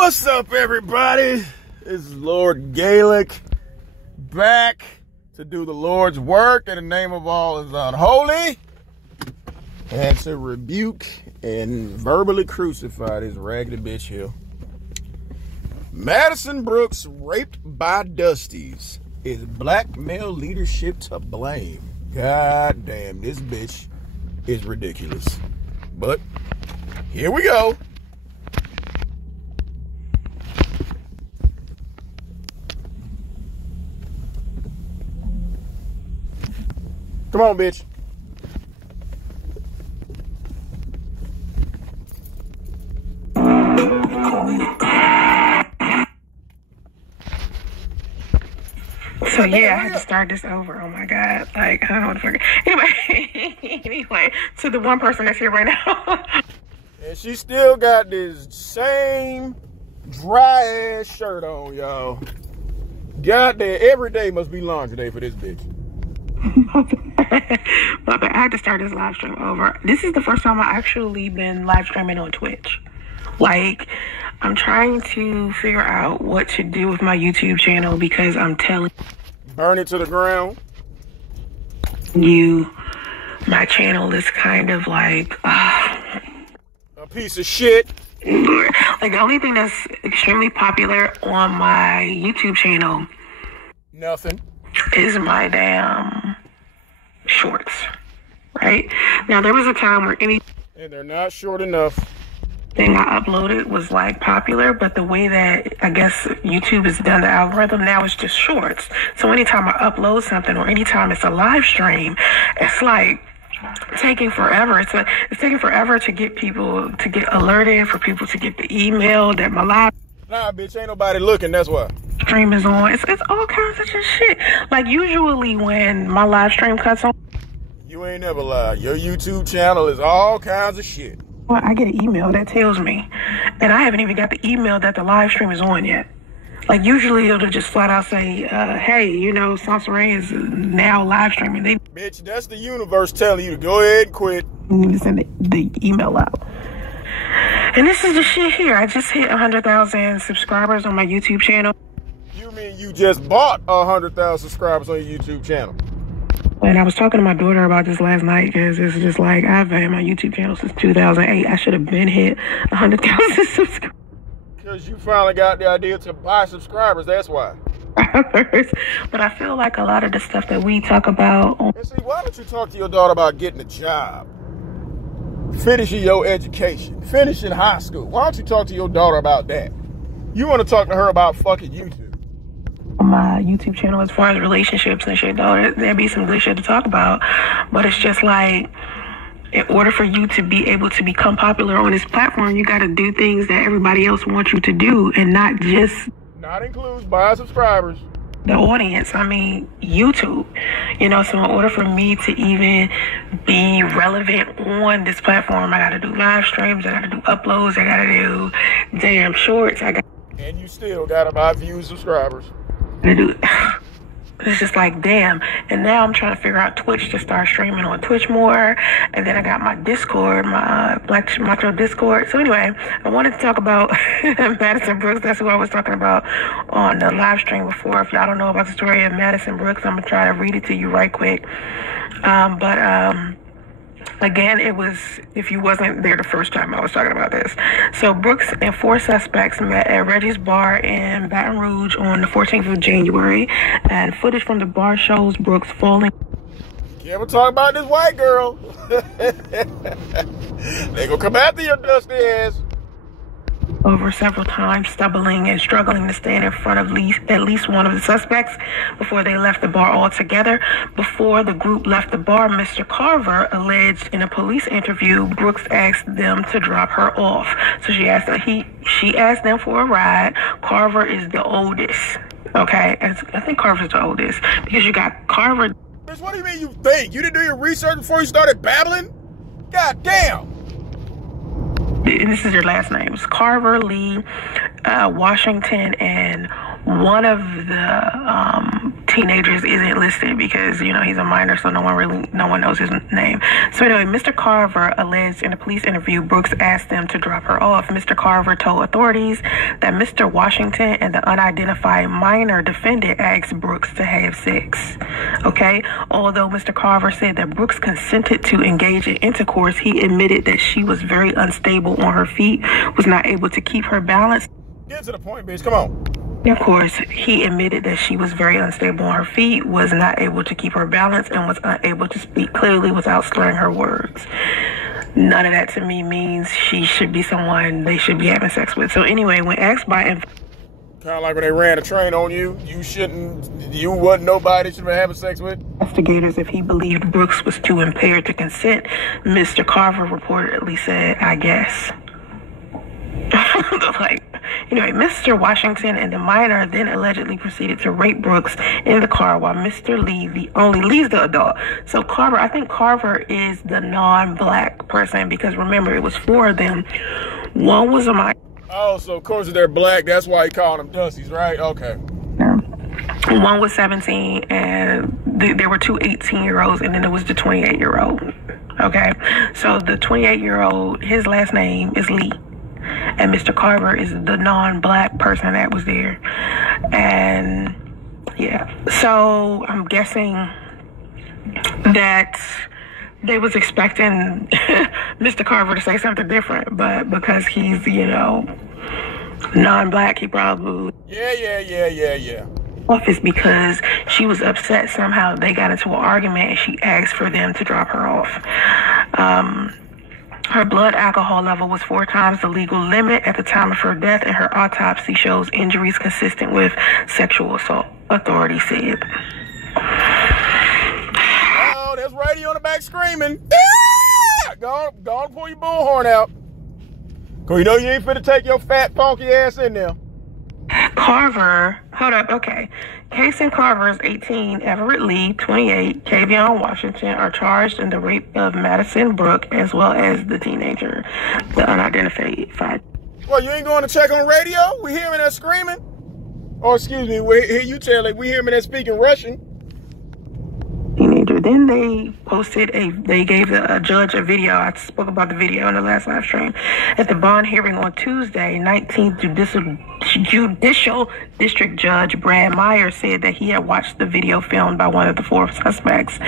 What's up, everybody? This is Lord Gaelic, back to do the Lord's work in the name of all is unholy, and to rebuke and verbally crucify this raggedy bitch here. Madison Brooks raped by Dusties. Is black male leadership to blame? God damn, this bitch is ridiculous. But here we go. Come on, bitch. So yeah, I had to start this over. Oh my God. Like, I don't know what the fuck. Anyway, to the one person that's here right now. And she still got this same dry ass shirt on, y'all. Goddamn, every day must be laundry day for this bitch. But I had to start this live stream over. This is the first time I actually been live streaming on Twitch. Like, I'm trying to figure out what to do with my YouTube channel because I'm telling burn it to the ground. You, my channel is kind of like a piece of shit. Like, the only thing that's extremely popular on my YouTube channel, nothing, is my damn shorts. Right now, there was a time where and they're not short enough. Thing I uploaded was like popular, but the way that I guess YouTube has done the algorithm now is just shorts. So anytime I upload something or anytime it's a live stream, it's like taking forever. It's taking forever to get people to get alerted, for people to get the email that my live. Nah, bitch, ain't nobody looking. That's why. Stream is on. It's all kinds of just shit. Like, usually when my live stream cuts on, you ain't never lied. Your YouTube channel is all kinds of shit. Well, I get an email that tells me, and I haven't even got the email that the live stream is on yet. Like, usually it'll just flat out say, hey, you know, Soncerae is now live streaming. Bitch, that's the universe telling you to go ahead and quit. You need to send the email out. And this is the shit here. I just hit 100,000 subscribers on my YouTube channel. You mean you just bought 100,000 subscribers on your YouTube channel? And I was talking to my daughter about this last night because it's just like, I've had my YouTube channel since 2008. I should have been hit 100,000 subscribers. Because you finally got the idea to buy subscribers, that's why. But I feel like a lot of the stuff that we talk about. And see, why don't you talk to your daughter about getting a job? Finishing your education, finishing high school. Why don't you talk to your daughter about that? You want to talk to her about fucking YouTube. My YouTube channel, as far as relationships and shit, though, there'd be some good shit to talk about, but it's just like, in order for you to be able to become popular on this platform, you got to do things that everybody else wants you to do, and not includes buying subscribers. The audience, I mean, YouTube, you know. So in order for me to even be relevant on this platform, I got to do live streams, I got to do uploads, I got to do damn shorts, and you still got to buy views, subscribers. It's just like, damn. And now I'm trying to figure out Twitch to start streaming on Twitch more. And then I got my Discord, my Black Macho Discord. So anyway, I wanted to talk about Madison Brooks. That's who I was talking about on the live stream before. If y'all don't know about the story of Madison Brooks, I'm going to try to read it to you right quick. Again, it was, if you wasn't there the first time I was talking about this. So Brooks and 4 suspects met at Reggie's Bar in Baton Rouge on the 14th of January. And footage from the bar shows Brooks falling. You ever talk about this white girl? They gonna come after your dusty ass. Over several times, stumbling and struggling to stand in front of at least one of the suspects before they left the bar altogether. Before the group left the bar, Mr. Carver alleged in a police interview Brooks asked them to drop her off. So she asked them for a ride. Carver is the oldest. Okay, I think Carver's the oldest because you got Carver. Bitch, what do you mean you think? You didn't do your research before you started babbling? God damn. And this is their last names: Carver, Lee, Washington, and One of the teenagers isn't listed because, you know, he's a minor, so no one knows his name. So anyway, Mr. Carver alleged in a police interview Brooks asked them to drop her off. Mr. Carver told authorities that Mr. Washington and the unidentified minor defendant asked Brooks to have sex. Okay? Although Mr. Carver said that Brooks consented to engage in intercourse, he admitted that she was very unstable on her feet, was not able to keep her balance. Get to the point, bitch. Come on. Of course, he admitted that she was very unstable on her feet, was not able to keep her balance, and was unable to speak clearly without slurring her words. None of that to me means she should be someone they should be having sex with. So anyway, when asked by... Kind of like when they ran a train on you, you wasn't nobody should be having sex with. Investigators if he believed Brooks was too impaired to consent, Mr. Carver reportedly said, I guess. Like, anyway, Mr. Washington and the minor then allegedly proceeded to rape Brooks in the car while Mr. Lee only leaves the adult. So Carver, I think Carver is the non-black person because remember, it was 4 of them. One was a minor. Oh, so of course they're black. That's why he called them Dussies, right? Okay. One was 17 and there were 2 18-year-olds and then there was the 28-year-old. Okay. So the 28-year-old, his last name is Lee. And Mr. Carver is the non-black person that was there. And yeah, so I'm guessing that they was expecting Mr. Carver to say something different, but because he's, you know, non-black, he probably... Yeah. Office because she was upset somehow. They got into an argument and she asked for them to drop her off. Her blood alcohol level was 4 times the legal limit at the time of her death, and her autopsy shows injuries consistent with sexual assault, authorities said. Oh, there's radio in the back screaming. Ah! Go on, pull your bullhorn out. Cause you know you ain't finna take your fat, funky ass in there. Carver, hold up, okay. Case and Carver's 18, Everett Lee, 28, Kavion Washington are charged in the rape of Madison Brooke as well as the teenager, the unidentified. Well, you ain't going to check on radio? We hearing that screaming? Or excuse me, we hear you tell it. We hearing that speaking Russian. Teenager. Then they gave the judge a video. I spoke about the video in the last live stream. At the bond hearing on Tuesday, 19th Judicial District Judge Brad Meyer said that he had watched the video filmed by one of the 4 suspects.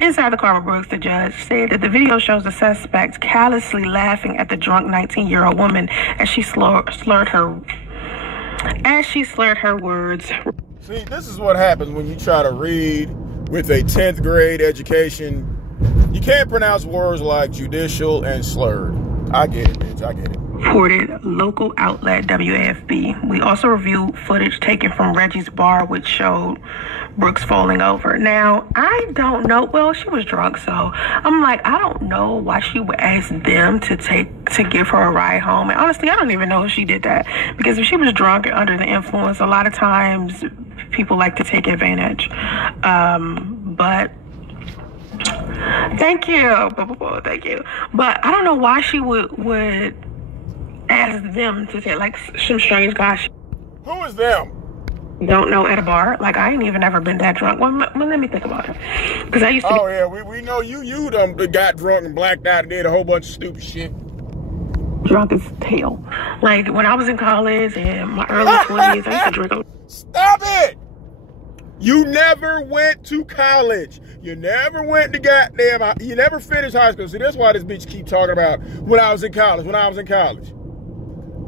Inside the Carver Brooks, the judge said that the video shows the suspect callously laughing at the drunk 19-year-old woman as she slurred her words. See, this is what happens when you try to read with a 10th grade education. You can't pronounce words like judicial and slurred. I get it, bitch. I get it. Reported local outlet WAFB. We also reviewed footage taken from Reggie's bar, which showed Brooks falling over. Now, I don't know. Well, she was drunk, so I'm like, I don't know why she would ask them to give her a ride home. And honestly, I don't even know if she did that, because if she was drunk and under the influence, a lot of times people like to take advantage. But thank you. Thank you. But I don't know why she would ask them to say, like, some strange guy. Who is them? Don't know at a bar. Like, I ain't even ever been that drunk. Well, let me think about it. Because I used to... Oh, yeah, we know you done got drunk and blacked out and did a whole bunch of stupid shit. Drunk as hell. Like, when I was in college and my early 20s, I used to drink... Stop it! You never went to college. You never went to goddamn... You never finished high school. See, that's why this bitch keep talking about when I was in college.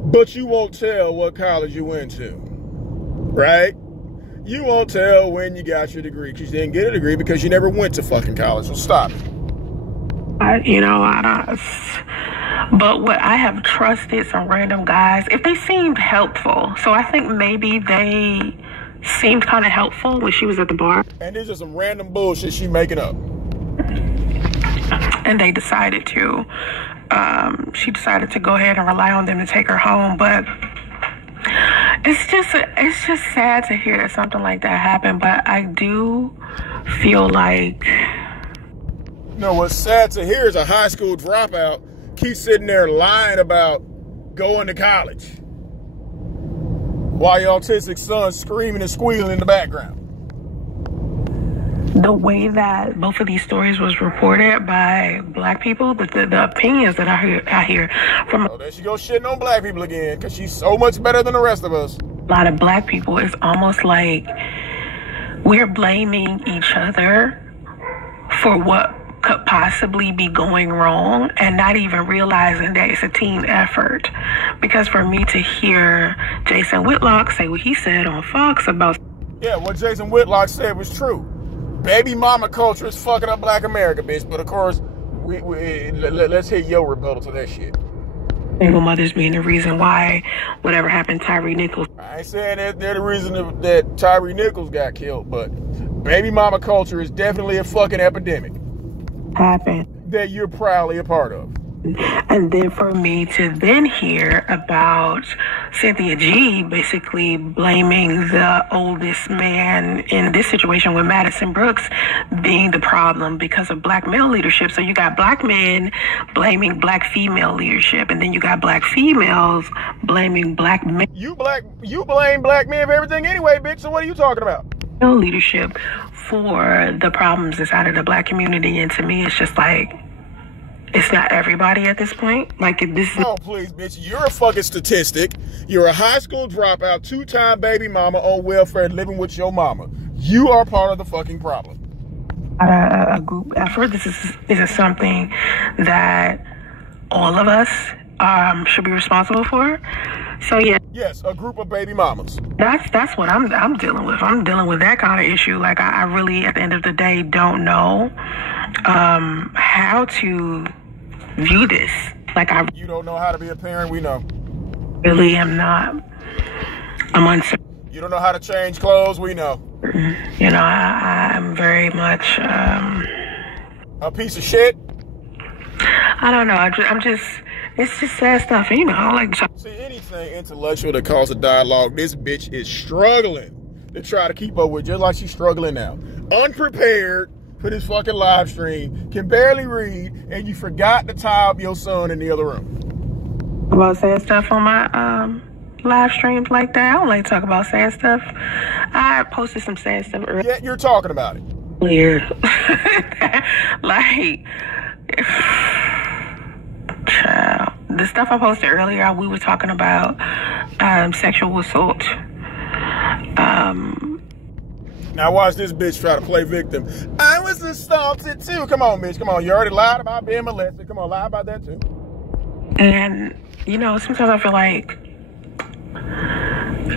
But you won't tell what college you went to, right? You won't tell when you got your degree because you didn't get a degree because you never went to fucking college. So stop it. But what I have trusted some random guys, if they seemed helpful. So I think maybe they seemed kind of helpful when she was at the bar. And these are some random bullshit she making up. And they decided to... she decided to go ahead and rely on them to take her home, but it's just sad to hear that something like that happened. But I do feel like, you know, what's sad to hear is a high school dropout keeps sitting there lying about going to college. while your autistic son's screaming and squealing in the background. The way that both of these stories was reported by black people, the opinions that I hear from... Oh, there she goes shitting on black people again, because she's so much better than the rest of us. A lot of black people, it's almost like we're blaming each other for what could possibly be going wrong and not even realizing that it's a team effort. Because for me to hear Jason Whitlock say what he said on Fox about... Yeah, what Jason Whitlock said was true. Baby mama culture is fucking up black America, bitch. But of course, let's hit your rebuttal to that shit. Single mothers being the reason why whatever happened to Tyree Nichols. I ain't saying that they're the reason that Tyree Nichols got killed, but baby mama culture is definitely a fucking epidemic. Happened. That you're proudly a part of. And then for me to then hear about Cynthia G basically blaming the oldest man in this situation with Madison Brooks being the problem because of black male leadership. So you got black men blaming black female leadership, and then you got black females blaming black men. You blame black men for everything anyway, bitch. So what are you talking about? Leadership for the problems inside of the black community. And to me, it's just like, it's not everybody at this point. Like, this is... Oh, please, bitch. You're a fucking statistic. You're a high school dropout, 2-time baby mama on welfare living with your mama. You are part of the fucking problem. A group effort. This is something that all of us should be responsible for. So, yeah. Yes, a group of baby mamas. That's what I'm dealing with. I'm dealing with that kind of issue. Like, I really, at the end of the day, don't know how to view this. Like, you don't know how to be a parent, we know. Really am not. I'm uncertain. You don't know how to change clothes, we know. You know, I'm very much a piece of shit. I don't know. I'm just, it's just sad stuff, you know. Like, see, anything intellectual that calls a dialogue, this bitch is struggling to try to keep up with, just like she's struggling now. Unprepared for this fucking live stream, can barely read, and you forgot to tie up your son in the other room. About sad stuff on my live streams like that. I don't like to talk about sad stuff. I posted some sad stuff earlier. Yet you're talking about it. Weird. Like, child. The stuff I posted earlier, we were talking about sexual assault. Now watch this bitch try to play victim. I was assaulted too. Come on, bitch. Come on. You already lied about being molested. Come on, lie about that too. And, you know, sometimes I feel like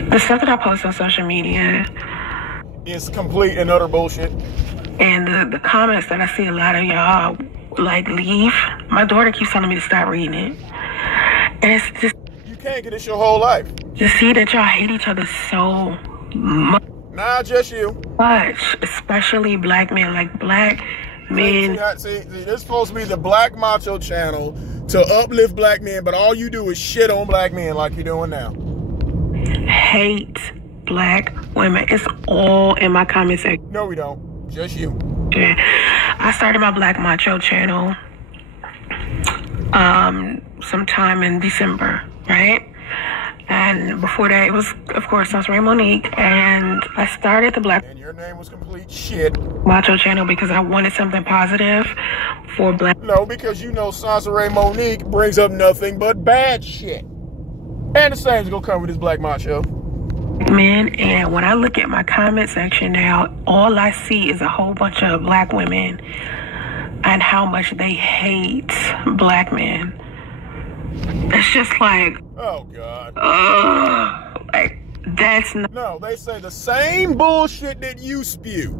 the stuff that I post on social media is complete and utter bullshit. And the comments that I see a lot of y'all, like, leave. My daughter keeps telling me to stop reading it. And it's just... You can't get this your whole life. To see that y'all hate each other so much. Nah, just you. Much, especially black men, like black men. See, this is supposed to be the Black Macho channel to uplift black men, but all you do is shit on black men like you're doing now. Hate black women. It's all in my comment section. No, we don't. Just you. I started my Black Macho channel sometime in December, right? And before that, it was, of course, Soncerae Monique. And I started the Black... And your name was complete shit. Macho channel because I wanted something positive for black... No, because you know Soncerae Monique brings up nothing but bad shit. And the same's gonna come with this Black Macho. Men, and when I look at my comment section now, all I see is a whole bunch of black women and how much they hate black men. It's just like, oh God. Like, that's not... No, they say the same bullshit that you spew.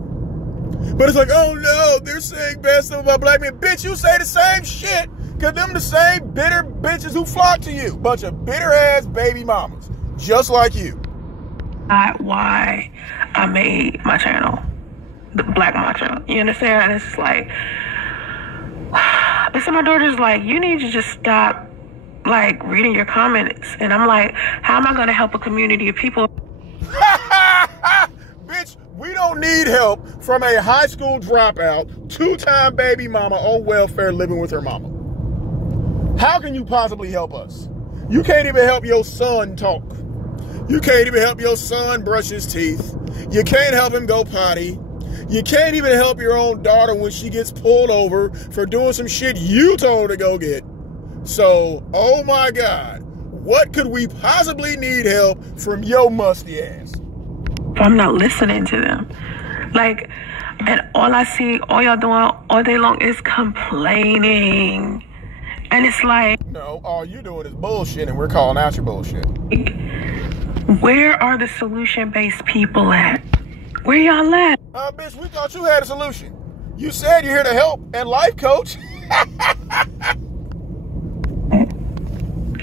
But it's like, oh no, they're saying bad stuff about black men. Bitch, you say the same shit, cause them the same bitter bitches who flock to you. Bunch of bitter ass baby mamas, just like you. Not why I made my channel, the Black Macho. You understand? And it's like, and so my daughter's like, you need to just stop, like, reading your comments. And I'm like, how am I going to help a community of people? Bitch, we don't need help from a high school dropout, 2-time baby mama on welfare living with her mama. How can you possibly help us? You can't even help your son talk. You can't even help your son brush his teeth. You can't help him go potty. You can't even help your own daughter when she gets pulled over for doing some shit you told her to go get. So, oh my God, what could we possibly need help from your musty ass? I'm not listening to them. Like, and all I see, all y'all doing all day long is complaining. And it's like... No, all you doing is bullshit and we're calling out your bullshit. Where are the solution-based people at? Where y'all at? Bitch, we thought you had a solution. You said you're here to help and life coach.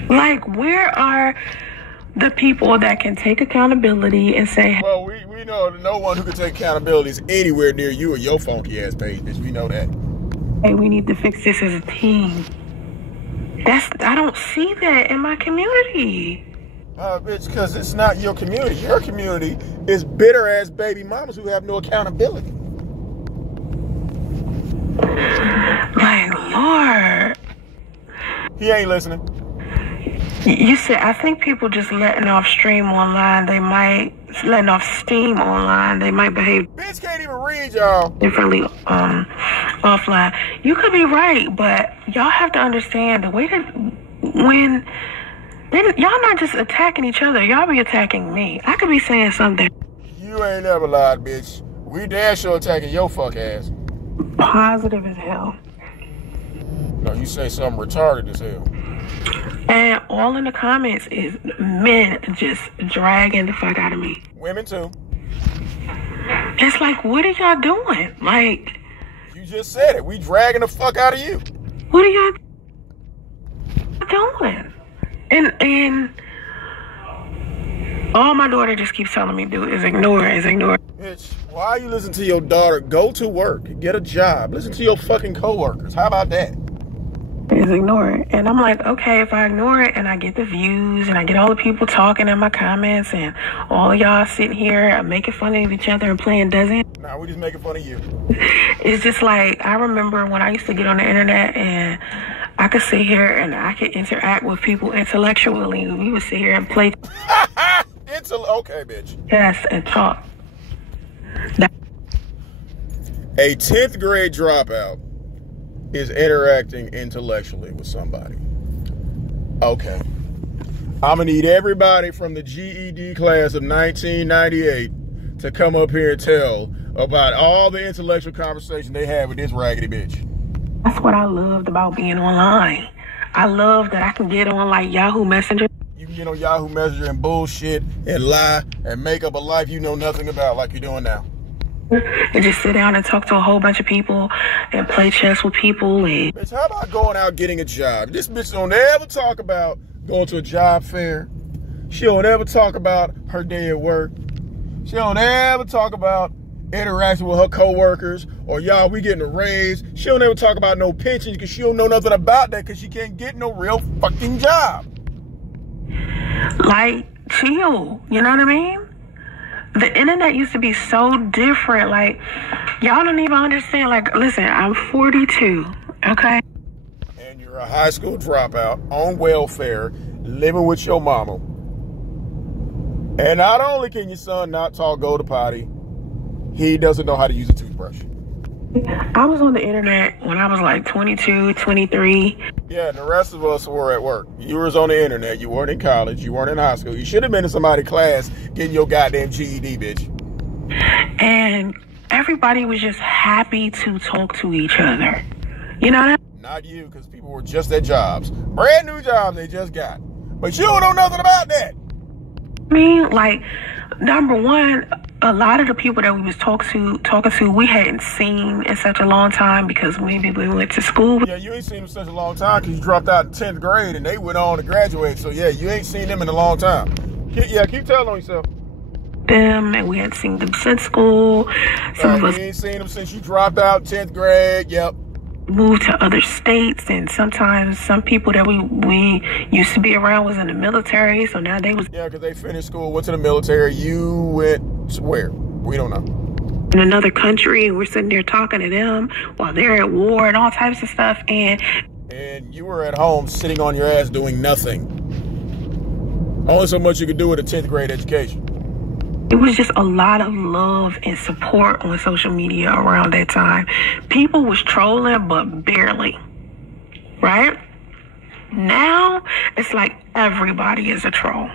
Like, where are the people that can take accountability and say... Well, we know no one who can take accountability is anywhere near you or your funky ass page, bitch. We know that. Hey, we need to fix this as a team. I don't see that in my community. Bitch, because it's not your community. Your community is bitter ass baby mamas who have no accountability. Like, Lord. He ain't listening. You said, I think people just letting off steam online. They might letting off steam online. They might behave. Bitch can't even read, y'all. Differently offline. You could be right, but y'all have to understand the way that when y'all not just attacking each other, y'all be attacking me. I could be saying something. You ain't never lied, bitch. We damn sure attacking your fuck ass. Positive as hell. No, you say something retarded as hell. And all in the comments is men just dragging the fuck out of me. Women too. It's like, what are y'all doing? Like, you just said it. We dragging the fuck out of you. What are y'all doing? And all my daughter just keeps telling me to do is ignore it, Bitch, why you listen to your daughter? Go to work, get a job. Listen to your fucking coworkers. How about that? Is ignore it. And I'm like, okay, if I ignore it and I get the views and I get all the people talking in my comments and all of y'all sitting here making fun of each other and playing doesn't. Nah, we just making fun of you. It's just like, I remember when I used to get on the internet and I could sit here and I could interact with people intellectually. We would sit here and play. Okay, bitch. Yes, and talk. A 10th grade dropout is interacting intellectually with somebody. Okay. I'm gonna need everybody from the GED class of 1998 to come up here and tell about all the intellectual conversation they had with this raggedy bitch. That's what I loved about being online. I love that I can get on like Yahoo Messenger. You can get on Yahoo Messenger and bullshit and lie and make up a life you know nothing about like you're doing now. And just sit down and talk to a whole bunch of people and play chess with people. And bitch, how about going out getting a job? This bitch don't ever talk about going to a job fair. She don't ever talk about her day at work. She don't ever talk about interacting with her coworkers or y'all, we getting a raise. She don't ever talk about no pensions because she don't know nothing about that because she can't get no real fucking job. Like, chill. You know what I mean? The internet used to be so different. Like, y'all don't even understand. Like, listen, I'm 42, okay? And you're a high school dropout on welfare, living with your mama. And not only can your son not talk, go to potty, he doesn't know how to use a toothbrush. I was on the internet when I was like 22, 23. Yeah, and the rest of us were at work. You was on the internet. You weren't in college. You weren't in high school. You should have been in somebody's class getting your goddamn GED, bitch. And everybody was just happy to talk to each other. You know that? Not you, because people were just at jobs. Brand new jobs they just got. But you don't know nothing about that. I mean, like, number one, a lot of the people that we was talking to, we hadn't seen in such a long time because maybe we went to school. Yeah, you ain't seen them in such a long time because you dropped out in 10th grade and they went on to graduate. So, yeah, you ain't seen them in a long time. Keep telling on yourself. Them, and we hadn't seen them since school. Some of us you ain't seen them since you dropped out 10th grade. Yep. Moved to other states, and sometimes some people that we used to be around was in the military, so now they was... Yeah, because they finished school, went to the military. You went where? We don't know. In another country, and we're sitting there talking to them while they're at war and all types of stuff, and you were at home sitting on your ass doing nothing. Only so much you can do with a 10th grade education. It was just a lot of love and support on social media around that time. People was trolling, but barely. Right? Now, it's like everybody is a troll.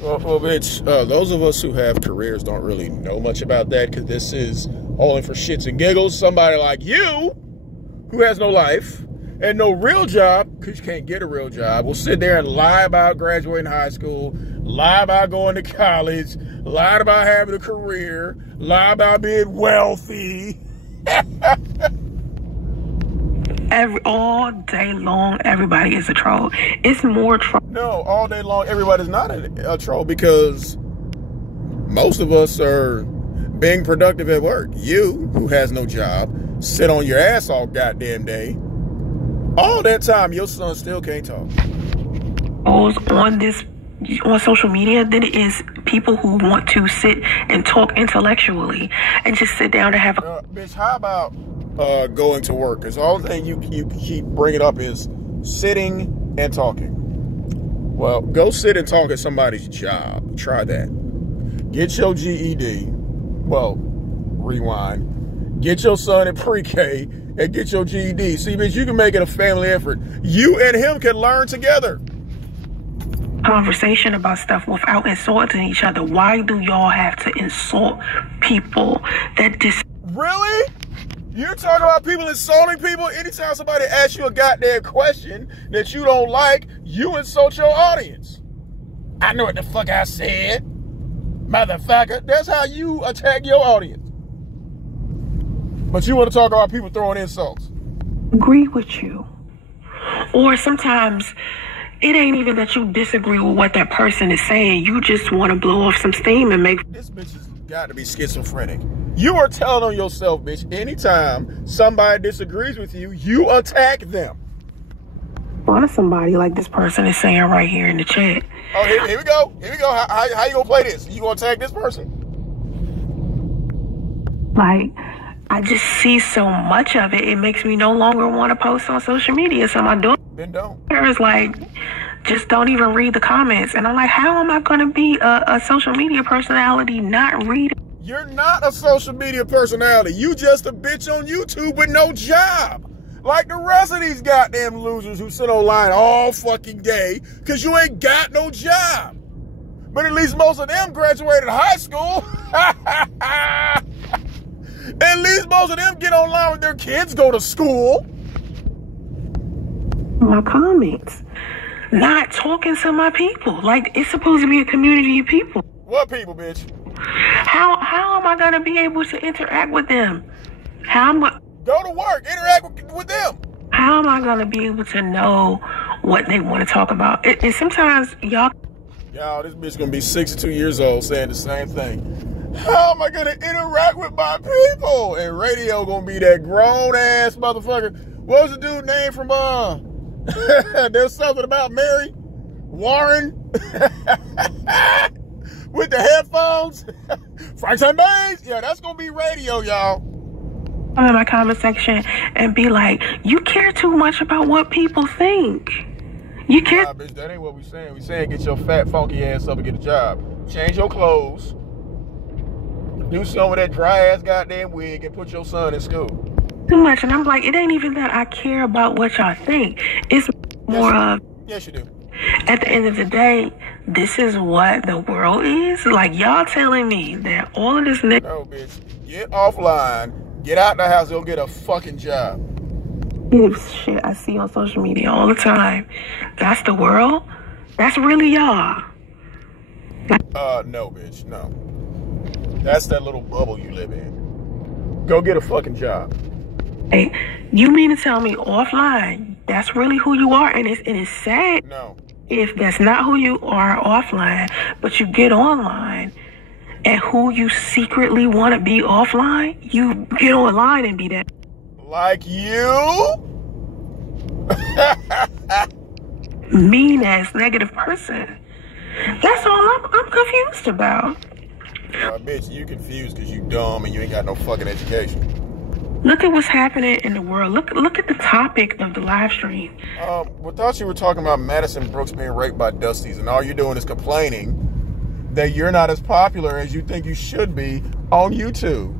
Well, bitch, those of us who have careers don't really know much about that, because this is only for shits and giggles. Somebody like you, who has no life and no real job, because you can't get a real job, will sit there and lie about graduating high school, lie about going to college, lie about having a career, lie about being wealthy. All day long, everybody is a troll. It's more troll. No, all day long, everybody's not a troll, because most of us are being productive at work. You, who has no job, sit on your ass all goddamn day. All that time, your son still can't talk. On social media than it is people who want to sit and talk intellectually and just sit down to have a... bitch, how about going to work? Because all the thing you keep bringing up is sitting and talking. Well, go sit and talk at somebody's job. Try that. Get your GED. Well, rewind. Get your son in pre-K and get your GED. See, bitch, you can make it a family effort. You and him can learn together. Conversation about stuff without insulting each other. Why do y'all have to insult people that Really? You're talking about people insulting people? Anytime somebody asks you a goddamn question that you don't like, you insult your audience. I know what the fuck I said, motherfucker. That's how you attack your audience. But you want to talk about people throwing insults. Agree with you. Or sometimes it ain't even that you disagree with what that person is saying. You just want to blow off some steam and make... This bitch has got to be schizophrenic. You are telling on yourself, bitch. Anytime somebody disagrees with you, you attack them. What if somebody like this person is saying right here in the chat? Oh, here we go. Here we go. How you gonna play this? You gonna attack this person? Like, I just see so much of it. It makes me no longer want to post on social media. So my daughter is like, just don't even read the comments. And I'm like, how am I going to be a social media personality not reading? You're not a social media personality. You just a bitch on YouTube with no job. Like the rest of these goddamn losers who sit online all fucking day because you ain't got no job. But at least most of them graduated high school. At least most of them get online with their kids go to school. My comments. Not talking to my people. Like, it's supposed to be a community of people. What people, bitch? How am I going to be able to interact with them? Go to work. Interact with them. How am I going to be able to know what they want to talk about? And sometimes, y'all, this bitch going to be 62 years old saying the same thing. How am I going to interact with my people? And radio going to be that grown-ass motherfucker. What was the dude's name from, there's something about Mary Warren with the headphones. Franklin Bays. Yeah, that's going to be radio, y'all. I'm in my comment section and be like, you care too much about what people think. You care. Nah, bitch, that ain't what we saying. We saying get your fat, funky ass up and get a job. Change your clothes. Do some of that dry ass goddamn wig and put your son in school. Too much. And I'm like, it ain't even that I care about what y'all think. It's more of... Yes, you do. At the end of the day, this is what the world is. Like, y'all telling me that all of this... No, bitch. Get offline. Get out the house. Go get a fucking job. Shit I see on social media all the time. That's the world? That's really y'all? No, bitch. No. That's that little bubble you live in. Go get a fucking job. Hey, you mean to tell me offline, that's really who you are? And it's sad. No. If that's not who you are offline, but you get online, and who you secretly want to be offline, you get online and be that. Like you? Mean ass negative person. That's all I'm confused about. Bitch, you confused because you dumb and you ain't got no fucking education. Look at what's happening in the world. Look at the topic of the live stream. We thought you were talking about Madison Brooks being raped by Dusties, and all you're doing is complaining that you're not as popular as you think you should be on YouTube.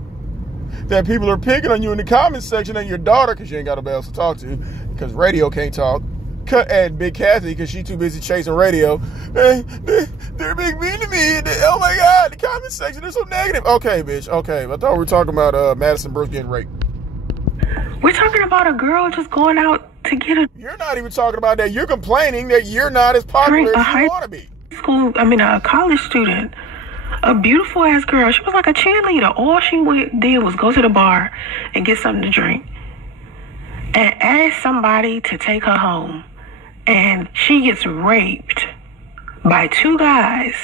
That people are picking on you in the comment section, and your daughter, because you ain't got nobody else to talk to, because radio can't talk, and Big Kathie, because she too busy chasing radio. They're being mean to me. Oh my God, the comment section is so negative. Okay, bitch. Okay, I thought we were talking about Madison Brooks getting raped. We're talking about a girl just going out to get a... You're not even talking about that. You're complaining that you're not as popular as you want to be. A college student. A beautiful ass girl. She was like a cheerleader. All she did was go to the bar and get something to drink. And ask somebody to take her home. And she gets raped by two guys.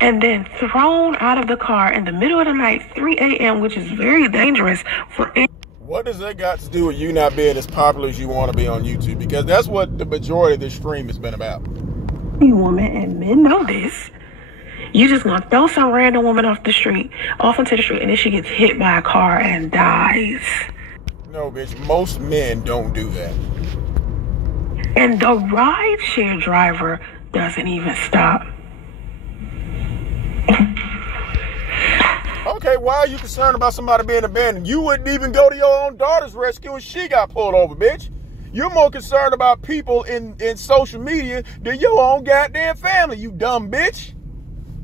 And then thrown out of the car in the middle of the night, 3 a.m., which is very dangerous for... What does that got to do with you not being as popular as you want to be on YouTube? Because that's what the majority of this stream has been about. Woman, and men know this. You just gonna throw some random woman off into the street, and then she gets hit by a car and dies. No, bitch. Most men don't do that. And the rideshare driver doesn't even stop. Okay, why are you concerned about somebody being abandoned? You wouldn't even go to your own daughter's rescue and she got pulled over, bitch. You're more concerned about people in social media than your own goddamn family, you dumb bitch.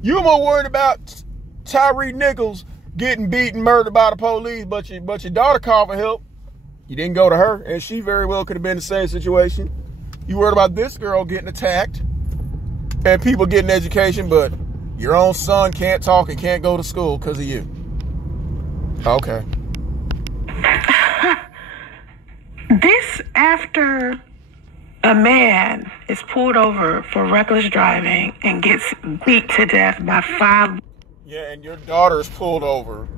You're more worried about Tyree Nichols getting beaten, murdered by the police, but your daughter called for help. You didn't go to her, and she very well could have been in the same situation. You worried about this girl getting attacked and people getting education, but your own son can't talk and can't go to school because of you. Okay. This after a man is pulled over for reckless driving and gets beat to death by 5... Yeah, and your daughter is pulled over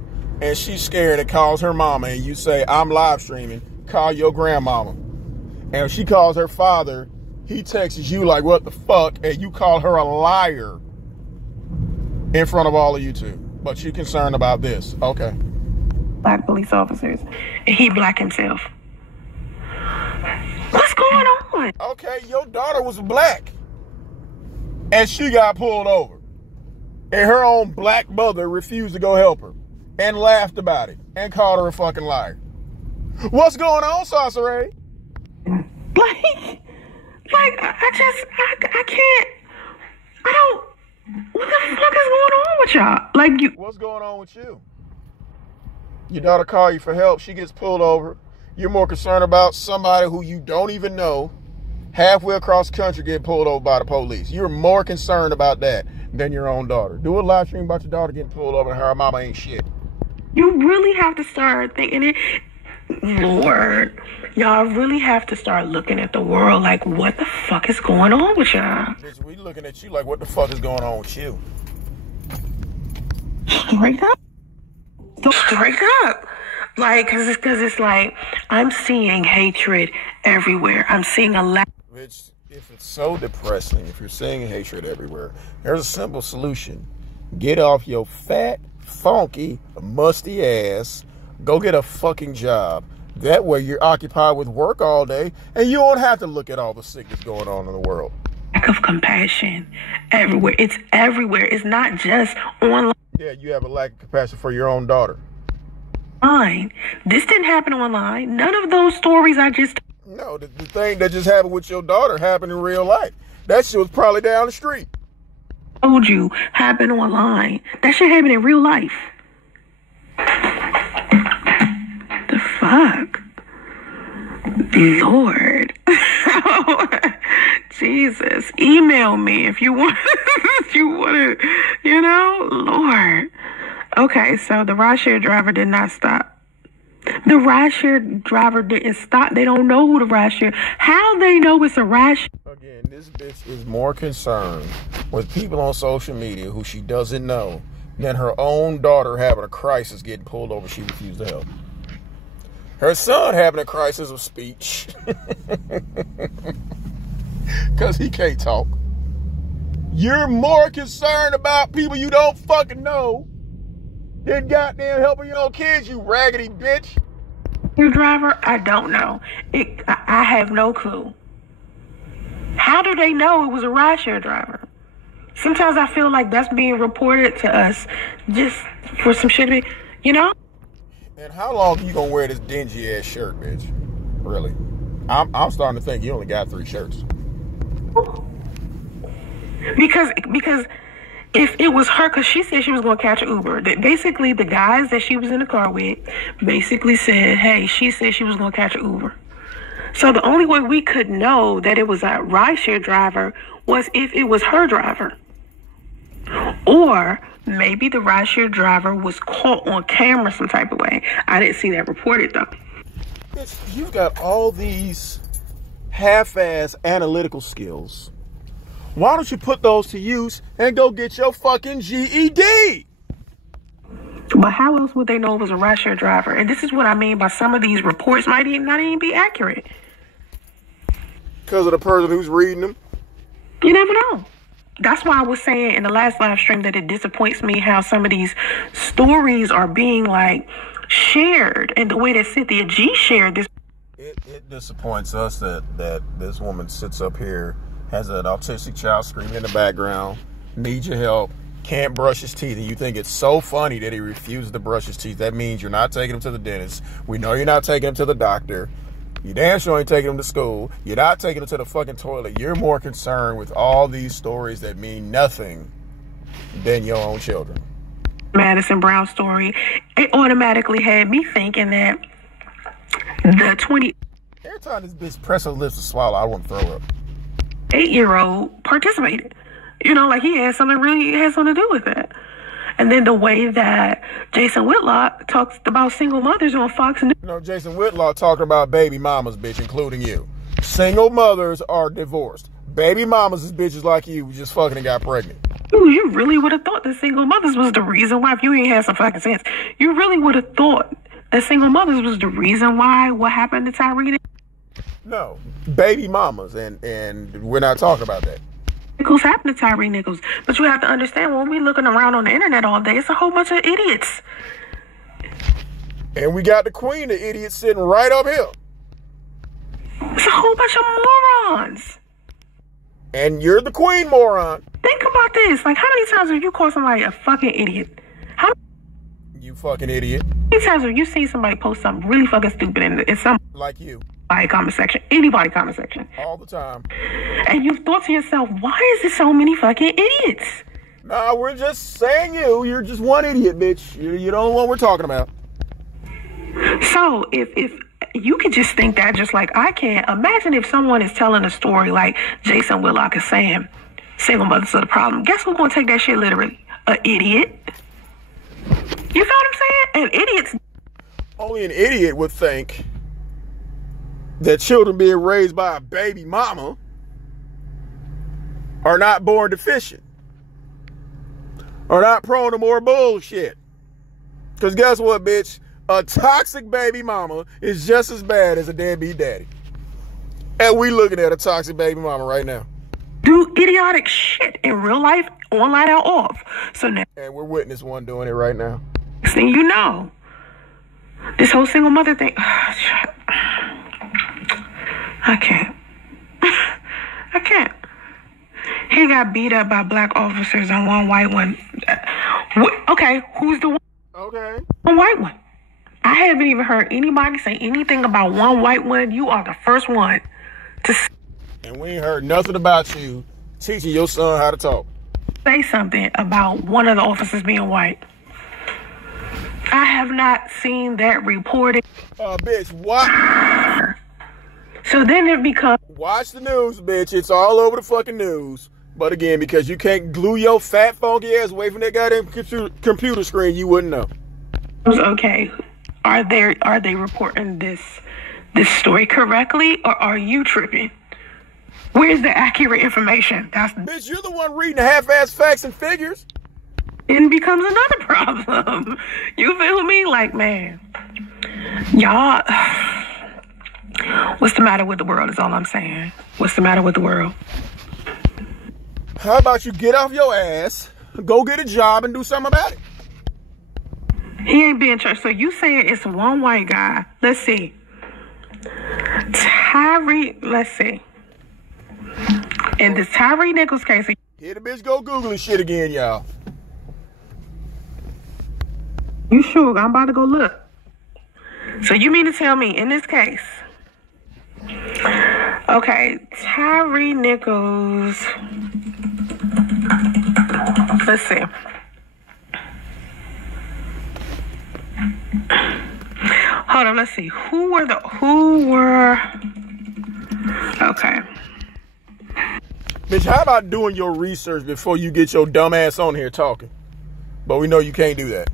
and she's scared and calls her mama, and you say, I'm live streaming, call your grandmama. And if she calls her father, he texts you like, what the fuck? And you call her a liar in front of all of you two. But you're concerned about this. Okay. Black police officers. And he black himself. What's going on? Okay, your daughter was black. And she got pulled over. And her own black mother refused to go help her. And laughed about it. And called her a fucking liar. What's going on, Soncerae? I can't. What the fuck is going on with y'all? What's going on with you? Your daughter called you for help. She gets pulled over. You're more concerned about somebody who you don't even know halfway across the country get pulled over by the police. You're more concerned about that than your own daughter. Do a live stream about your daughter getting pulled over and her mama ain't shit. You really have to start thinking it. Lord, y'all really have to start looking at the world like, what the fuck is going on with y'all? Bitch, we looking at you like, what the fuck is going on with you? Straight up. Straight up. Like, cause it's like, I'm seeing hatred everywhere. I'm seeing a lack. Bitch, if it's so depressing, if you're seeing hatred everywhere, there's a simple solution. Get off your fat, funky, musty ass. Go get a fucking job. That way you're occupied with work all day and you don't have to look at all the sickness going on in the world. Lack of compassion everywhere. It's everywhere. It's not just online. Yeah, you have a lack of compassion for your own daughter. This didn't happen online. None of those stories I just... No, the thing that just happened with your daughter happened in real life. That shit was probably down the street. Told you happened online. That shit happened in real life. The fuck? Lord. Jesus. Email me if you want to, Lord. Okay, so the rideshare driver did not stop. The rideshare driver didn't stop. They don't know who the rideshare. How they know it's a rideshare? Again, this bitch is more concerned with people on social media who she doesn't know than her own daughter having a crisis getting pulled over. She refused to help. Her son having a crisis of speech because he can't talk. You're more concerned about people you don't fucking know than goddamn helping your own kids, you raggedy bitch. Your driver? I don't know. I have no clue. How do they know it was a rideshare driver? Sometimes I feel like that's being reported to us just for some shit, you know? And how long you gonna wear this dingy ass shirt, bitch? Really? I'm starting to think you only got 3 shirts. Because if it was her, because she said she was going to catch an Uber. That basically, the guys that she was in the car with basically said, hey, she said she was going to catch an Uber. So the only way we could know that it was a rideshare driver was if it was her driver. Or maybe the rideshare driver was caught on camera some type of way. I didn't see that reported, though. You've got all these half-ass analytical skills. Why don't you put those to use and go get your fucking GED? But how else would they know it was a rideshare driver? And this is what I mean by some of these reports might not even be accurate. Because of the person who's reading them? You never know. That's why I was saying in the last live stream that it disappoints me how some of these stories are being like shared, and the way that Cynthia G shared this. It disappoints us that this woman sits up here, has an autistic child screaming in the background, needs your help, can't brush his teeth, and you think it's so funny that he refuses to brush his teeth. That means you're not taking him to the dentist. We know you're not taking him to the doctor. You damn sure ain't taking him to school. You're not taking him to the fucking toilet. You're more concerned with all these stories that mean nothing than your own children. Madison Brown story, it automatically had me thinking that the 20... Every time this bitch press her lips to swallow, I want to throw up. 8-year-old participated. You know, like he had something to do with it. And then the way that Jason Whitlock talks about single mothers on Fox News. You know, Jason Whitlock talking about baby mamas, bitch, including you. Single mothers are divorced. Baby mamas is bitches like you who just fucking and got pregnant. Ooh, you really would have thought that single mothers was the reason why, if you ain't had some fucking sense, you really would have thought that single mothers was the reason why what happened to Tyree. No, baby mamas, and we're not talking about that. Nichols happened to Tyree Nichols. But you have to understand, when we looking around on the internet all day, it's a whole bunch of idiots. And we got the queen of idiots sitting right up here. It's a whole bunch of morons. And you're the queen, moron. Think about this. Like, how many times have you called somebody a fucking idiot? How You fucking idiot. many times have you seen somebody post something really fucking stupid in some... Like you. comment section, anybody comment section, all the time, and you've thought to yourself, why is there so many fucking idiots? Nah, we're just saying you're just one idiot, bitch. You're the only one we're talking about. So if you could just think that just like I can, imagine if someone is telling a story like Jason Whitlock is saying single mothers are the problem. Guess who's gonna take that shit literally? An idiot. You feel what I'm saying? And idiots. Only an idiot would think that children being raised by a baby mama are not born deficient, are not prone to more bullshit. Because guess what, bitch? A toxic baby mama is just as bad as a deadbeat daddy. And we looking at a toxic baby mama right now. Do idiotic shit in real life, online or off. So now, and we're witness one doing it right now. Next thing you know, this whole single mother thing... I can't. He got beat up by black officers and one white one. Okay, who's the one? Okay. One white one. I haven't even heard anybody say anything about one white one. You are the first one to and we ain't heard nothing about you teaching your son how to talk. Say something about one of the officers being white. I have not seen that reported. Bitch, what? So then it becomes... Watch the news, bitch. It's all over the fucking news. But again, because you can't glue your fat, funky ass away from that goddamn computer screen, you wouldn't know. Okay. Are they reporting this story correctly, or are you tripping? Where's the accurate information? Bitch, you're the one reading the half-ass facts and figures. It becomes another problem. You feel me? Like, man, y'all... What's the matter with the world is all I'm saying. What's the matter with the world? How about you get off your ass, go get a job, and do something about it? He ain't being charged. So you saying it's one white guy. Let's see. Tyree, let's see. In this Tyree Nichols case. Here the bitch go Googling shit again, y'all. You sure? I'm about to go look. So you mean to tell me in this case? Okay, Tyree Nichols. Let's see. Hold on, let's see. Who were okay. Bitch, how about doing your research before you get your dumb ass on here talking? But we know you can't do that.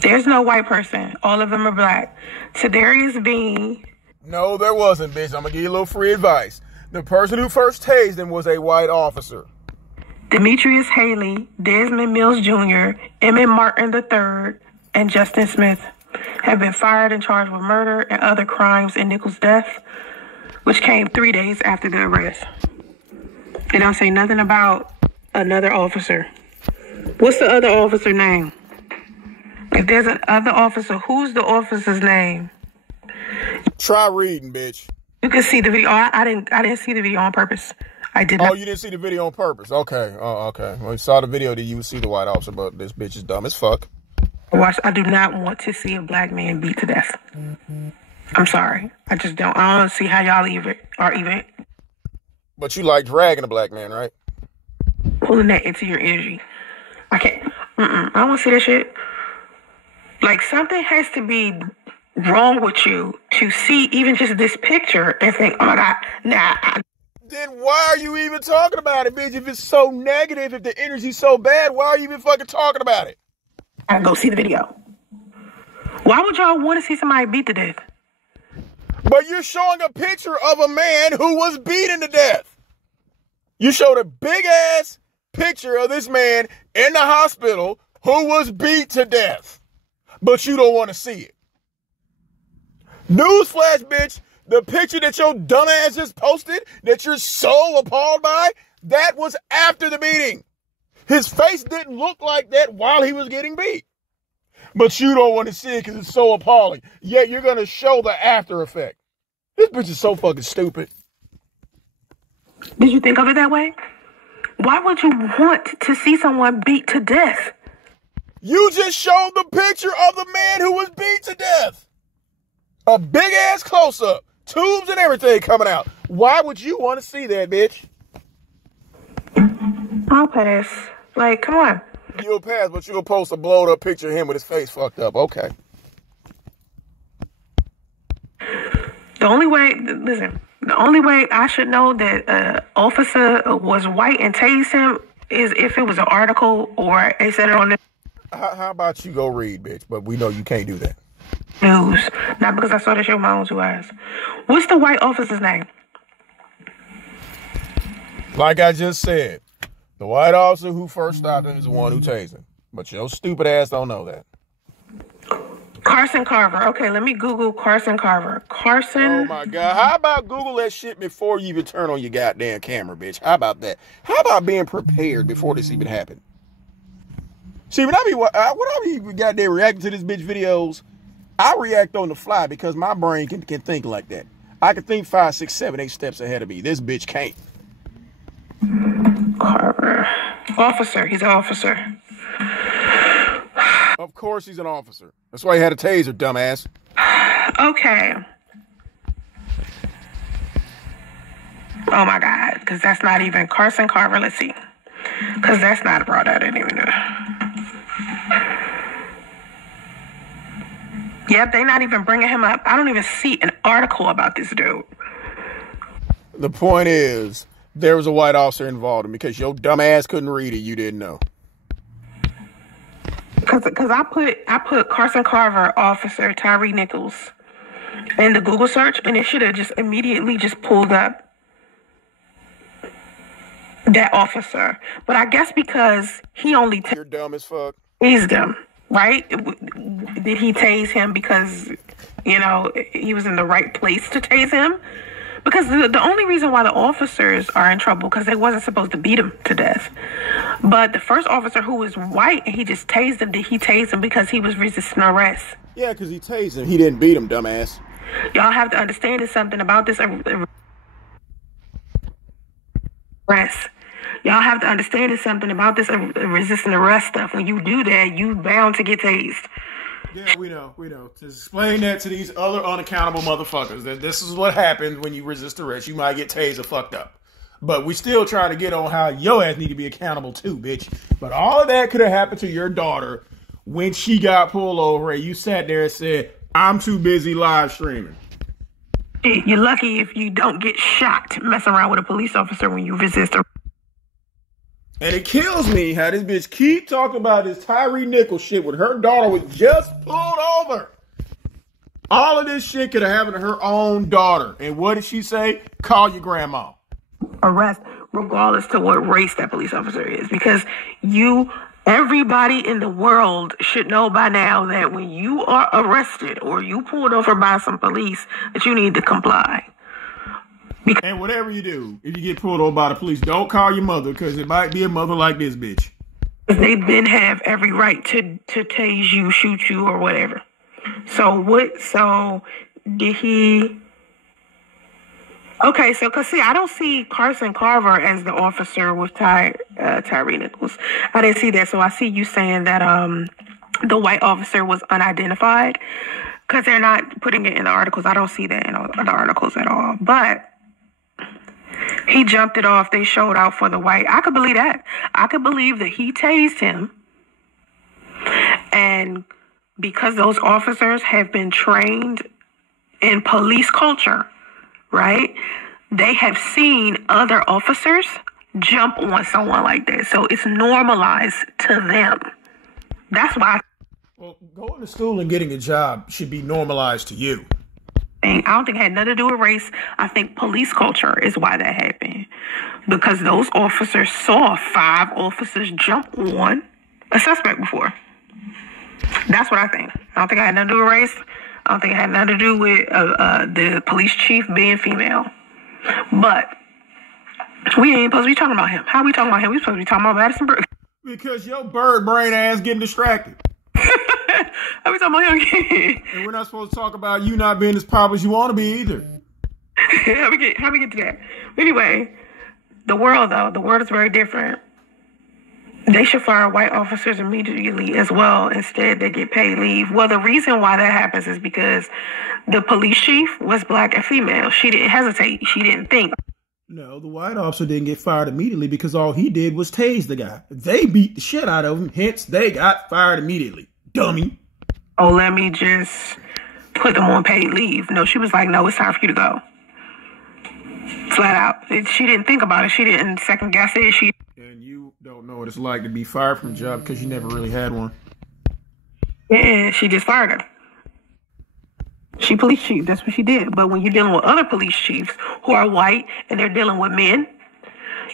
There's no white person. All of them are black. Tadarius Bean. No, there wasn't, bitch. I'm gonna give you a little free advice. The person who first tased him was a white officer. Demetrius Haley, Desmond Mills Jr., Emmett Martin III, and Justin Smith have been fired and charged with murder and other crimes in Nichols' death, which came 3 days after the arrest. They don't say nothing about another officer. What's the other officer name? If there's another officer, who's the officer's name? Try reading, bitch. You can see the video. I didn't see the video on purpose. I did not. Oh, you didn't see the video on purpose? Okay. Oh, okay. Well, you saw the video, then you would see the white officer, but this bitch is dumb as fuck. I do not want to see a black man beat to death. I'm sorry. I just don't. I don't see how y'all even. But you like dragging a black man, right? Pulling that into your energy. I can't. I don't want to see that shit. Like, something has to be wrong with you to see even just this picture and think, oh my God, nah. Then why are you even talking about it, bitch? If it's so negative, if the energy's so bad, why are you even fucking talking about it? I can go see the video. Why would y'all want to see somebody beat to death? But you're showing a picture of a man who was beaten to death. You showed a big ass picture of this man in the hospital who was beat to death. But you don't want to see it. Newsflash, bitch. The picture that your dumbass just posted that you're so appalled by, that was after the beating. His face didn't look like that while he was getting beat. But you don't want to see it because it's so appalling. Yet you're going to show the after effect. This bitch is so fucking stupid. Did you think of it that way? Why would you want to see someone beat to death? You just showed the picture of the man who was beat to death. A big ass close up. Tubes and everything coming out. Why would you want to see that, bitch? I'll pass. Like, come on. You'll pass, but you'll post a blowed up picture of him with his face fucked up. Okay. The only way I should know that an officer was white and tased him is if it was an article or they said it on the How about you go read, bitch? But we know you can't do that. news. Not because I saw the show with my own 2 eyes. What's the white officer's name? Like I just said, the white officer who first stopped him is the one who tased him. But your stupid ass don't know that. Carson Carver. Okay, let me Google Carson Carver. Carson. Oh my God. How about Google that shit before you even turn on your goddamn camera, bitch? How about that? How about being prepared before this even happened? See, when I be goddamn reacting to this bitch videos, I react on the fly because my brain can think like that. I can think 5, 6, 7, 8 steps ahead of me. This bitch can't. Carver. Officer. He's an officer. Of course he's an officer. That's why he had a taser, dumbass. Okay. Oh my God. Because that's not even Carson Carver. Let's see. Because that's not brought out. I didn't even know. Yep, they're not even bringing him up. I don't even see an article about this dude. The point is, there was a white officer involved, and because your dumb ass couldn't read it, you didn't know. Because I put Carson Carver, officer Tyree Nichols, in the Google search, and it should have just immediately just pulled up that officer. But I guess because he only You're dumb as fuck. He's dumb, right? Did he tase him because, he was in the right place to tase him? Because the only reason why the officers are in trouble, because they wasn't supposed to beat him to death. But the first officer, who was white, and he just tased him, he tased him because he was resisting arrest. Yeah, because he tased him. He didn't beat him, dumbass. Y'all have to understand there's something about this arrest. Y'all have to understand there's something about this resisting arrest stuff. When you do that, you bound to get tased. Yeah, we know. To explain that to these other unaccountable motherfuckers, that this is what happens when you resist arrest. You might get tased or fucked up. But we still trying to get on how your ass need to be accountable too, bitch. But all of that could have happened to your daughter when she got pulled over and you sat there and said, I'm too busy live streaming. You're lucky if you don't get shot messing around with a police officer when you resist arrest. And it kills me how this bitch keep talking about this Tyree Nichols shit when her daughter was just pulled over. All of this shit could have happened to her own daughter. And what did she say? Call your grandma. Arrest, regardless to what race that police officer is. Because everybody in the world should know by now that when you are arrested or you pulled over by some police, that you need to comply. And whatever you do, if you get pulled over by the police, don't call your mother, because it might be a mother like this bitch. They then have every right to tase you, shoot you, or whatever. So did he... Okay, so, because, see, I don't see Carson Carver as the officer with Tyree Nichols. I didn't see that, so I see you saying that the white officer was unidentified, because they're not putting it in the articles. I don't see that in the articles at all. But he jumped it off. They showed out for the white. I could believe that. I could believe that he tased him. And because those officers have been trained in police culture, right? They have seen other officers jump on someone like that. So it's normalized to them. That's why. Well, going to school and getting a job should be normalized to you. I don't think it had nothing to do with race. I think police culture is why that happened. Because those officers saw 5 officers jump on a suspect before. That's what I think. I don't think it had nothing to do with race. I don't think it had nothing to do with the police chief being female. But we ain't supposed to be talking about him. How are we talking about him? We supposed to be talking about Madison Brooks. Because your bird brain ass getting distracted. How we talking about him again? And we're not supposed to talk about you not being as pop as you want to be either. How we get to that? Anyway, the world is very different. They should fire white officers immediately as well. Instead, they get paid leave. Well, the reason why that happens is because the police chief was black and female. She didn't hesitate. She didn't think. No, the white officer didn't get fired immediately because all he did was tase the guy. They beat the shit out of him. Hence, they got fired immediately. Dummy. Oh, let me just put them on paid leave. No, she was like, no, it's time for you to go. Flat out. She didn't think about it. She didn't second guess it. And you don't know what it's like to be fired from a job because you never really had one. Yeah, she just fired her. She police chief. That's what she did. But when you're dealing with other police chiefs who are white and they're dealing with men,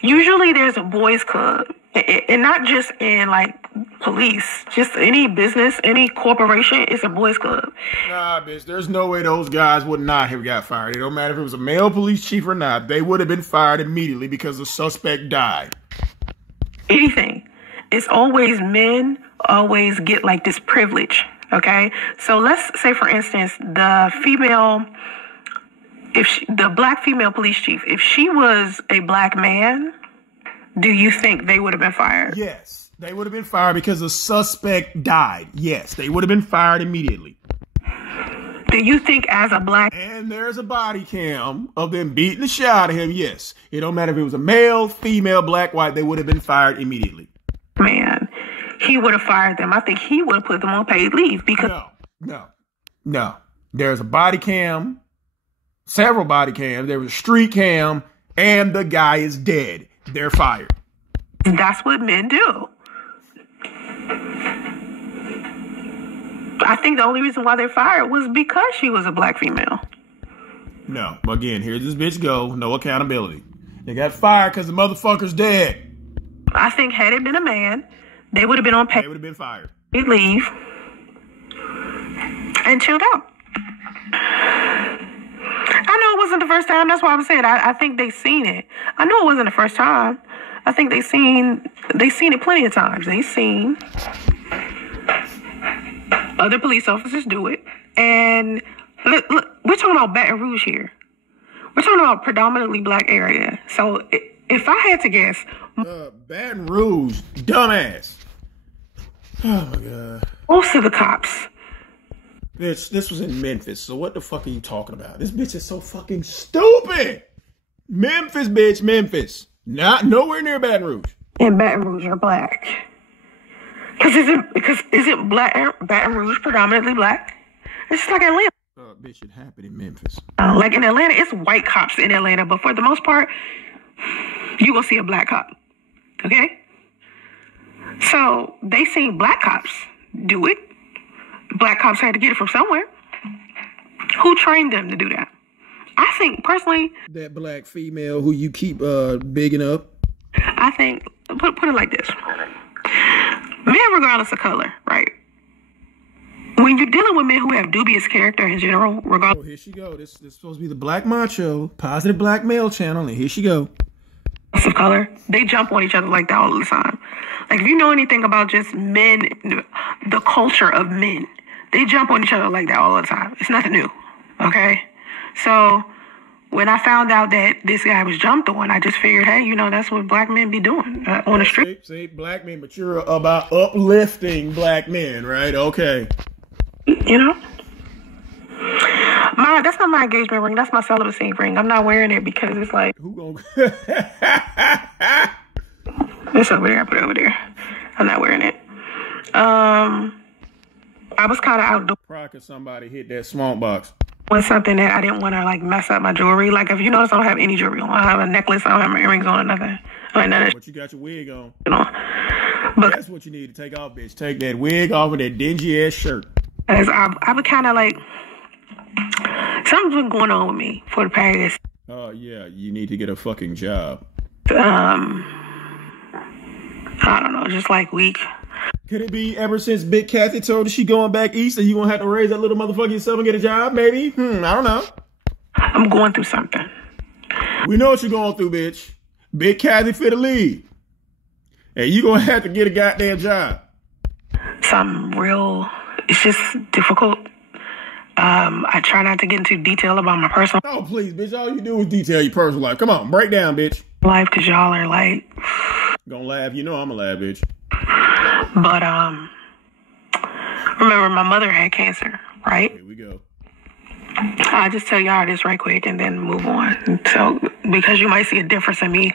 usually there's a boys club. And not just in, like, police. Just any business, any corporation, it's a boys club. Nah, bitch. There's no way those guys would not have got fired. It don't matter if it was a male police chief or not. They would have been fired immediately because the suspect died. Anything. It's always men always get, like, this privilege, okay? So let's say, for instance, the black female police chief, if she was a black man, do you think they would have been fired? Yes, they would have been fired because the suspect died. Yes, they would have been fired immediately. Do you think as a black... And there's a body cam of them beating the shit out of him. Yes, it don't matter if it was a male, female, black, white, they would have been fired immediately. Man, he would have fired them. I think he would have put them on paid leave because... No. There's a body cam, several body cams. There was a street cam, and the guy is dead. They're fired. That's what men do. I think the only reason why they're fired was because she was a black female. No. Again, here this bitch go. No accountability. They got fired because the motherfucker's dead. I think had it been a man, they would have been on paid. They would have been fired. Leave. And chilled out. I know it wasn't the first time. That's why I'm saying I think they seen it. I know it wasn't the first time. I think they seen it plenty of times. They seen other police officers do it. And look, we're talking about Baton Rouge here. We're talking about predominantly black area. So if I had to guess, Baton Rouge, dumbass. Oh my God. Most of the cops. Bitch, this was in Memphis. So what the fuck are you talking about? This bitch is so fucking stupid. Memphis, bitch, Memphis. Not nowhere near Baton Rouge. And Baton Rouge are black. Isn't Baton Rouge predominantly black? It's just like Atlanta. Bitch, it happened in Memphis. Like in Atlanta, it's white cops in Atlanta, but for the most part, you gonna see a black cop. Okay? So they seen black cops do it. Black cops had to get it from somewhere. Who trained them to do that? I think personally, that black female who you keep bigging up. I think put it like this: men, regardless of color, right? When you're dealing with men who have dubious character in general, regardless. Oh, here she go. This is supposed to be the Black Macho, positive black male channel, and here she go. Of color, they jump on each other like that all the time. Like if you know anything about just men, the culture of men, they jump on each other like that all the time. It's nothing new, okay? So when I found out that this guy was jumped on, I just figured, hey, you know, that's what black men be doing on the street. See, black men, but you're about uplifting black men, right? Okay. You know? That's not my engagement ring. That's my celibacy ring. I'm not wearing it because it's like... Who gonna... It's over there. I put it over there. I'm not wearing it. I was kind of outdoors. Probably somebody hit that small box. Was something that I didn't want to like mess up my jewelry. Like if you notice, I don't have any jewelry on. I don't have a necklace. I don't have my earrings on or nothing. But you got your wig on. You know, but that's what you need to take off, bitch. Take that wig off of that dingy ass shirt. As I would kind of like something's been going on with me for the past. Oh yeah, you need to get a fucking job. I don't know, just like week. Could it be ever since Big Kathie told her she going back east and you gonna have to raise that little motherfucker yourself and get a job? Maybe. I don't know. I'm going through something. We know what you're going through, bitch. Big Kathie for the lead. And you gonna have to get a goddamn job. Something real. It's just difficult. I try not to get into detail about my personal. Oh, please, bitch. All you do is detail your personal life. Come on, break down, bitch. Life, because y'all are like... Gonna laugh. You know I'm gonna laugh, bitch. But, remember my mother had cancer, right? Here we go. I'll just tell y'all this right quick and then move on. So, because you might see a difference in me.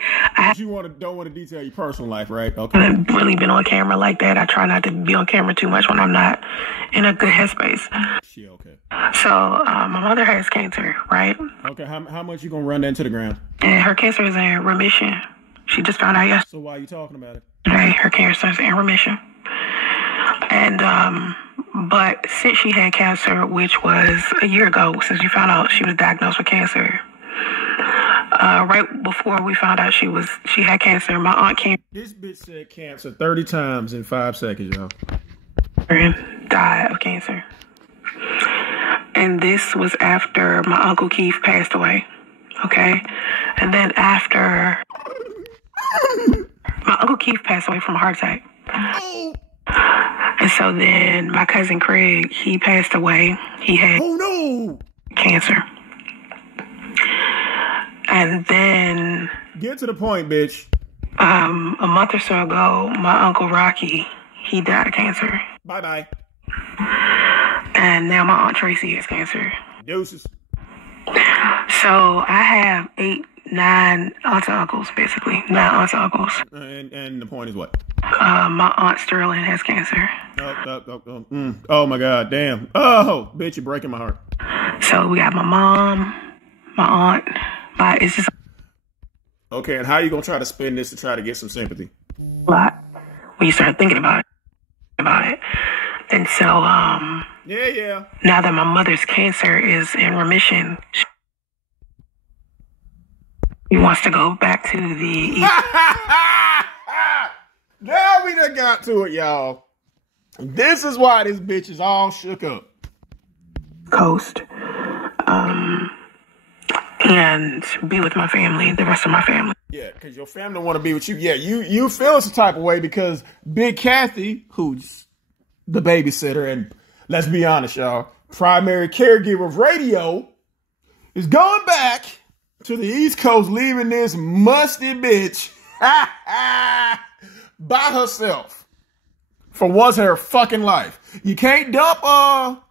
You don't want to detail your personal life, right? Okay. I haven't really been on camera like that. I try not to be on camera too much when I'm not in a good headspace. Shit, okay. So, my mother has cancer, right? Okay, how much you gonna run that into the ground? And her cancer is in remission. She just found out yesterday. So why are you talking about it? Right, her cancer is in remission. And, but since she had cancer, which was a year ago, since you found out she was diagnosed with cancer, right before we found out she had cancer, my aunt came. This bitch said cancer 30 times in 5 seconds, y'all. And died of cancer. And this was after my Uncle Keith passed away. Okay? And then after my Uncle Keith passed away from a heart attack. Oh. And so then my cousin Craig, he passed away. He had cancer. And then... Get to the point, bitch. A month or so ago, my Uncle Rocky, he died of cancer. Bye-bye. And now my Aunt Tracy has cancer. Deuces. So I have 9 aunts and uncles, basically. 9 aunts and uncles. And the point is what? My Aunt Sterling has cancer. Oh my God, damn. Oh, bitch, you're breaking my heart. So we got my mom, my aunt, it's just okay, and how are you gonna try to spin this to try to get some sympathy? A lot when you start thinking about it. And so, yeah. Now that my mother's cancer is in remission, she wants to go back to the... Now we done got to it, y'all. This is why this bitch is all shook up. Coast. and be with my family, the rest of my family. Yeah, because your family want to be with you. Yeah, you feel some type of way because Big Kathie, who's the babysitter and, let's be honest, y'all, primary caregiver of radio, is going back to the East Coast, leaving this musty bitch by herself for once in her fucking life. You can't dump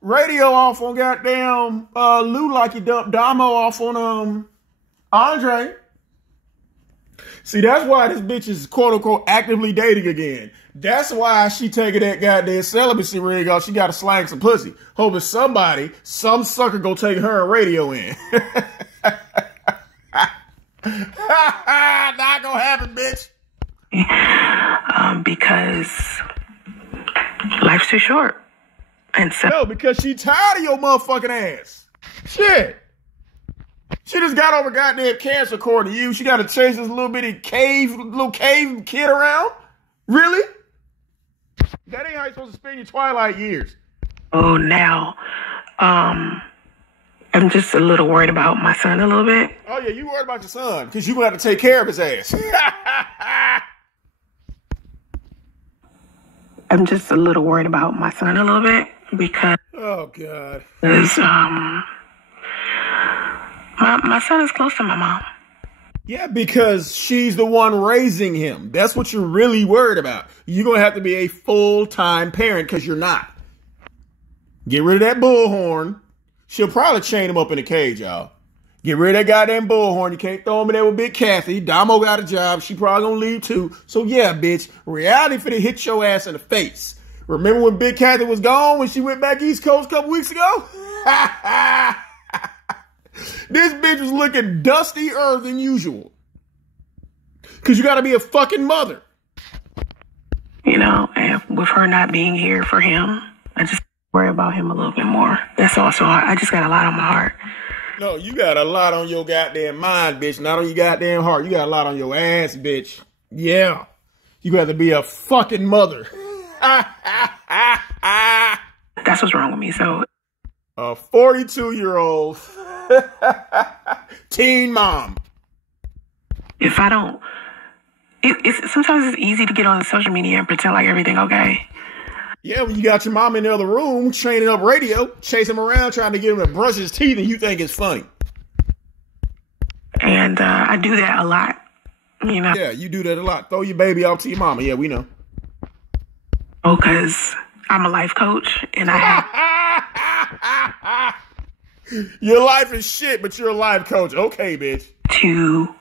radio off on goddamn Lou like you dumped Damo off on Andre. See, that's why this bitch is quote unquote actively dating again. That's why she taking that goddamn celibacy rig off. She got to slang some pussy. Hoping somebody, some sucker go take her and radio in. Not gonna happen, bitch. Because life's too short. And so no, because she tired of your motherfucking ass. Shit. She just got over goddamn cancer according to you. She got to chase this little cave kid around? Really? That ain't how you're supposed to spend your twilight years. Oh, now, I'm just a little worried about my son a little bit. Oh, yeah, you worried about your son because you going to have to take care of his ass. I'm just a little worried about my son a little bit because... Oh, God. My son is close to my mom. Yeah, because she's the one raising him. That's what you're really worried about. You're going to have to be a full-time parent because you're not. Get rid of that bullhorn. She'll probably chain him up in a cage, y'all. Get rid of that goddamn bullhorn. You can't throw him in there with Big Kathie. Damo got a job. She probably going to leave too. So yeah, bitch, reality finna hit your ass in the face. Remember when Big Kathie was gone when she went back East Coast a couple weeks ago? This bitch was looking dustier than usual. Because you got to be a fucking mother. You know, and with her not being here for him, I just worry about him a little bit more. That's also, I just got a lot on my heart. No, you got a lot on your goddamn mind, bitch. Not on your goddamn heart. You got a lot on your ass, bitch. Yeah. You got to be a fucking mother. That's what's wrong with me. So, a 42-year-old teen mom. If I don't, sometimes it's easy to get on social media and pretend like everything okay. Yeah, when you got your mom in the other room training up radio, chase him around trying to get him to brush his teeth, and you think it's funny. And I do that a lot, you know. Yeah, you do that a lot. Throw your baby off to your mama. Yeah, we know. Oh, because I'm a life coach, and I have... Your life is shit, but you're a life coach. Okay, bitch. To,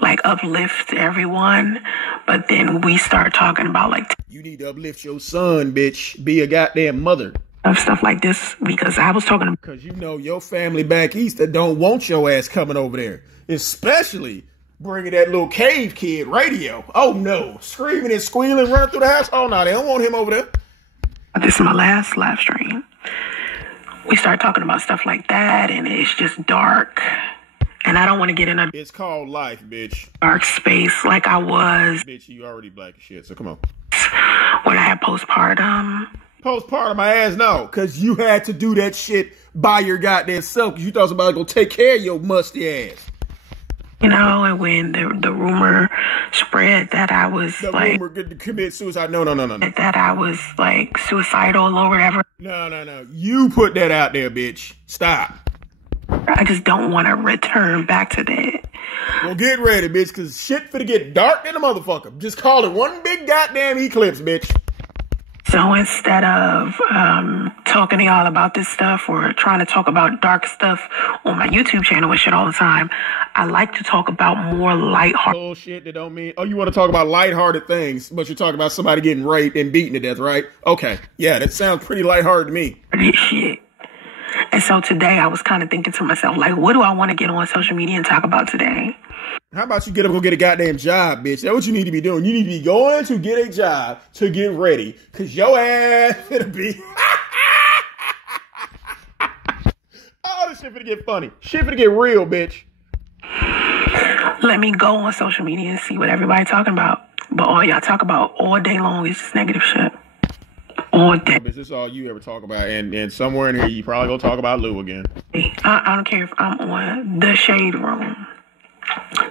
like, uplift everyone, but then we start talking about, like... You need to uplift your son, bitch. Be a goddamn mother. Of stuff like this, because I was talking... Because you know your family back east that don't want your ass coming over there. Especially bringing that little cave kid radio. Oh, no. Screaming and squealing, running through the house. Oh, no, they don't want him over there. This is my last live stream. We start talking about stuff like that, and it's just dark. And I don't want to get in a... It's called life, bitch. Dark space like I was. Bitch, you already black as shit, so come on. When I had postpartum. Postpartum, my ass, no. Because you had to do that shit by your goddamn self. Because you thought somebody was going to take care of your musty ass. You know, and when the rumor spread that I was the like... rumor to commit suicide. No. That I was like suicidal or whatever. No. You put that out there, bitch. Stop. I just don't want to return back to that. Well, get ready, bitch, because shit finna get dark in the motherfucker. Just call it one big goddamn eclipse, bitch. So instead of talking to y'all about this stuff or trying to talk about dark stuff on my YouTube channel and shit all the time, I like to talk about more lighthearted bullshit that don't mean... Oh, you want to talk about lighthearted things, but you're talking about somebody getting raped and beaten to death, right? Okay. Yeah, that sounds pretty lighthearted to me. Shit. And so today I was kind of thinking to myself, like, what do I want to get on social media and talk about today? How about you get up and go get a goddamn job, bitch? That's what you need to be doing. You need to be going to get a job to get ready. Because your ass finna be... Oh, this shit finna get funny. Shit finna get real, bitch. Let me go on social media and see what everybody's talking about. But all y'all talk about all day long is just negative shit. all day. This is all you ever talk about, and somewhere in here you probably gonna talk about Lou again. I don't care if I'm on the Shade Room,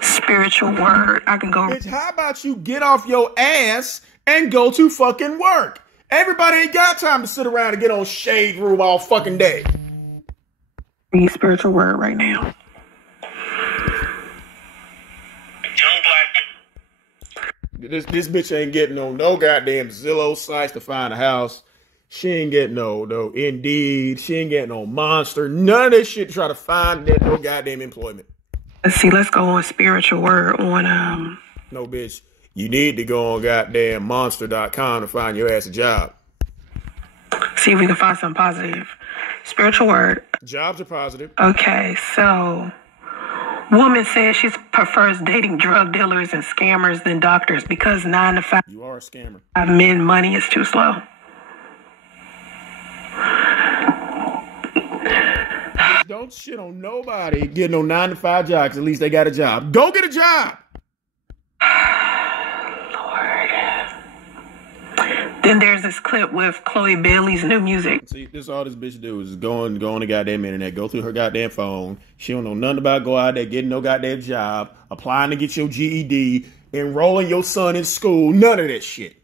Spiritual Word. I can go. Bitch, how about you get off your ass and go to fucking work? Everybody ain't got time to sit around and get on Shade Room all fucking day. Read Spiritual Word right now. This bitch ain't getting on no goddamn Zillow sites to find a house. She ain't getting no Indeed. She ain't getting no Monster. None of this shit to try to find that no goddamn employment. Let's see. Let's go on Spiritual Word on No, bitch. You need to go on goddamn monster.com to find your ass a job. See if we can find something positive. Spiritual Word. Jobs are positive. Okay, so woman says she prefers dating drug dealers and scammers than doctors because 9 to 5. You are a scammer. Men money is too slow. Don't shit on nobody getting no 9 to 5 job, 'cause at least they got a job. Go get a job. Lord. Then there's this clip with Chloe Bailey's new music. See, this all this bitch do is go on the goddamn internet, go through her goddamn phone. She don't know nothing about go out there getting no goddamn job, applying to get your GED, enrolling your son in school. None of that shit.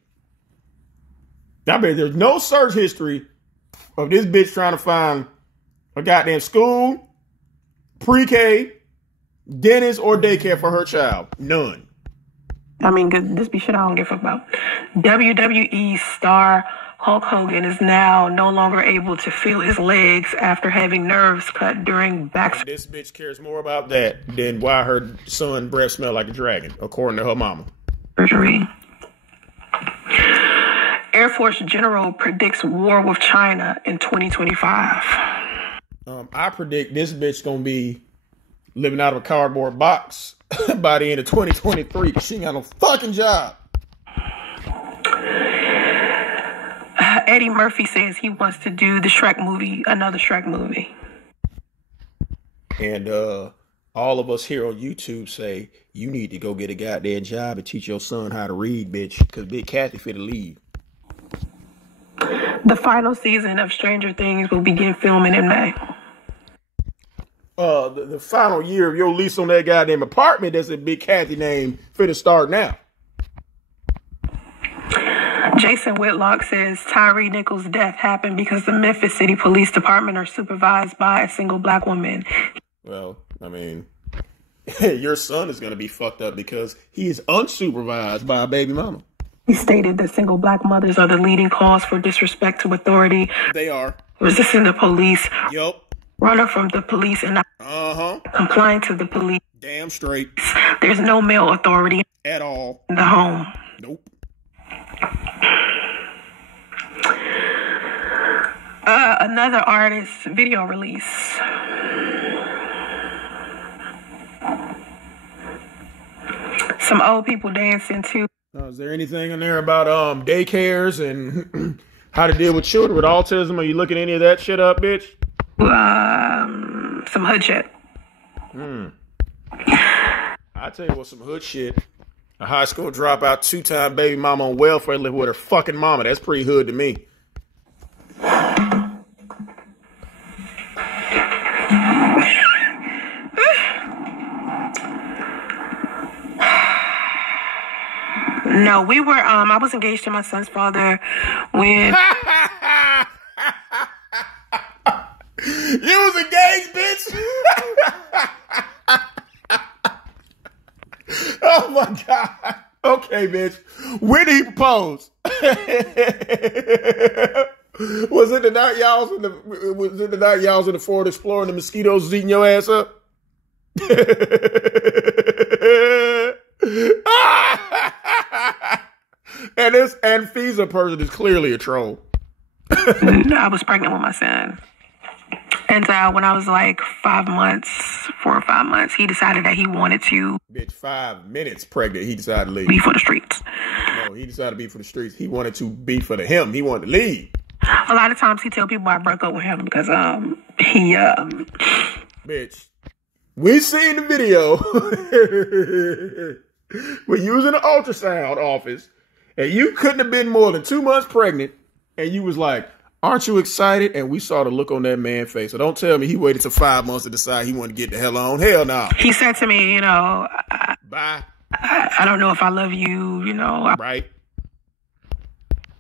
I bet there's no search history of this bitch trying to find a goddamn school, pre-K, dentist, or daycare for her child. None. I mean, this be shit I don't give a fuck about. WWE star Hulk Hogan is now no longer able to feel his legs after having nerves cut during back. This bitch cares more about that than why her son breath smell like a dragon, according to her mama. Surgery. Air Force General predicts war with China in 2025. I predict this bitch gonna be living out of a cardboard box by the end of 2023 because she ain't got no fucking job. Eddie Murphy says he wants to do the Shrek movie, another Shrek movie. And all of us here on YouTube say, you need to go get a goddamn job and teach your son how to read, bitch, because Big Kathie finna leave. The final season of Stranger Things will begin filming in May. The final year of your lease on that goddamn apartment that's a Big Kathie name finna start now. Jason Whitlock says Tyree Nichols' death happened because the Memphis City Police Department are supervised by a single black woman. Well, I mean, your son is going to be fucked up because he is unsupervised by a baby mama. He stated that single black mothers are the leading cause for disrespect to authority. They are. Resisting the police. Yup. Running from the police and not complying to the police. Damn straight. There's no male authority at all in the home. Nope. Another artist video release. Some old people dancing too. Is there anything in there about daycares and how to deal with children with autism? Are you looking any of that shit up, bitch? Some hood shit. I tell you what, some hood shit. A high school dropout, 2-time baby mama on welfare, live with her fucking mama. That's pretty hood to me. No, we were, I was engaged to my son's father when... You was engaged, bitch? Oh, my God. Okay, bitch. When did he propose? Was it the night y'all was in the Florida exploring the mosquitoes was eating your ass up? And Fiza person is clearly a troll. I was pregnant with my son. And when I was like 4 or 5 months, he decided that he wanted to... Bitch, 5 minutes pregnant, he decided to leave. Be for the streets. No, he decided to be for the streets. He wanted to be for the him. He wanted to leave. A lot of times he tell people I broke up with him because he... Bitch, we seen the video. When you was in the ultrasound office and you couldn't have been more than 2 months pregnant and you was like, aren't you excited? And we saw the look on that man's face. So don't tell me he waited till 5 months to decide he wanted to get the hell on. Hell no. He said to me, bye. I don't know if I love you, Right.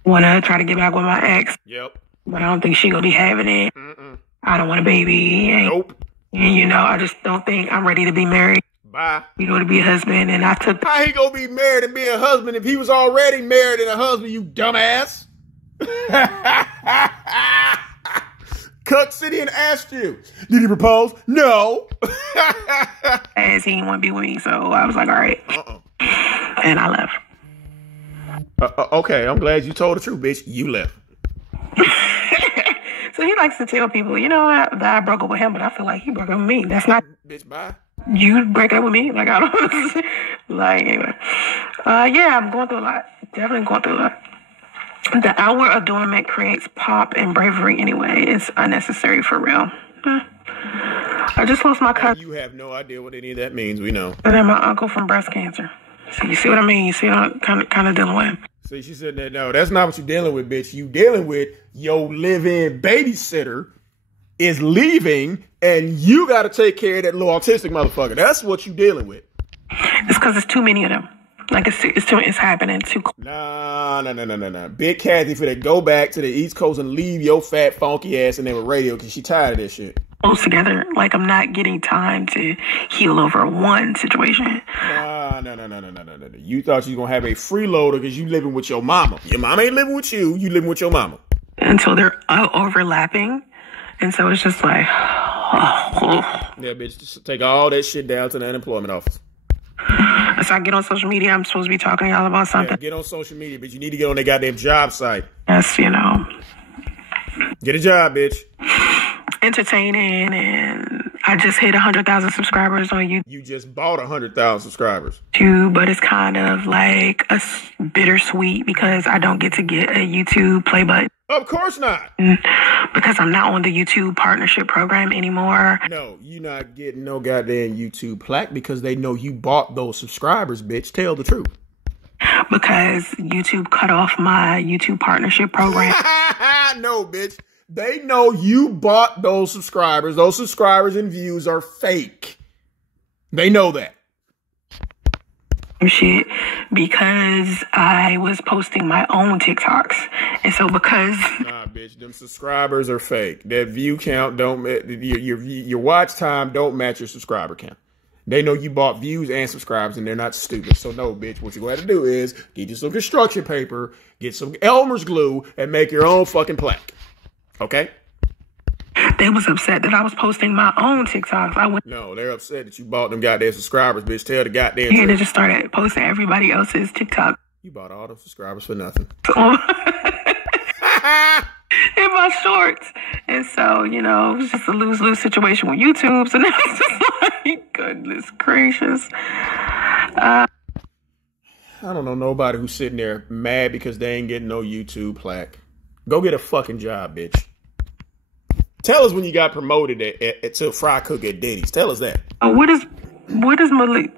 Want to try to get back with my ex. Yep. But I don't think she going to be having it. Mm-mm. I don't want a baby. Nope. And, I just don't think I'm ready to be married. Bye. To be a husband. And I took... How he gonna be married and be a husband if he was already married and a husband, you dumbass? Cut City and asked you, did he propose? No. As he didn't want to be with me, so I was like, all right. And I left. Okay, I'm glad you told the truth, bitch. You left. So he likes to tell people, that I broke up with him, but I feel like he broke up with me. That's not... Bitch, bye. You break up with me? Like, I don't... like, anyway. Yeah, I'm going through a lot. Definitely going through a lot. The outward adornment creates pop and bravery anyway. It's unnecessary for real. I just lost my cousin. You have no idea what any of that means. We know. And then my uncle from breast cancer. So you see what I mean? You see what I'm kind of dealing with? See, she said that, no, that's not what you're dealing with, bitch. You dealing with your live-in babysitter is leaving, and you got to take care of that little autistic motherfucker. That's what you dealing with. It's because there's too many of them. Like, it's happening too. Nah. Big Kathie for to go back to the East Coast and leave your fat, funky ass in there with radio because she tired of this shit. Close together. Like, I'm not getting time to heal over one situation. No. You thought you was going to have a freeloader because you living with your mama. Your mama ain't living with you. You living with your mama. Until they're overlapping. And so it's just like, Yeah, bitch, just take all that shit down to the unemployment office. So I get on social media, I'm supposed to be talking to y'all about something. Yeah, get on social media, bitch. You need to get on their goddamn job site. Yes, Get a job, bitch. Entertaining, and I just hit 100,000 subscribers on YouTube. You just bought 100,000 subscribers. But it's kind of like a bittersweet because I don't get to get a YouTube play button. Of course not. Because I'm not on the YouTube partnership program anymore. No, you're not getting no goddamn YouTube plaque because they know you bought those subscribers, bitch. Tell the truth. Because YouTube cut off my YouTube partnership program. No, bitch. They know you bought those subscribers. Those subscribers and views are fake. They know that. Shit, because I was posting my own TikToks. And so because... Nah, bitch, them subscribers are fake. That view count don't... Your watch time don't match your subscriber count. They know you bought views and subscribers and they're not stupid. So no, bitch, what you got to do is get you some construction paper, get some Elmer's glue, and make your own fucking plaque. Okay? They was upset that I was posting my own TikToks. No, they're upset that you bought them goddamn subscribers, bitch. Tell the goddamn truth. They just started posting everybody else's TikTok. You bought all them subscribers for nothing. In my shorts. And so, it was just a lose-lose situation with YouTube. So now it's just like, goodness gracious. I don't know nobody who's sitting there mad because they ain't getting no YouTube plaque. Go get a fucking job, bitch. Tell us when you got promoted to fry cook at Denny's. Tell us that. What does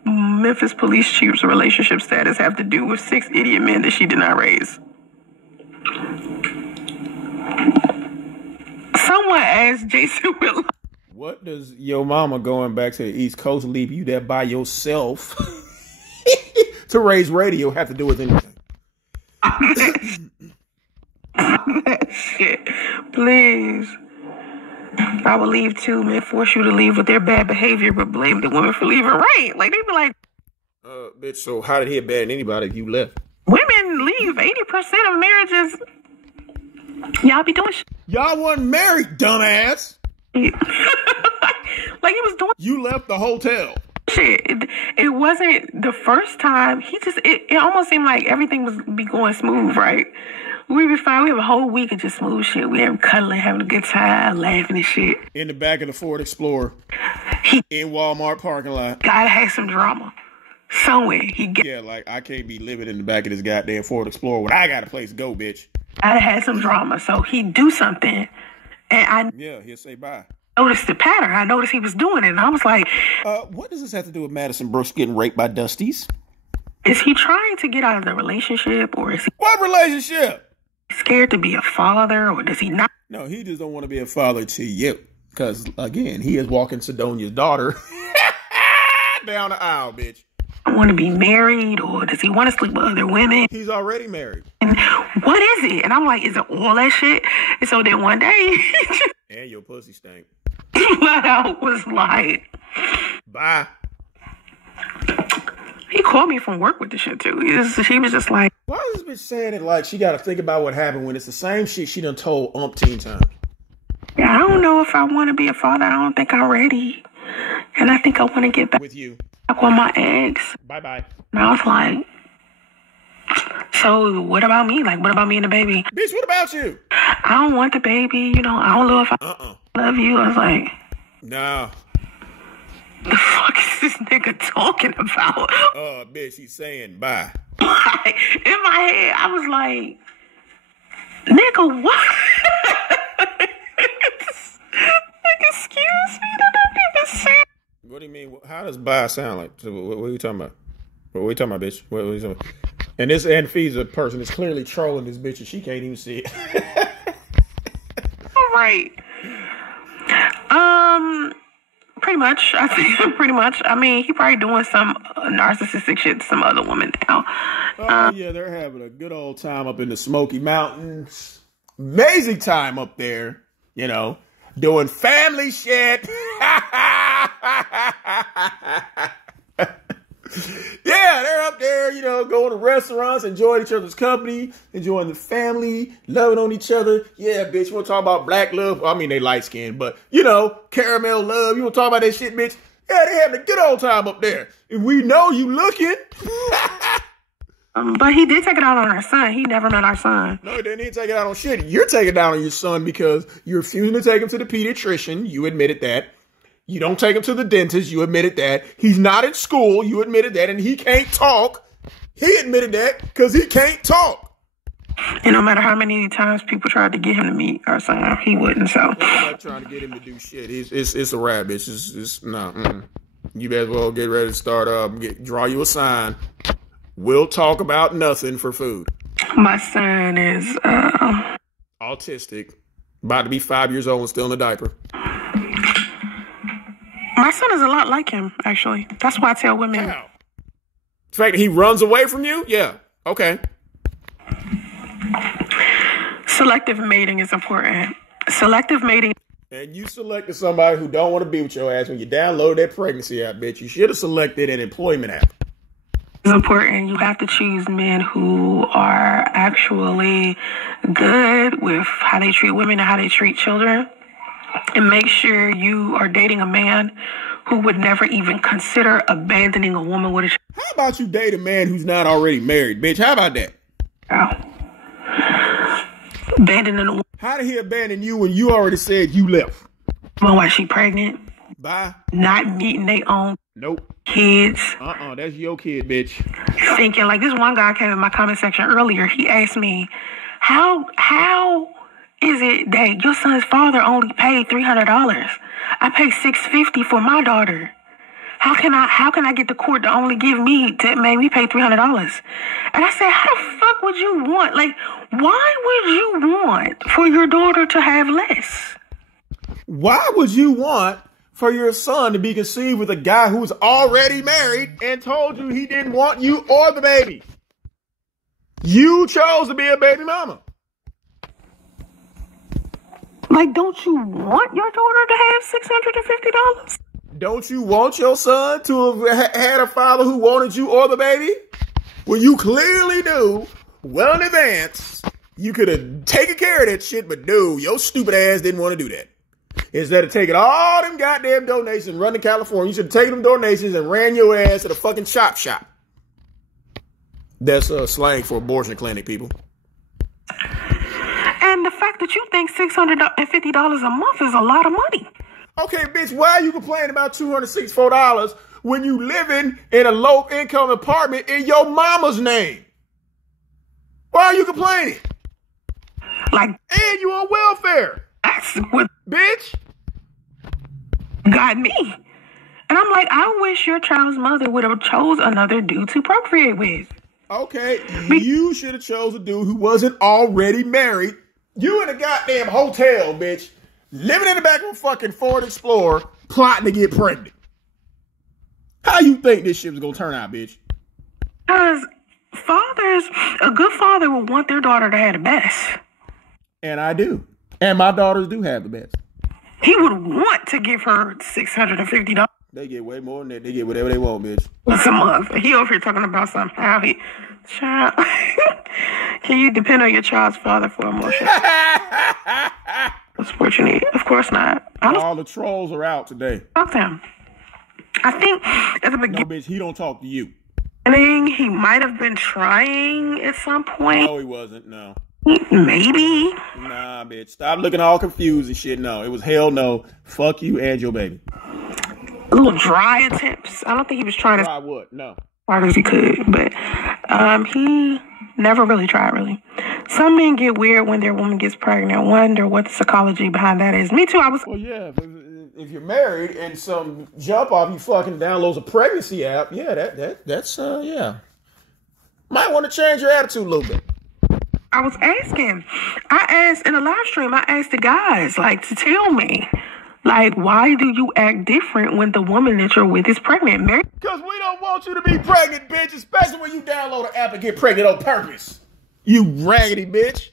Memphis police chief's relationship status have to do with 6 idiot men that she did not raise? Someone asked Jason Willow. What does your mama going back to the East Coast leave you there by yourself to raise radio have to do with anything? Shit. Please. I would leave too, man. Force you to leave with their bad behavior, but blame the women for leaving. Right? Like, they be like, bitch, so how did he abandon anybody if you left? Women leave 80% of marriages. Y'all be doing shit. Y'all wasn't married, dumbass. Like, he was doing. You left the hotel. Shit. It wasn't the first time. It almost seemed like everything was be going smooth, right? We be fine. We have a whole week of just smooth shit. We have cuddling, having a good time, laughing and shit. In the back of the Ford Explorer. In Walmart parking lot. Gotta have some drama. Somewhere. Yeah, like, I can't be living in the back of this goddamn Ford Explorer when I got a place to go, bitch. Gotta have some drama. So he do something. And yeah, he'll say bye. Noticed the pattern. I noticed he was doing it. And I was like... what does this have to do with Madison Brooks getting raped by Dusties? Is he trying to get out of the relationship or is he... What relationship? scared to be a father, or does he not? No, he just don't want to be a father to you. Because, again, he is walking Sidonia's daughter down the aisle, bitch. Want to be married, or does he want to sleep with other women? He's already married. And what is it? And I'm like, is it all that shit? And so then one day, and your pussy stank. flat out was like, bye. He called me from work with the shit too. She was just like, why is this bitch saying it like she got to think about what happened when it's the same shit she done told umpteen times? Yeah, I don't know if I want to be a father. I don't think I'm ready. And I think I want to get back with you. Back on my eggs. Bye-bye. And I was like, so what about me? Like, what about me and the baby? Bitch, what about you? I don't want the baby. You know, I don't know if I love you. I was like, nah. The fuck is this nigga talking about? Bitch, he's saying bye. Like, in my head, I was like, nigga, what? Excuse me, that don't even sound. What do you mean? How does bye sound like? So what are you talking about? What are you talking about, bitch? What are you talking about? And this Aunt Fee's a person that's clearly trolling this bitch and she can't even see it. All right. Pretty much. I think pretty much. I mean, he probably doing some narcissistic shit to some other woman now. Yeah, they're having a good old time up in the Smoky Mountains. Amazing time up there, you know, doing family shit. Yeah, they're up there, you know, going to restaurants, enjoying each other's company, enjoying the family, loving on each other. Yeah, bitch, you want to talk about black love? Well, I mean, they light skinned, but, you know, caramel love. You want to talk about that shit, bitch? Yeah, they having a good old time up there. And we know you looking. But he did take it out on our son. He never met our son. No, he didn't take it out on shit. You're taking it out on your son because you're refusing to take him to the pediatrician. You admitted that. You don't take him to the dentist. You admitted that. He's not in school. You admitted that. And he can't talk. He admitted that because he can't talk. And no matter how many times people tried to get him to meet our son, he wouldn't. So I'm not trying to get him to do shit. It's a wrap, bitch. It's no. You better well get ready to start draw you a sign. We'll talk about nothing for food. My son is autistic, about to be 5 years old and still in a diaper. My son is a lot like him, actually. That's why I tell women. How? The fact that he runs away from you? Yeah. Okay. Selective mating is important. Selective mating. And you selected somebody who don't want to be with your ass when you download that pregnancy app, bitch. You should have selected an employment app. It's important. You have to choose men who are actually good with how they treat women and how they treat children. And make sure you are dating a man who would never even consider abandoning a woman with a child. How about you date a man who's not already married, bitch? How about that? Abandoning a woman. How did he abandon you when you already said you left? Why she pregnant? Bye. Not meeting their own kids. That's your kid, bitch. Thinking like this one guy came in my comment section earlier. He asked me, how is it that your son's father only paid $300? I pay $650 for my daughter. How can I get the court to only give me to make me pay $300? And I said, how the fuck would you want? Like, why would you want for your daughter to have less? Why would you want for your son to be conceived with a guy who's already married and told you he didn't want you or the baby? You chose to be a baby mama. Like, don't you want your daughter to have $650? Don't you want your son to have had a father who wanted you or the baby? Well, you clearly knew well in advance you could have taken care of that shit, but no, your stupid ass didn't want to do that. Instead of taking all them goddamn donations and running to California, you should have taken them donations and ran your ass to the fucking chop shop. That's slang for abortion clinic, people. And the fact that you think $650 a month is a lot of money. Okay, bitch, why are you complaining about $264 when you living in a low-income apartment in your mama's name? Why are you complaining? Like, and you on welfare. That's what bitch got me. And I'm like, I wish your child's mother would have chose another dude to procreate with. Okay, you should have chose a dude who wasn't already married. You in a goddamn hotel, bitch, living in the back of a fucking Ford Explorer, plotting to get pregnant. How you think this shit was gonna turn out, bitch? Because a good father would want their daughter to have the best. And I do. And my daughters do have the best. He would want to give her $650. They get way more than that. They get whatever they want, bitch. Once a month. He over here talking about somehow child. Can you depend on your child's father for emotion? That's what you need. Of course not. All the trolls are out today. Talk to him. I think at the beginning, no, bitch, he don't talk to you. He might have been trying at some point. No, he wasn't. No. Maybe. Nah, bitch. Stop looking all confused and shit. No, it was hell no. Fuck you and your baby. A little dry attempts. I don't think he was trying to. Try what? No. Hard as he could, but he never really tried. Really, some men get weird when their woman gets pregnant. Wonder what the psychology behind that is. Me too. Well, yeah. If you're married and some jump off you fucking downloads a pregnancy app, yeah, that's yeah. Might want to change your attitude a little bit. I was asking. I asked in a live stream. I asked the guys to tell me. Why do you act different when the woman that you're with is pregnant, Mary? Because we don't want you to be pregnant, bitch, especially when you download an app and get pregnant on purpose. You raggedy bitch.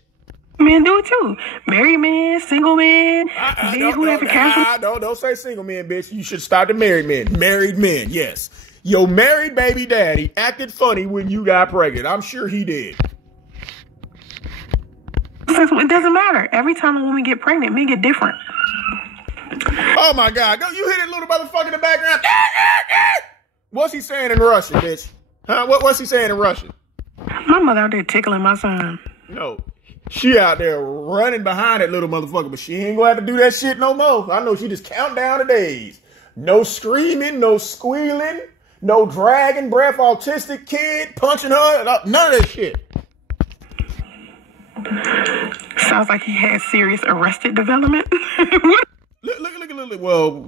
Men do it too. Married men, single men, men who have a casual... Don't say single men, bitch. You should start the married men. Married men, yes. Your married baby daddy acted funny when you got pregnant. I'm sure he did. It doesn't matter. Every time a woman get pregnant, men get different. Oh my God. You hear that little motherfucker in the background? What's he saying in Russian, bitch? Huh? What's he saying in Russian? My mother out there tickling my son. No. She out there running behind that little motherfucker, but she ain't gonna have to do that shit no more. I know she just count down the days. No screaming, no squealing, no dragging breath, autistic kid punching her. None of that shit. Sounds like he had serious arrested development. Look. Well,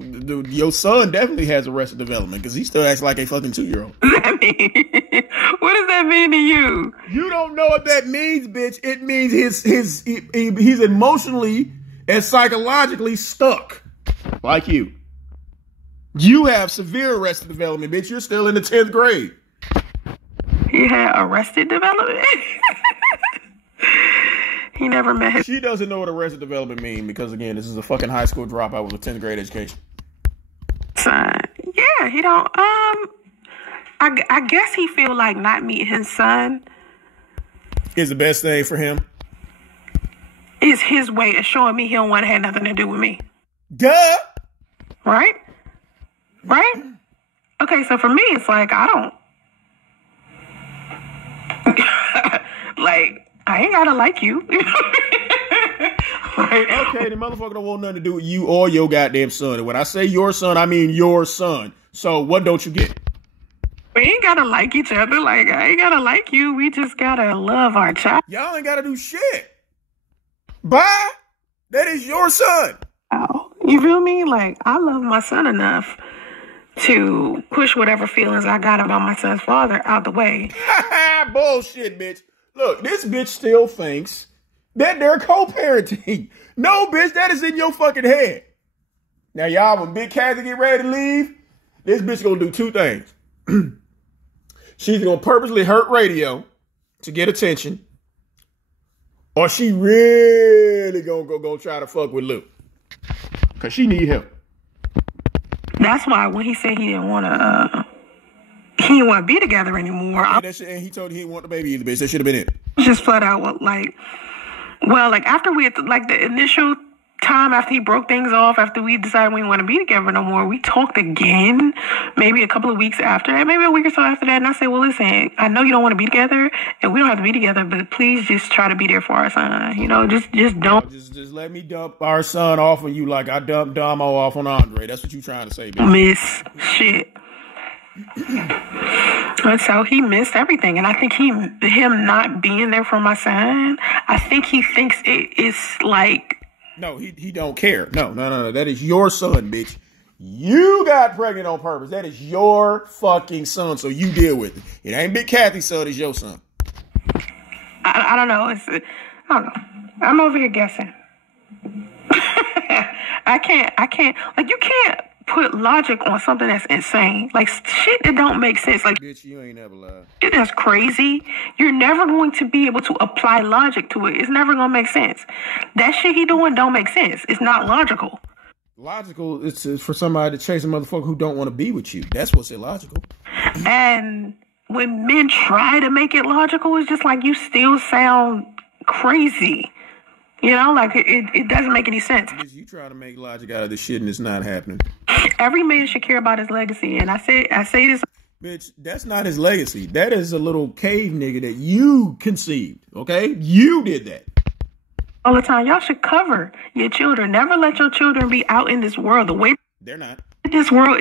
your son definitely has arrested development because he still acts like a fucking 2-year-old. What does that mean to you? You don't know what that means, bitch. It means he's emotionally and psychologically stuck, like you. You have severe arrested development, bitch. You're still in the 10th grade. He had arrested development? He never met his... She doesn't know what arrested development means because, again, this is a fucking high school dropout with a 10th grade education. Son. Yeah, he don't... I guess he feel like not meeting his son is the best thing for him. Is his way of showing me he don't want to have nothing to do with me. Duh! Right? Right? Okay, so for me, it's I don't... I ain't gotta like you. Okay, the motherfucker don't want nothing to do with you or your goddamn son. And when I say your son, I mean your son. So what don't you get? We ain't gotta like each other. I ain't gotta like you. We just gotta love our child. Y'all ain't gotta do shit. Bye. That is your son. Oh, you feel me? I love my son enough to push whatever feelings I got about my son's father out the way. Bullshit, bitch. Look, this bitch still thinks that they're co-parenting. No, bitch, that is in your fucking head. Now, y'all, when Big Kathie get ready to leave, this bitch gonna do two things. She's gonna purposely hurt radio to get attention, or she really gonna try to fuck with Luke, cause she need help. That's why when he said he didn't want to be together anymore. Yeah, and he told he didn't want the baby either, bitch. That should have been it. Just flat out, after we had, the initial time after he broke things off, after we decided we didn't want to be together no more, we talked again, maybe a couple of weeks after that, maybe a week or so after that, and I said, well, listen, I know you don't want to be together, and we don't have to be together, but please just try to be there for our son, just don't. Just let me dump our son off on you like I dumped Damo off on Andre. That's what you trying to say, bitch. Miss shit. And so he missed everything, and I think him not being there for my son, I think he thinks it is no, he don't care. No. That is your son, bitch. You got pregnant on purpose. That is your fucking son, so you deal with it. It ain't Big Kathie's son, it's your son. I don't know. I don't know. I'm over here guessing. I can't. Like, you can't put logic on something that's insane. Like, shit that don't make sense. Like, bitch, you ain't never lied. Shit that's crazy. You're never going to be able to apply logic to it. It's never going to make sense. That shit he doing don't make sense. It's not logical. Logical is for somebody to chase a motherfucker who don't want to be with you. That's what's illogical. And when men try to make it logical, it's just like you still sound crazy. You know, like it doesn't make any sense. You trying to make logic out of this shit and it's not happening. Every man should care about his legacy. And I say this. Bitch, that's not his legacy. That is a little cave nigga that you conceived. Okay? You did that. All the time. Y'all should cover your children. Never let your children be out in this world. The way they're not. This world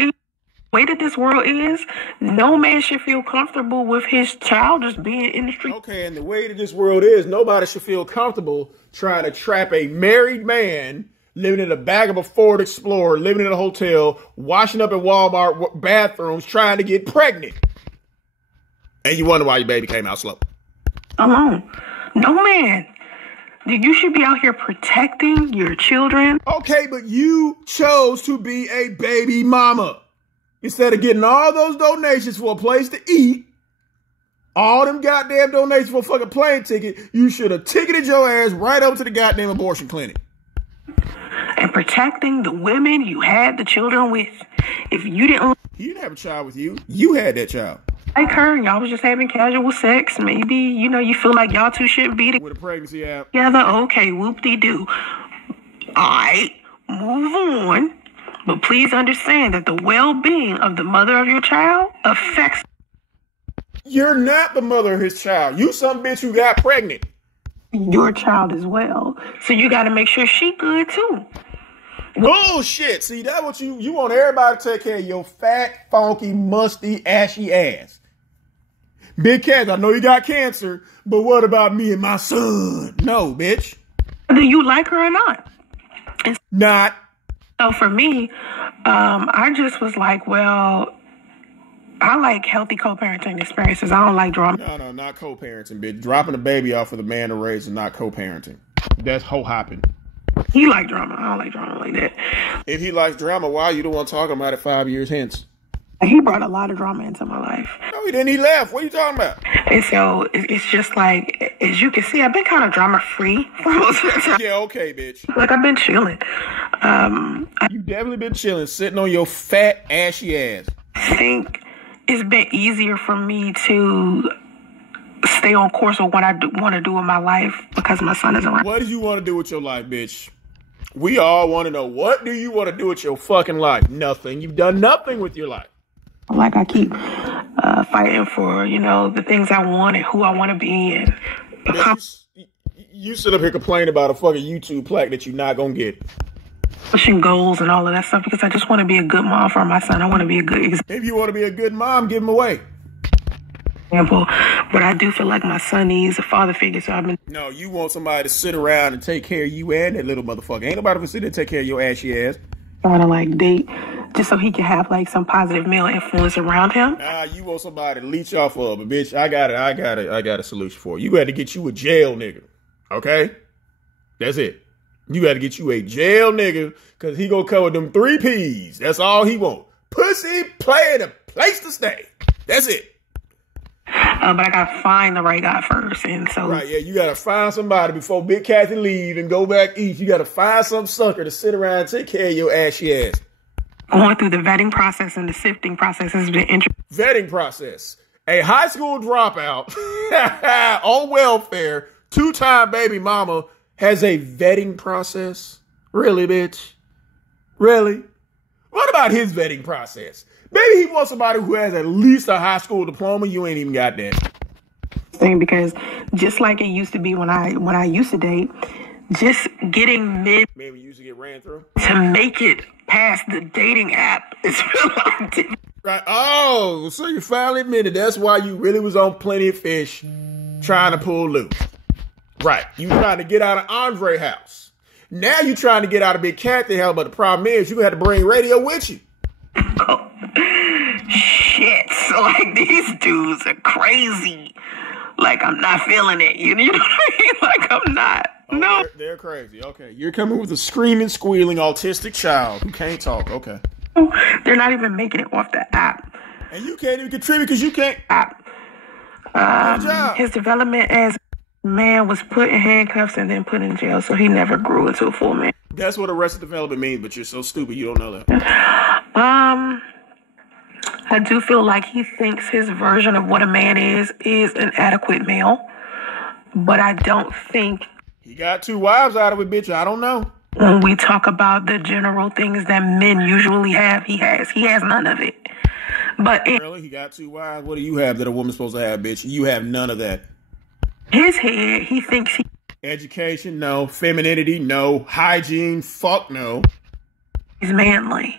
is, no man should feel comfortable with his child just being in the street. Okay, and the way that this world is, nobody should feel comfortable trying to trap a married man living in the back of a Ford Explorer, living in a hotel, washing up in Walmart bathrooms, trying to get pregnant. And you wonder why your baby came out slow. Alone. No man. You should be out here protecting your children. Okay, but you chose to be a baby mama. Instead of getting all those donations for a place to eat, all them goddamn donations for a fucking plane ticket, you should have ticketed your ass right over to the goddamn abortion clinic. And protecting the women you had the children with. If you didn't... He didn't have a child with you. You had that child. Like her, y'all was just having casual sex. Maybe, you know, you feel like y'all two shouldn't be with a pregnancy app. together. Okay, whoop-de-doo. All right, move on. But please understand that the well-being of the mother of your child affects... You're not the mother of his child. You some bitch who got pregnant. Your child as well. So you got to make sure she good too. Bullshit. See, that's what you want everybody to take care of your fat, funky, musty, ashy ass. Big Kathie, I know you got cancer, but what about me and my son? No, bitch. Whether you like her or not. Not. So for me, I just was like, well, I like healthy co-parenting experiences. I don't like drama. No, not co-parenting, bitch. Dropping a baby off for the man to raise is not co-parenting. That's ho-hopping. He like drama. I don't like drama like that. If he likes drama, why you don't want to talk about it 5 years hence? He brought a lot of drama into my life. No, he didn't. He left. What are you talking about? And so it's just like, as you can see, I've been kind of drama-free for most of the time. Yeah, okay, bitch. Like, I've been chilling. You definitely been chilling, sitting on your fat, ashy ass. I think it's been easier for me to stay on course with what I want to do with my life because my son is around. What do you want to do with your life, bitch? We all want to know, what do you want to do with your fucking life? Nothing. You've done nothing with your life. Like, I keep fighting for, you know, the things I want and who I want to be. And you sit up here complaining about a fucking YouTube plaque that you're not going to get. Pushing goals and all of that stuff because I just want to be a good mom for my son. I want to be a good example. If you want to be a good mom, give him away. But I do feel like my son needs a father figure, so I've been... No, you want somebody to sit around and take care of you and that little motherfucker. Ain't nobody gonna sit there and take care of your ashy ass. Trying to, like, date just so he can have, like, some positive male influence around him. Nah, you want somebody to leech off of, but bitch, I got a solution for you. You got to get you a jail nigga, okay? That's it. You got to get you a jail nigga, because he gonna cover them 3 P's. That's all he want. Pussy, play, and a place to stay. That's it. But I gotta find the right guy first, and so... Right, yeah, you gotta find somebody before Big Kathie leave and go back east. You gotta find some sucker to sit around and take care of your ashy ass. Going through the vetting process and the sifting process has been interesting. Vetting process. A high school dropout on welfare, 2-time baby mama has a vetting process? Really, bitch? Really? What about his vetting process? Maybe he wants somebody who has at least a high school diploma. You ain't even got that. Because just like it used to be when I used to date, just getting maybe you used to get ran through to make it past the dating app is really right. Oh, so you finally admitted that's why you really was on Plenty of Fish trying to pull loose. Right. You trying to get out of Andre house. Now you trying to get out of Big Kathie house, but the problem is you had to bring radio with you. shit. Like, these dudes are crazy. Like, I'm not feeling it. You know what I mean? Like, I'm not. Oh, no. They're crazy. Okay. You're coming with a screaming, squealing, autistic child who can't talk. Okay. They're not even making it off the app. And you can't even contribute because you can't. His development as a man was put in handcuffs and then put in jail, so he never grew into a full man. That's what arrested development means, but you're so stupid you don't know that. I do feel like he thinks his version of what a man is an adequate male, but I don't think He got 2 wives out of it, bitch. I don't know. when we talk about the general things that men usually have, he has none of it. But in Really? He got 2 wives? What do you have that a woman's supposed to have, bitch? You have none of that. his head, he thinks Education, no. Femininity, no. Hygiene, fuck no. he's manly.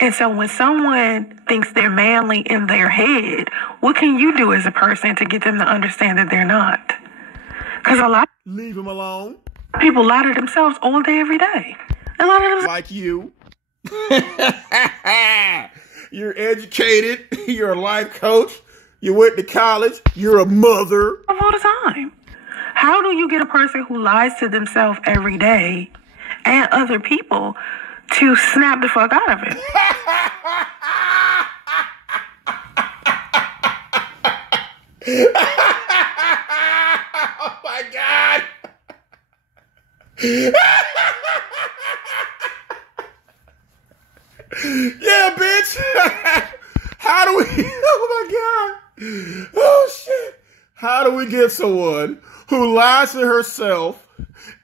And so when someone thinks they're manly in their head, what can you do as a person to get them to understand that they're not? Because a lot Leave him alone. of people lie to themselves all day, every day. A lot of them Like you. You're educated. You're a life coach. You went to college. You're a mother. all the time. How do you get a person who lies to themselves every day and other people to snap the fuck out of it? Oh my God. Yeah, bitch. How do we, oh my God. Oh shit. How do we get someone who lies to herself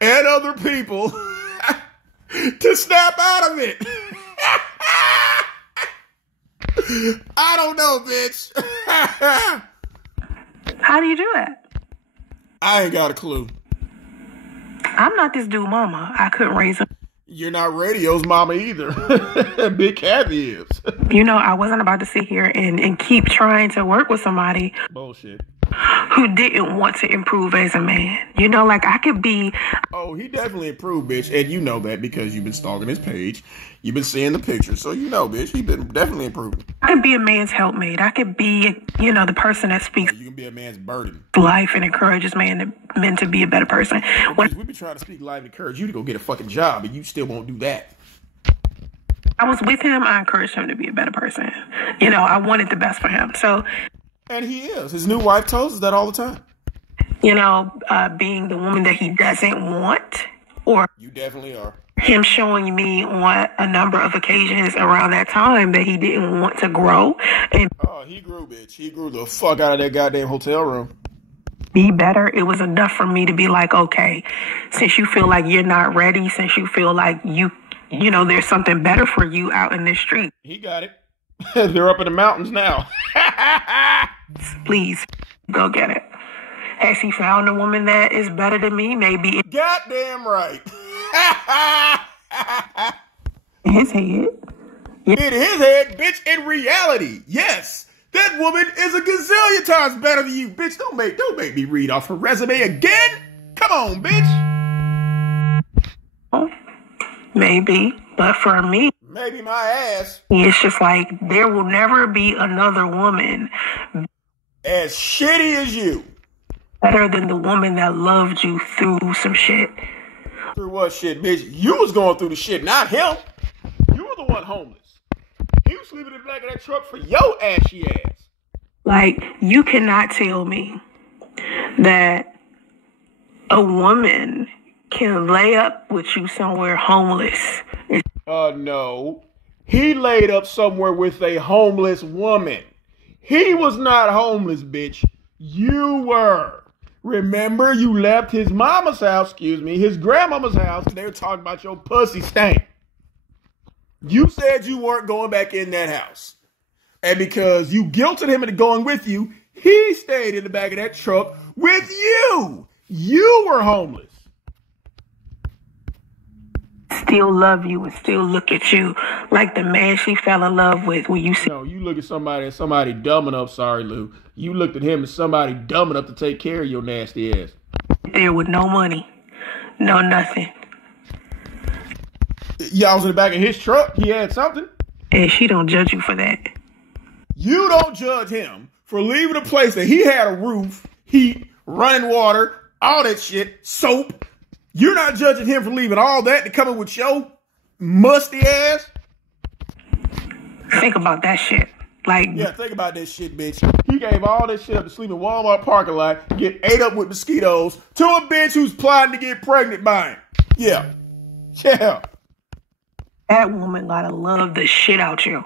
and other people to snap out of it? I don't know, bitch. How do you do that? I ain't got a clue. I'm not this dude mama. I couldn't raise him. You're not radio's mama either. Big Kathie is. You know, I wasn't about to sit here and keep trying to work with somebody Bullshit. who didn't want to improve as a man. You know, like I could be, Oh, he definitely improved, bitch. And you know that because you've been stalking his page. You've been seeing the pictures. So you know, bitch, he been definitely improving. I could be a man's helpmate. I could be, you know, the person that speaks You can be a man's burden. life and encourages men to be a better person. When We be trying to speak life and encourage you to go get a fucking job, and you still won't do that. I was with him, I encouraged him to be a better person. You know, I wanted the best for him. So, And he is. His new wife tells us that all the time. you know, being the woman that he doesn't want, or You definitely are. him showing me on a number of occasions around that time that he didn't want to grow and Oh, he grew, bitch. He grew the fuck out of that goddamn hotel room. be better. It was enough for me to be like, okay, since you feel like you're not ready, since you feel like you know, there's something better for you out in the street, He got it. They're up in the mountains now. please go get it. Has he found a woman that is better than me? Maybe Goddamn right. in his head. In his head, bitch, in reality, yes. That woman is a gazillion times better than you, bitch. Don't make me read off her resume again. Come on, bitch. Maybe, but for me, Maybe my ass. it's just like there will never be another woman As shitty as you. better than the woman that loved you through some shit. Through what shit, bitch? You was going through the shit, not him. You were the one homeless. He was sleeping in the back of that truck for your ashy ass. Like, you cannot tell me that a woman can lay up with you somewhere homeless. No. He laid up somewhere with a homeless woman. He was not homeless, bitch. You were. Remember, you left his mama's house, his grandmama's house, and they were talking about your pussy stank. You said you weren't going back in that house. And because you guilted him into going with you, he stayed in the back of that truck with you. You were homeless. Still love you and still look at you like the man she fell in love with when you see No, you look at somebody as somebody dumb enough, sorry, Lou. You looked at him as somebody dumb enough to take care of your nasty ass. there with no money, no nothing. Y'all was in the back of his truck. He had something. And she don't judge you for that. You don't judge him for leaving a place that he had a roof, heat, running water, all that shit, soap. You're not judging him for leaving all that to come in with your musty ass? Think about that shit. Like, yeah, think about that shit, bitch. He gave all that shit up to sleep in Walmart parking lot, get ate up with mosquitoes, to a bitch who's plotting to get pregnant by him. Yeah. Yeah. That woman gotta love the shit out you.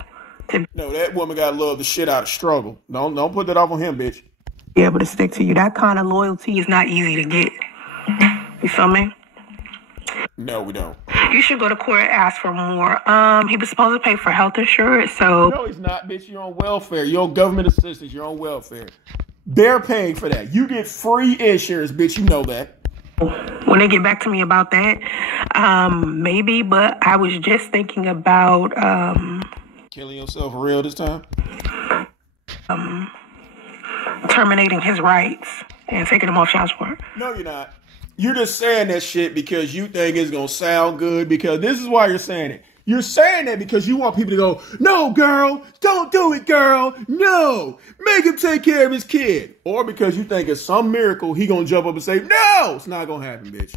No, that woman gotta love the shit out of struggle. Don't put that off on him, bitch. Be able to stick to you. That kind of loyalty is not easy to get. You feel me? No, we don't. You should go to court and ask for more. He was supposed to pay for health insurance, so... No, he's not, bitch. You're on welfare. You're on government assistance. You're on welfare. They're paying for that. You get free insurance, bitch. You know that. When they get back to me about that, maybe, but I was just thinking about... killing yourself for real this time? Terminating his rights and taking him off child support. No, you're not. You're just saying that shit because you think it's going to sound good, because this is why you're saying it. You're saying that because you want people to go, no, girl, don't do it, girl. No, make him take care of his kid. Or because you think it's some miracle, he going to jump up and say, no, it's not going to happen, bitch.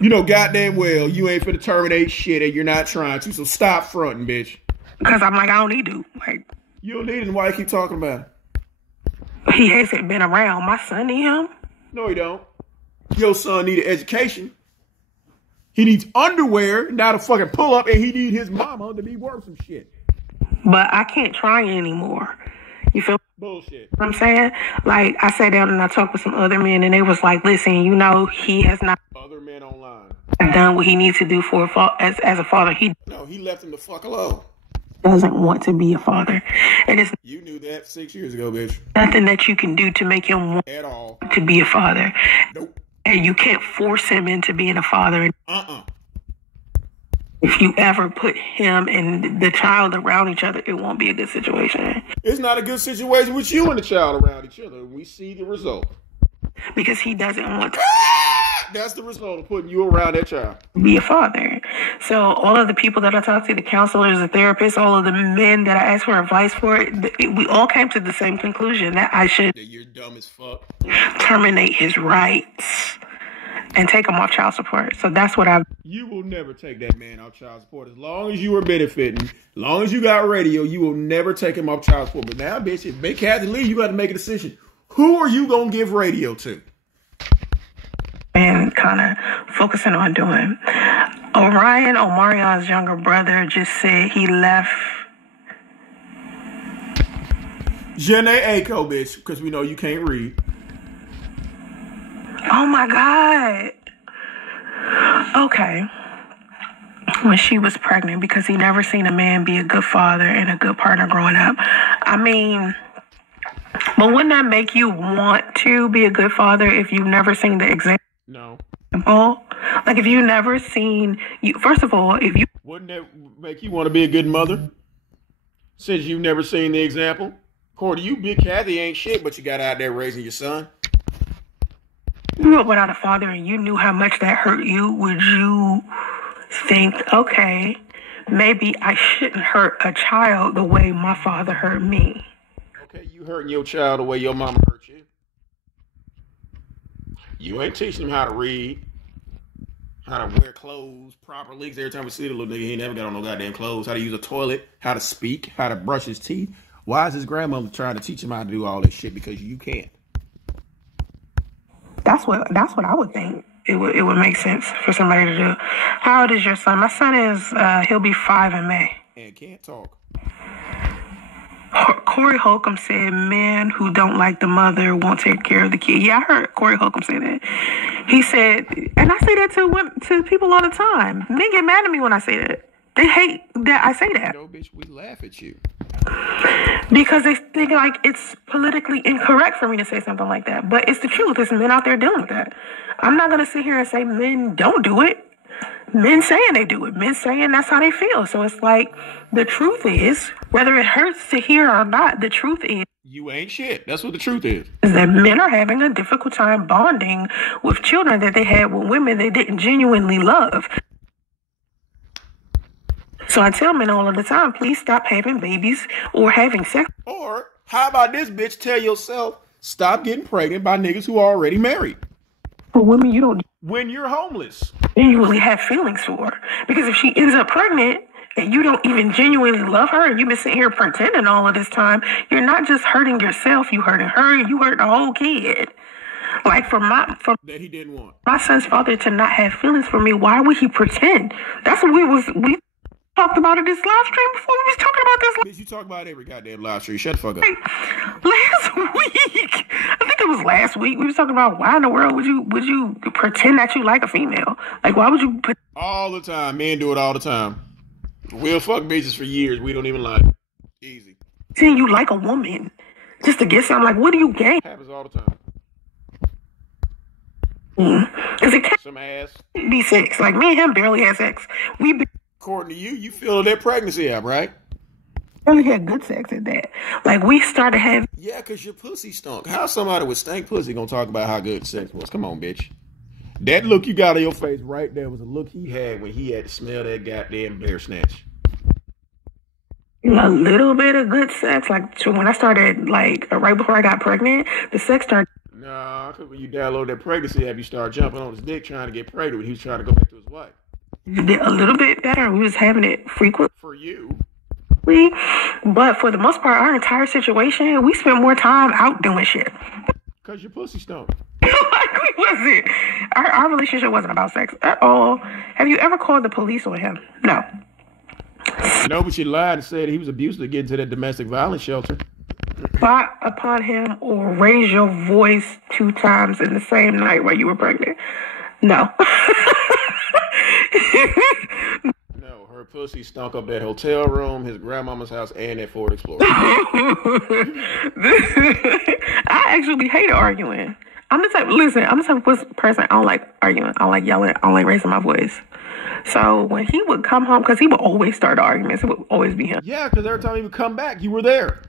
You know goddamn well you ain't finna terminate shit and you're not trying to, so stop fronting, bitch. Because I'm like, I don't need to. Like, you don't need it, and why you keep talking about it? He hasn't been around. My son need him. No, he don't. Your son need an education. He needs underwear, not a fucking pull-up, and he need his mama to be worth some shit. But I can't try anymore. You feel bullshit? What I'm saying? Like, I sat down and I talked with some other men, and they was like, listen, you know, he has not... Other men online. ...done what he needs to do for as a father. No, he left him the fuck alone. Doesn't want to be a father. And it's... You knew that 6 years ago, bitch. Nothing that you can do to make him want at all to be a father. Nope. And you can't force him into being a father. If you ever put him and the child around each other, it won't be a good situation. It's not a good situation with you and the child around each other. We see the result. Because he doesn't want to. That's the result of putting you around that child. Be a father. So all of the people that I talked to, the counselors, the therapists, all of the men that I asked for advice for, we all came to the same conclusion that I should... That you're dumb as fuck. ...terminate his rights and take him off child support. So that's what I've... You will never take that man off child support. As long as you are benefiting, as long as you got radio, you will never take him off child support. But now, bitch, if Big Kathie leave, you got to make a decision. Who are you going to give radio to? And kind of focusing on doing. Omarion's younger brother, just said he left. Janae Aiko, bitch, because we know you can't read. Oh my God. Okay. When she was pregnant, because he never seen a man be a good father and a good partner growing up. I mean, but wouldn't that make you want to be a good father if you've never seen the example? No. Like if you've never seen, first of all, if you... Wouldn't that make you want to be a good mother? Since you've never seen the example? According to you, Big Kathie ain't shit, but you got out there raising your son. You grew up without a father and you knew how much that hurt you. Would you think, okay, maybe I shouldn't hurt a child the way my father hurt me? Okay, you hurting your child the way your mama hurt you. You ain't teaching him how to read, how to wear clothes properly. Every time we see the little nigga, he ain't never got on no goddamn clothes. How to use a toilet, how to speak, how to brush his teeth. Why is his grandmother trying to teach him how to do all this shit? Because you can't. That's what I would think. It would make sense for somebody to do. How old is your son? My son is he'll be 5 in May. And can't talk. Corey Holcomb said men who don't like the mother won't take care of the kid. Yeah, I heard Corey Holcomb say that. He said, and I say that to people all the time. Men get mad at me when I say that. They hate that I say that. No, bitch, we laugh at you. Because they think like it's politically incorrect for me to say something like that. But it's the truth. There's men out there dealing with that. I'm not going to sit here and say men don't do it. Men saying they do it. Men saying that's how they feel. So it's like the truth is, whether it hurts to hear or not, the truth is. You ain't shit. That's what the truth is. Is that men are having a difficult time bonding with children that they had with women they didn't genuinely love. So I tell men all of the time, please stop having babies or having sex. Or how about this, bitch? Tell yourself, stop getting pregnant by niggas who are already married. For women, you don't When you're homeless. genuinely have feelings for her. Because if she ends up pregnant and you don't even genuinely love her and you've been sitting here pretending all of this time, you're not just hurting yourself, you hurting her and you hurt the whole kid. Like for That he didn't want. my son's father to not have feelings for me, why would he pretend? That's what we talked about in this live stream before. We was talking about this Bitch, you talk about every goddamn live stream. Shut the fuck up. last week. I think it was last week. We was talking about why in the world would you pretend that you like a female? Like why would you put All the time. Men do it all the time. We'll fuck bitches for years. We don't even like it. Easy. pretend you like a woman just to get something? Like what do you gain? Happens all the time. Because it can't Some ass. be sex. Like me and him barely had sex. We According to you, you feel that pregnancy app, right? barely had good sex at that. Like we started having Yeah, because your pussy stunk. How somebody with stank pussy gonna talk about how good sex was? Come on, bitch. That look you got on your face right there was a look he had when he had to smell that goddamn bear snatch. a little bit of good sex. Like so when I started, like right before I got pregnant, the sex started. Nah, because when you download that pregnancy app, you start jumping on his dick trying to get pregnant when he was trying to go back to his wife. Did a little bit better. We was having it frequently, For you. but for the most part, our entire situation, we spent more time out doing shit. Because your pussy stunk. Like we wasn't. Our relationship wasn't about sex at all. Have you ever called the police on him? No. No, but you lied and said he was abusive to get into that domestic violence shelter. Fought upon him or raise your voice 2 times in the same night while you were pregnant? No. No, her pussy stunk up that hotel room, his grandmama's house, and that Ford Explorer. I actually hate arguing. I'm the type of person, I don't like arguing. I don't like yelling. I don't like raising my voice. So when he would come home, because he would always start arguments, it would always be him. Yeah, because every time he would come back, you were there.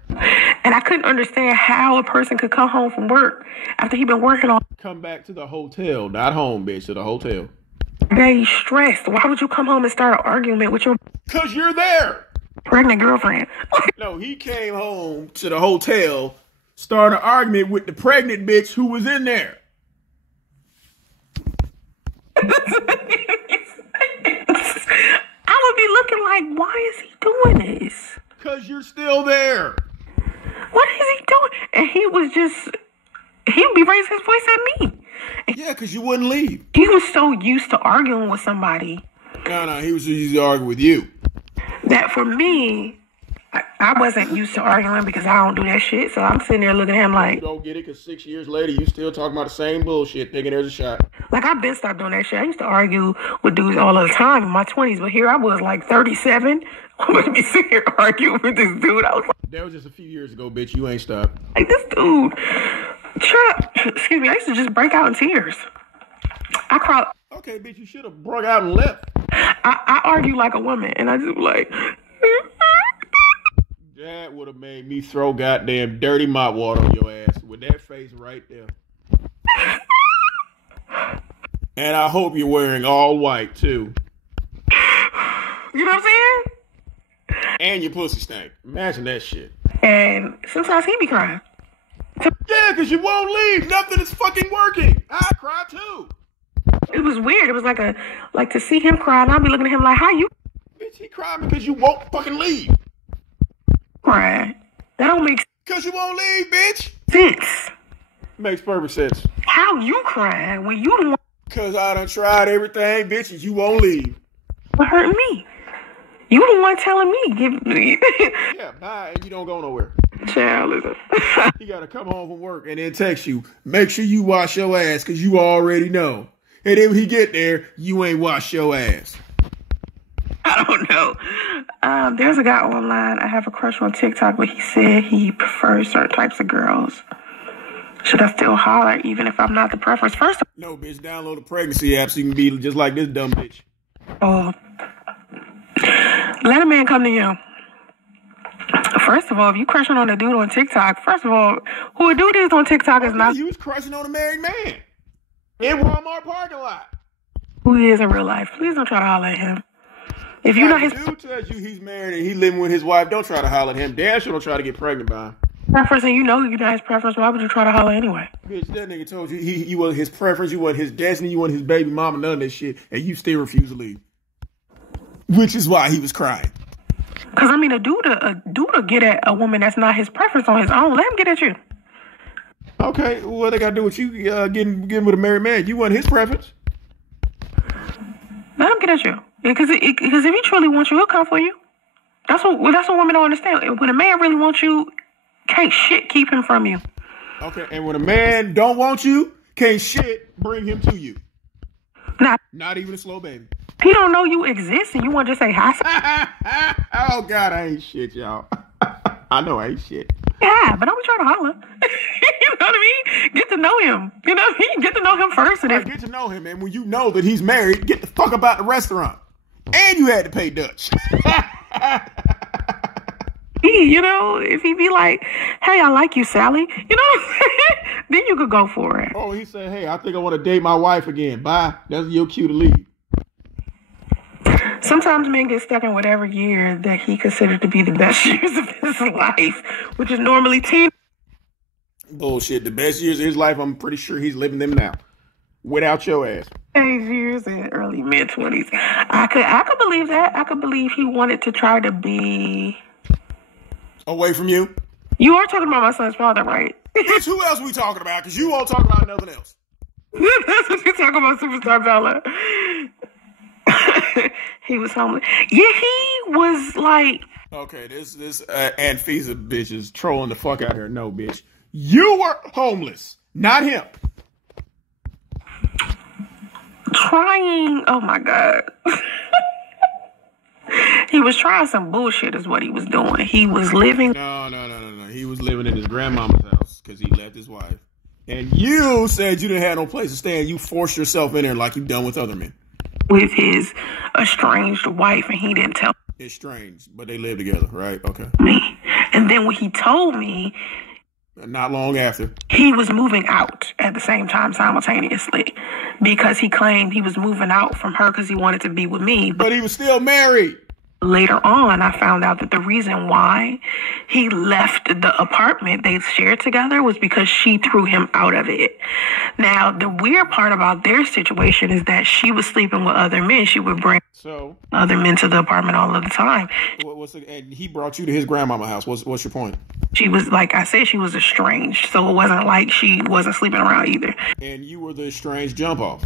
And I couldn't understand how a person could come home from work after he'd been working all Come back to the hotel, not home, bitch, to the hotel. day stressed. Why would you come home and start an argument with your Because you're there. pregnant girlfriend? No, he came home to the hotel, started an argument with the pregnant bitch who was in there. I would be looking like, why is he doing this? Because you're still there. What is he doing? And he would be raising his voice at me. Yeah, because you wouldn't leave. He was so used to arguing with somebody No, he was used to argue with you. that for me, I wasn't used to arguing because I don't do that shit. So I'm sitting there looking at him You like don't get it because 6 years later, you still talking about the same bullshit, thinking there's a shot. I've been stopped doing that shit. I used to argue with dudes all the time in my 20s, but here I was like 37. I'm going to be sitting here arguing with this dude. I was That was just a few years ago, bitch. You ain't stopped. like this dude, excuse me, I used to just break out in tears. I cried. Okay, bitch, you should have broke out and left. I argue like a woman, and I just like. That would have made me throw goddamn dirty mop water on your ass with that face right there. And I hope you're wearing all white, too. You know what I'm saying? And your pussy stank. Imagine that shit. And sometimes he be crying. Yeah, because you won't leave. Nothing is fucking working. I cry, too. It was weird. It was like to see him cry, and I'd be looking at him like, how you Bitch, he crying because you won't fucking leave. crying? That don't make Because you won't leave, bitch. sense. Makes perfect sense. How you crying when you the one Because I done tried everything, bitch, and you won't leave. that hurting me? You the one telling me, give me. Yeah, bye, and you don't go nowhere. Child, listen. He got to come home from work and then text you, make sure you wash your ass because you already know. And then when he get there, you ain't wash your ass. I don't know. There's a guy online. I have a crush on TikTok, but he said he prefers certain types of girls. Should I still holler even if I'm not the preference? First of No, bitch, download the pregnancy app so you can be just like this dumb bitch. all, let a man come to you. First of all, if you crushing on a dude on TikTok, first of all, who a dude is on TikTok is not You was crushing on a married man in Walmart parking lot. who he is in real life. Please don't try to holler at him. If you know his dude tells you he's married and he living with his wife, don't try to holler at him. Damn sure don't try to get pregnant by him. preference and you know you're not his preference, why would you try to holler anyway? Bitch, that nigga told you you wasn't his preference, you wasn't his destiny, you wasn't his baby mama, none of that shit, and you still refuse to leave. Which is why he was crying. Because, I mean, a dude to get at a woman that's not his preference on his own, let him get at you. Okay, what they got to do with you getting with a married man? You wasn't his preference. Let him get at you. Because if he truly wants you, he'll come for you. That's what women don't understand. When a man really wants you, can't shit keep him from you. Okay, and when a man don't want you, can't shit bring him to you. Not even a slow baby. He don't know you exist and you want to just say hi. Oh, God, I ain't shit, y'all. I know I ain't shit. Yeah, but don't be trying to holler. You know what I mean? Get to know him. You know what I mean? Get to know him first. And get to know him, and when you know that he's married, get the fuck about the restaurant. And you had to pay Dutch. You know, if he be like, hey, I like you, Sally. You know what I'm saying? Then you could go for it. Oh, he said, hey, I think I want to date my wife again. Bye. That's your cue to leave. Sometimes men get stuck in whatever year that he considered to be the best years of his life, which is normally teen. Bullshit. The best years of his life, I'm pretty sure he's living them now. Without your ass. Years in early mid-20s. I could believe that. I could believe he wanted to try to be away from you. You are talking about my son's father, right? Bitch, who else we talking about? Because you won't talk about nothing else. That's what you're talking about, Superstar Bella. He was homeless. Yeah, he was like... Okay, this Anfisa bitch is trolling the fuck out here. No, bitch. You were homeless, not him. Trying... Oh, my God. He was trying some bullshit is what he was doing. He was living... No. He was living in his grandmama's house because he left his wife. And you said you didn't have no place to stay and you forced yourself in there like you've done with other men. With his estranged wife, and he didn't tell estranged, but they live together, right? Okay. Me. And then when he told me, not long after, he was moving out at the same time simultaneously because he claimed he was moving out from her because he wanted to be with me. But he was still married. Later on, I found out that the reason why he left the apartment they shared together was because she threw him out of it. Now, the weird part about their situation is that she was sleeping with other men. She would bring other men to the apartment all of the time. And he brought you to his grandmama's house. What's your point? She was, like I said, she was estranged. So it wasn't like she wasn't sleeping around either. And you were the estranged jump off.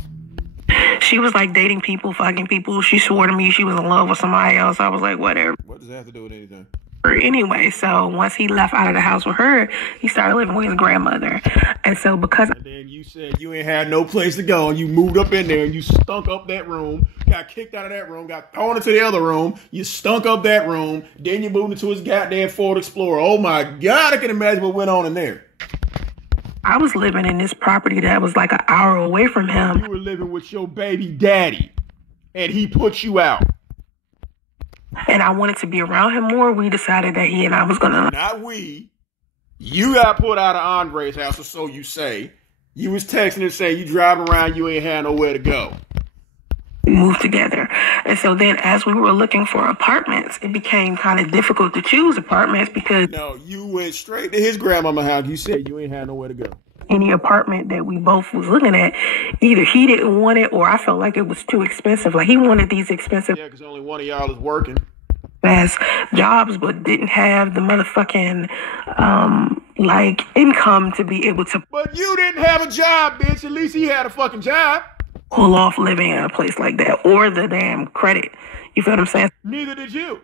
She was like dating people, fucking people. She swore to me she was in love with somebody else. I was like, whatever. What does that have to do with anything? Anyway, so once he left out of the house with her, he started living with his grandmother. And so because... And then you said you ain't had no place to go, and you moved up in there, and you stunk up that room, got kicked out of that room, got thrown into the other room, you stunk up that room, then you moved into his goddamn Ford Explorer. Oh my God, I can imagine what went on in there. I was living in this property that was like an hour away from him. You were living with your baby daddy, and he put you out. And I wanted to be around him more. We decided that he and I was going to... Not we. You got put out of Andre's house, or so you say. You was texting and saying you driving around, you ain't had nowhere to go. We moved together. And so then as we were looking for apartments, it became kind of difficult to choose apartments because... No, you went straight to his grandmama's house. You said you ain't had nowhere to go. Any apartment that we both was looking at, either he didn't want it or I felt like it was too expensive. Like he wanted these expensive... Yeah, because only one of y'all is working. ...as jobs, but didn't have the motherfucking, like, income to be able to... But you didn't have a job, bitch. At least he had a fucking job. ...pull off living in a place like that or the damn credit. You feel what I'm saying? Neither did you.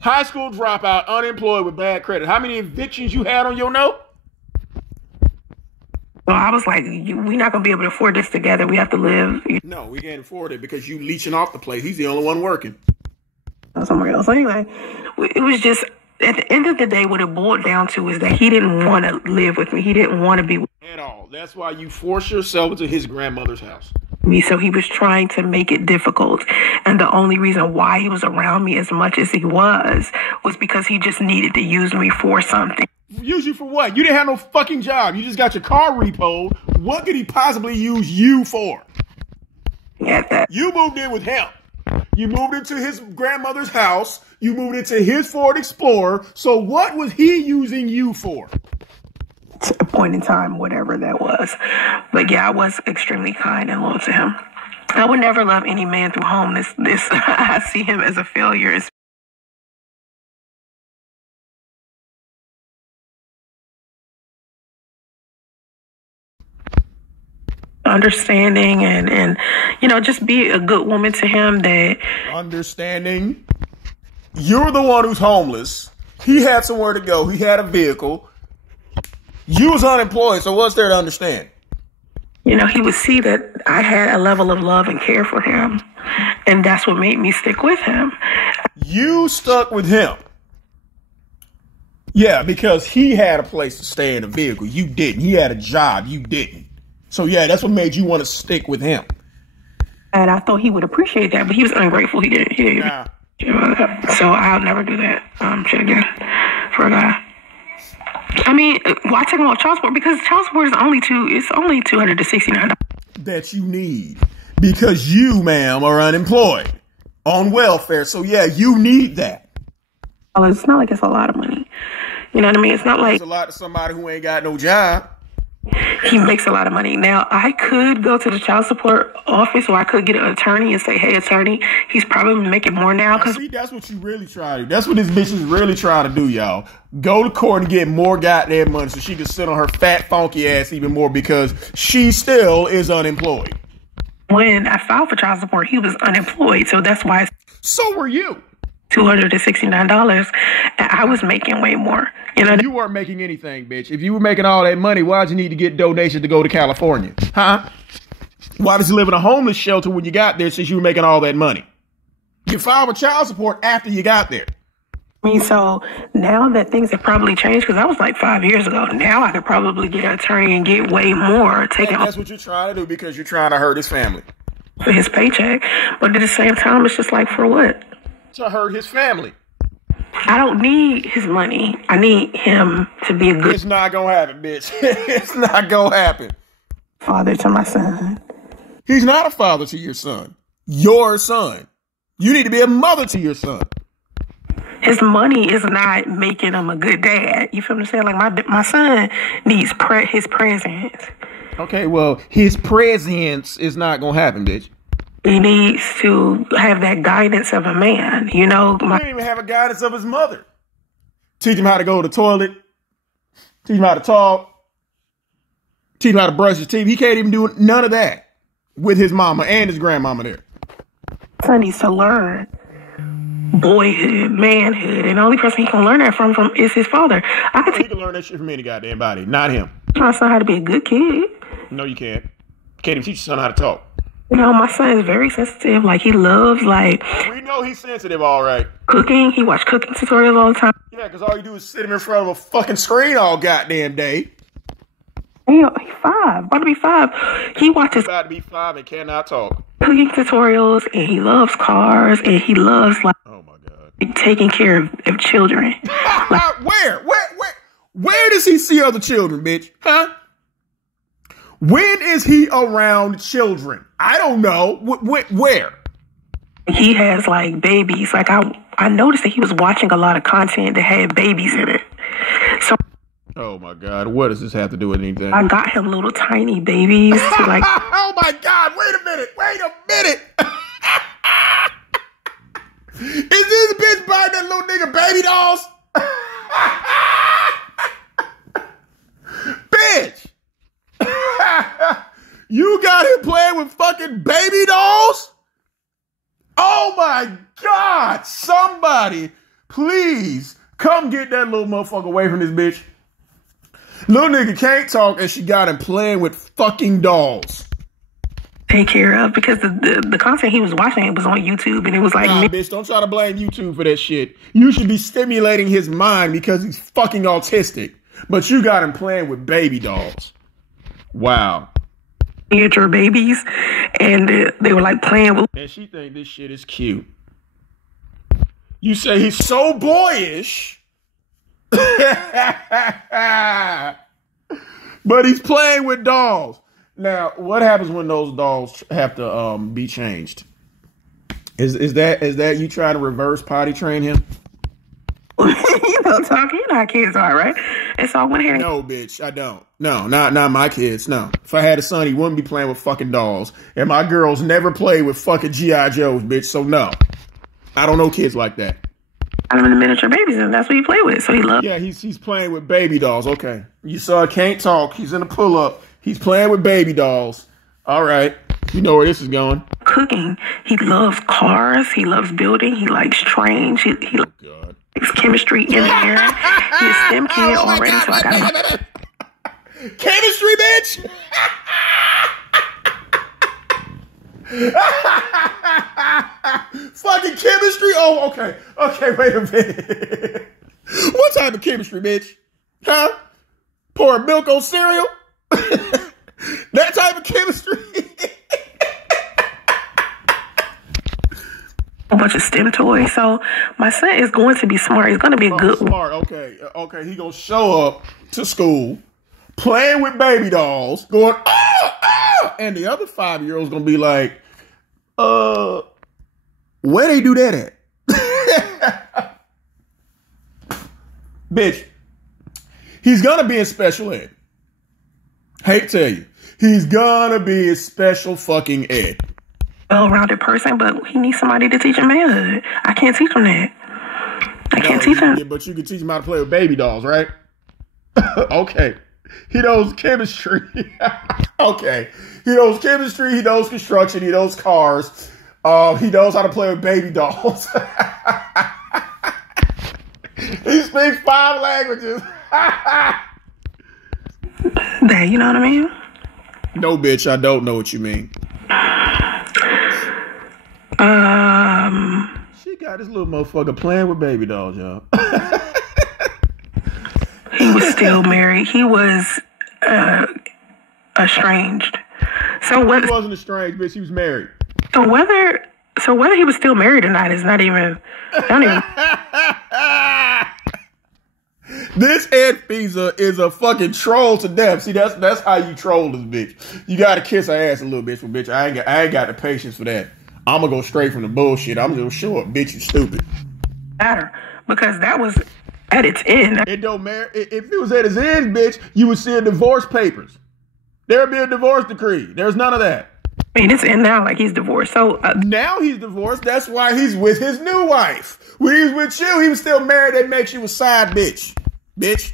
High school dropout, unemployed with bad credit. How many evictions you had on your note? So I was like, we're not going to be able to afford this together. We have to live. No, we can't afford it because you leeching off the place. He's the only one working. Somewhere else. Anyway, it was just, at the end of the day, what it boiled down to is that he didn't want to live with me. He didn't want to be with me. At all. That's why you forced yourself into his grandmother's house. So he was trying to make it difficult. And the only reason why he was around me as much as he was because he just needed to use me for something. Use you for what? You didn't have no fucking job. You just got your car repoed. What could he possibly use you for? Yeah, that. You moved in with him. You moved into his grandmother's house. You moved into his Ford Explorer. So what was he using you for? A point in time, whatever that was. But yeah, I was extremely kind and loyal to him. I would never love any man through homelessness. I see him as a failure. Understanding and just be a good woman to him. That understanding. You're the one who's homeless. He had somewhere to go. He had a vehicle. You was unemployed, so what's there to understand? He would see that I had a level of love and care for him, and that's what made me stick with him. You stuck with him. Yeah, because he had a place to stay in a vehicle. You didn't. He had a job. You didn't. So yeah, that's what made you want to stick with him. And I thought he would appreciate that, but he was ungrateful. He didn't. Nah. So I'll never do that shit again for a guy. I mean, why take him off child support? Because child support is only $269 that you need because you, ma'am, are unemployed on welfare. So yeah, you need that. It's not like it's a lot of money. You know what I mean? It's not like it's a lot to somebody who ain't got no job. He makes a lot of money. Now, I could go to the child support office, or I could get an attorney and say, hey, attorney, he's probably making more now. See, that's what you really try to do. That's what this bitch is really trying to do, y'all. Go to court and get more goddamn money so she can sit on her fat, funky ass even more because she still is unemployed. When I filed for child support, he was unemployed. So that's why. So were you. $269, and I was making way more. You weren't making anything, bitch. If you were making all that money, why'd you need to get donations to go to California? Huh? Why did you live in a homeless shelter when you got there since you were making all that money? You filed for child support after you got there. I mean, so now that things have probably changed, because that was like 5 years ago. Now I could probably get an attorney and get way more. That's what you're trying to do because you're trying to hurt his family. For his paycheck. But at the same time, it's just like, for what? To hurt his family. I don't need his money. I need him to be a good... It's not gonna happen, bitch. It's not gonna happen. Father to my son. He's not a father to your son. Your son. You need to be a mother to your son. His money is not making him a good dad. You feel what I'm saying? Like my son needs his presence. Okay, well, his presence is not gonna happen, bitch. He needs to have that guidance of a man, He didn't even have a guidance of his mother. Teach him how to go to the toilet. Teach him how to talk. Teach him how to brush his teeth. He can't even do none of that with his mama and his grandmama there. Son needs to learn boyhood, manhood, and the only person he can learn that from is his father. He can learn that shit from any goddamn body, not him. My son how to be a good kid. No, you can't. You can't even teach your son how to talk. My son is very sensitive. Like, he loves, we know he's sensitive, all right. Cooking. He watch cooking tutorials all the time. Yeah, because all you do is sit him in front of a fucking screen all goddamn day. He's 5. About to be 5. He watches... About to be 5 and cannot talk. Cooking tutorials, and he loves cars, and he loves, oh my God, taking care of children. Where does he see other children, bitch? Huh? When is he around children? I don't know. Where? He has babies. I noticed that he was watching a lot of content that had babies in it. So. Oh my God! What does this have to do with anything? I got him little tiny babies to Oh my God! Wait a minute! Is this bitch buying that little nigga baby dolls? Bitch! You got him playing with fucking baby dolls? Oh my God! Somebody, please come get that little motherfucker away from this bitch. Little nigga can't talk and she got him playing with fucking dolls. Take care of, because the content he was watching, it was on YouTube, and it was like... Nah, bitch, don't try to blame YouTube for that shit. You should be stimulating his mind because he's fucking autistic. But you got him playing with baby dolls. Wow. Miniature babies, and they were playing with... And she think this shit is cute. You say he's so boyish. But he's playing with dolls. Now, what happens when those dolls have to be changed? Is that you trying to reverse potty train him? Talking, how kids are, right? And so I went ahead. No, bitch, I don't. No, not my kids. No. If I had a son, he wouldn't be playing with fucking dolls. And my girls never play with fucking G.I. Joes, bitch. So no, I don't know kids like that. I'm in the miniature babies, and that's what he played with. So he loved. Yeah, he's playing with baby dolls. Okay, you saw can't talk. He's in a pull up. He's playing with baby dolls. All right, you know where this is going. Cooking. He loves cars. He loves building. He likes trains. He likes chemistry in there. He's a STEM kid already, so I got chemistry, bitch. Fucking chemistry. Oh, okay. Wait a minute. What type of chemistry, bitch? Huh? Pour milk on cereal? That type of chemistry. A bunch of STEM toys. So my son is going to be smart. He's going to be a good one. Smart. Okay. He gonna show up to school playing with baby dolls, going and the other 5-year-old's gonna be like, where they do that at? Bitch, he's gonna be in special ed. Hate to tell you, he's gonna be in special fucking ed. Well-rounded person, but he needs somebody to teach him manhood. I can't teach him that. I can't teach him. Yeah, but you can teach him how to play with baby dolls, right? Okay. He knows chemistry. Okay. He knows chemistry. He knows construction. He knows cars. He knows how to play with baby dolls. He speaks 5 languages. That, you know what I mean? No, bitch, I don't know what you mean. She got this little motherfucker playing with baby dolls, y'all. He was still married. He was estranged. So whether he wasn't estranged, bitch. He was married. So whether he was still married or not is not even. This Ed Pizza is a fucking troll to death. See, that's how you troll this bitch. You gotta kiss her ass a little bit, for bitch. I ain't got the patience for that. I'm gonna go straight from the bullshit. I'm gonna show up, bitch. You stupid. Matter, because that was at its end. It don't matter. If it was at its end, bitch, you would see a divorce papers. There would be a divorce decree. There's none of that. I mean, it's in now, like he's divorced. So now he's divorced. That's why he's with his new wife. When he was with you, he was still married. That makes you a side bitch. Bitch.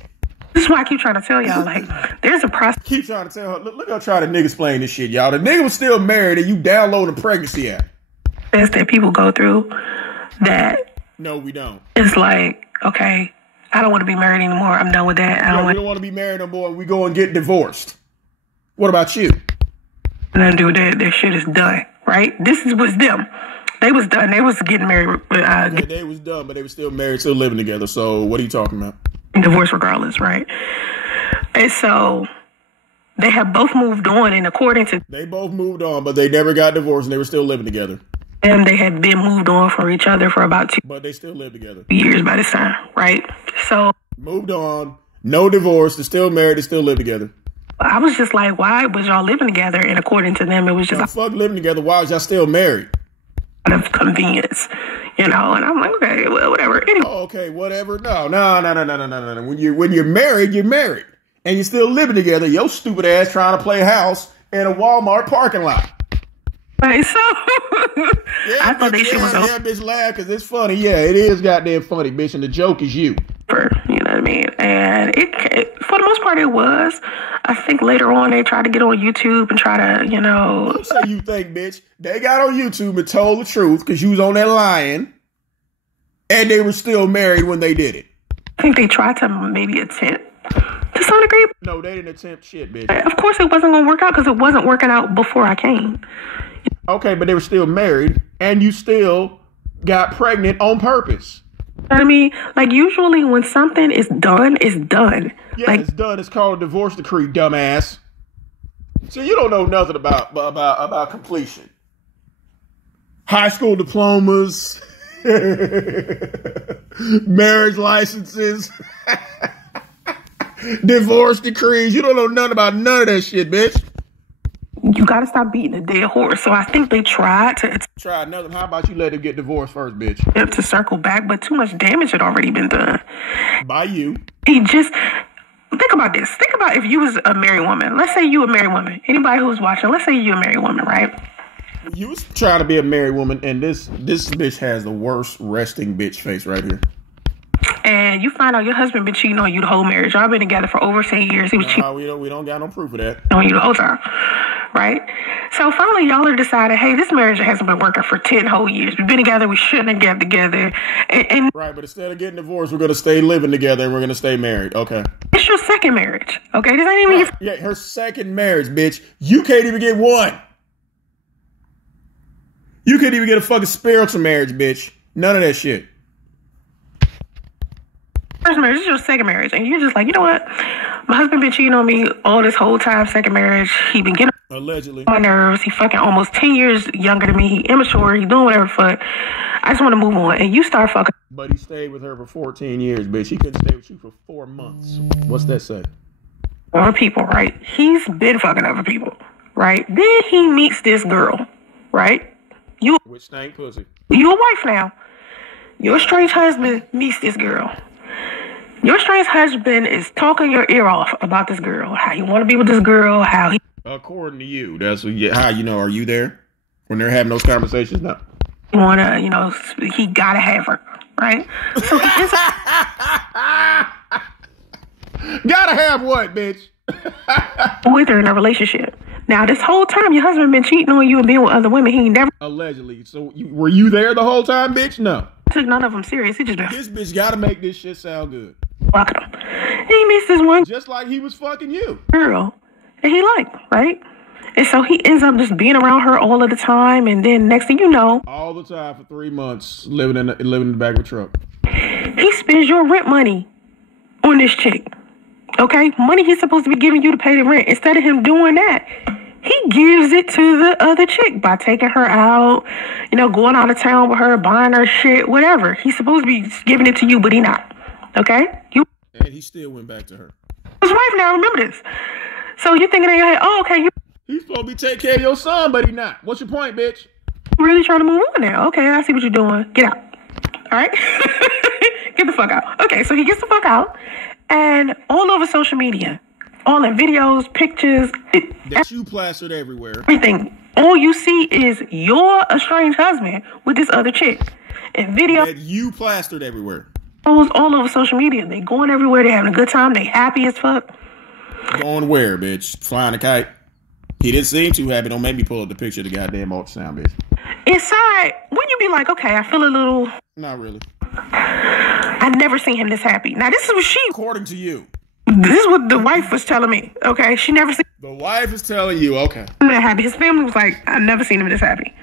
This is why I keep trying to tell y'all, like, there's a process. Keep trying to tell her. Look how try to nigga explain this shit, y'all. The nigga was still married and you download a pregnancy app. That people go through that. No, we don't. It's like, okay, I don't want to be married anymore. I'm done with that. We don't want to be married no more. We go and get divorced. What about you? Nothing to do with that. Their shit is done, right? This was them. They was done. They was getting married. They was done, but they were still married, still living together. So what are you talking about? Divorce regardless, right? And so they have both moved on, and according to... They both moved on, but they never got divorced, and they were still living together. And they had been moved on from each other for about 2 But they still live together. Years by this time, right? So... Moved on, no divorce, they're still married, they still live together. I was just like, why was y'all living together? And according to them, it was just like... Fuck living together, why was y'all still married? Out of convenience, you know? And I'm like, okay, well, whatever. Anyway. Oh, okay, whatever. No. When you're married, you're married. And you're still living together, your stupid ass trying to play house in a Walmart parking lot. Right, so... Yeah, I thought they shit was over. Yeah, bitch, laugh, because it's funny. Yeah, it is goddamn funny, bitch, and the joke is you. You know what I mean? And it for the most part, it was. I think later on, they tried to get on YouTube and try to, you know... Don't say you think, bitch. They got on YouTube and told the truth because you was on that lying, and they were still married when they did it. I think they tried to maybe attempt to some degree. No, they didn't attempt shit, bitch. Of course, it wasn't going to work out because it wasn't working out before I came. Okay, but they were still married, and you still got pregnant on purpose. I mean, like, usually when something is done, it's done. Yeah, like, it's done. It's called a divorce decree, dumbass. So you don't know nothing about completion. High school diplomas, marriage licenses, divorce decrees. You don't know nothing about none of that shit, bitch. You got to stop beating a dead horse. So I think they tried to try another. How about you let them get divorced first, bitch? To circle back, but too much damage had already been done. By you. He just, think about this. Think about if you was a married woman. Let's say you a married woman. Anybody who's watching, let's say you a married woman, right? You was trying to be a married woman, and this bitch has the worst resting bitch face right here. And you find out your husband been cheating on you the whole marriage. Y'all been together for over 10 years. He was cheating. We don't got no proof of that. On you the whole time, right? So finally, y'all are decided, hey, this marriage hasn't been working for 10 whole years. We've been together. We shouldn't have got together. And right, but instead of getting divorced, we're gonna stay living together and we're gonna stay married. Okay. It's your second marriage. Okay, this ain't even your. Yeah, her second marriage, bitch. You can't even get one. You can't even get a fucking spiritual marriage, bitch. None of that shit. First marriage, this is your second marriage, and you're just like, you know what? My husband been cheating on me all this whole time. Second marriage, he been getting allegedly on my nerves. He fucking almost 10 years younger than me. He immature. He doing whatever. Fuck. I just want to move on, and you start fucking. But he stayed with her for 14 years, bitch. He couldn't stay with you for 4 months. What's that say? Other people, right? He's been fucking other people, right? Then he meets this girl, right? You with stank pussy. You a wife now. Your strange husband meets this girl. Your strange husband is talking your ear off about this girl, how you want to be with this girl, how he... According to you, that's how you know. Are you there when they're having those conversations now? Want to, he got to have her, right? So he is... Gotta have what, bitch? with her in a relationship. Now, this whole time, your husband been cheating on you and being with other women. He never... Allegedly. So, were you there the whole time, bitch? No. Took none of them serious. He just been... This bitch gotta make this shit sound good. Fucking him. He meets this one... Just like he was fucking you. Girl. And he liked, right? And so he ends up just being around her all of the time. And then next thing you know... All the time for 3 months, living in the back of a truck. He spends your rent money on this chick. Okay? Money he's supposed to be giving you to pay the rent. Instead of him doing that, he gives it to the other chick by taking her out, going out of town with her, buying her shit, whatever. He's supposed to be giving it to you, but he not. Okay? And he still went back to her. His wife now, remember this. So you're thinking in your head, oh, okay, he's supposed to be taking care of your son, but he not. What's your point, bitch? Really trying to move on now. Okay, I see what you're doing. Get out. All right? Get the fuck out. Okay, so he gets the fuck out. And all over social media, all in videos, pictures. That you plastered everywhere. Everything. All you see is your estranged husband with this other chick. And videos. That you plastered everywhere. All over social media. They going everywhere. They having a good time. They happy as fuck. Going where, bitch? Flying a kite? He didn't seem too happy. Don't make me pull up the picture of the goddamn ultrasound, bitch. Inside, when you be like, okay, I feel a little... Not really. I never seen him this happy. Now, this is what she... According to you. This is what the wife was telling me, okay? She never seen... The wife is telling you, okay. That happy. His family was like, I've never seen him this happy.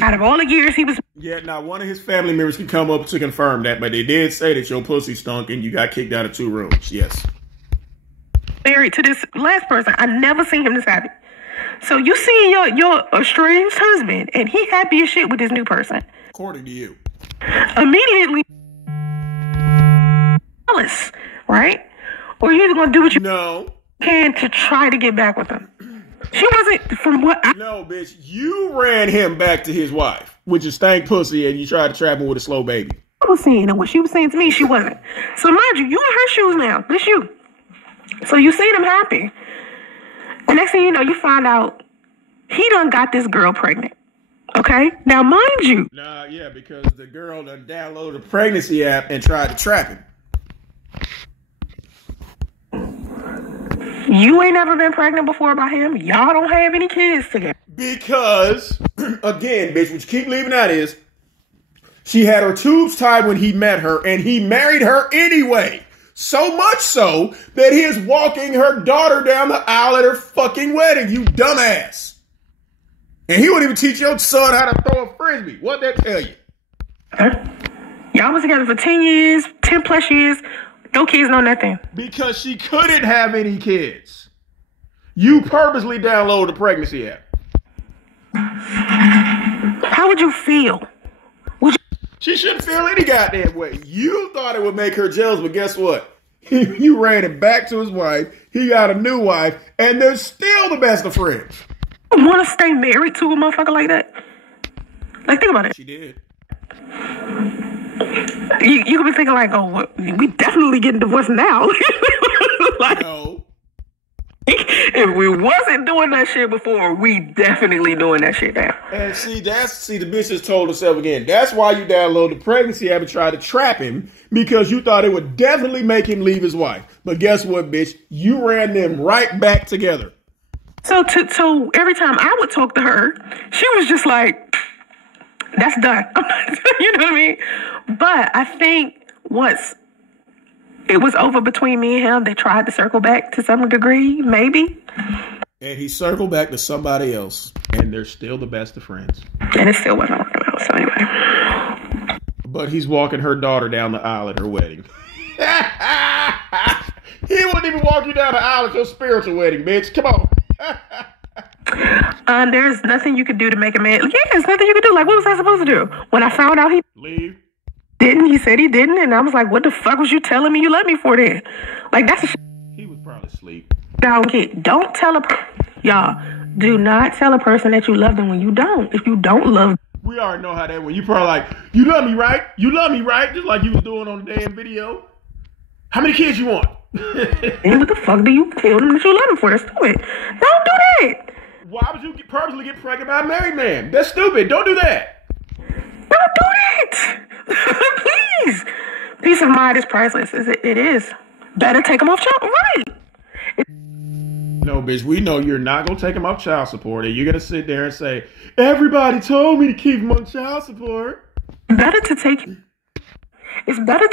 Out of all the years he was... Yeah, now one of his family members can come up to confirm that, but they did say that your pussy stunk and you got kicked out of 2 rooms. Yes. Married to this last person. I never seen him this happy. So you see your estranged husband and he happy as shit with this new person. According to you. Immediately... jealous, right? Or you're either going to do what you can to try to get back with him. She wasn't, from what I... No, bitch. You ran him back to his wife, which is stank pussy, and you tried to trap him with a slow baby. I was saying, and what she was saying to me, she wasn't. So mind you in her shoes now. This you. So you seen him happy. The next thing you know, you find out he done got this girl pregnant. Okay? Now, mind you... Nah, yeah, because the girl done downloaded a pregnancy app and tried to trap him. You ain't never been pregnant before by him. Y'all don't have any kids together. Because, again, bitch, what you keep leaving out is, she had her tubes tied when he met her, and he married her anyway. So much so that he is walking her daughter down the aisle at her fucking wedding, you dumbass. And he wouldn't even teach your son how to throw a frisbee. What'd that tell you? Y'all was together for 10 years, 10 plus years. No kids, no nothing. Because she couldn't have any kids. You purposely downloaded the pregnancy app. How would you feel? She shouldn't feel any goddamn way. You thought it would make her jealous, but guess what? You ran it back to his wife. He got a new wife, and they're still the best of friends. want to stay married to a motherfucker like that? Like, think about it. She did. You could be thinking like, oh, we definitely getting divorced now. Like, No. if we wasn't doing that shit before, we definitely doing that shit now. And see, the bitch just told herself again. That's why you downloaded the pregnancy app and tried to trap him, because you thought it would definitely make him leave his wife. But guess what, bitch? You ran them right back together. So every time I would talk to her, she was just like, that's done. You know what I mean? But I think once it was over between me and him, they tried to circle back to some degree, maybe. And he circled back to somebody else, and they're still the best of friends. And it still wasn't working out, so anyway. But he's walking her daughter down the aisle at her wedding. He wouldn't even walk you down the aisle at your spiritual wedding, bitch. Come on. There's nothing you could do to make a man. Yeah, there's nothing you could do. Like, what was I supposed to do? When I found out he leave. Didn't, he said he didn't, and I was like, what the fuck was you telling me you let me for then? Like, that's a he was probably asleep. Don't tell y'all, do not tell a person that you love them when you don't. If you don't love, we already know how that went. You probably like, you love me, right? You love me, right? Just like you was doing on the damn video. How many kids you want? And what the fuck do you tell them that you love them for? That's stupid. Don't do that. Why would you purposely get pregnant by a married man? That's stupid. Don't do that. Don't do that. Please. Peace of mind is priceless. It is. Better take them off child. Right. No, bitch, we know you're not going to take him off child support, and you're going to sit there and say, everybody told me to keep him on child support. It's better to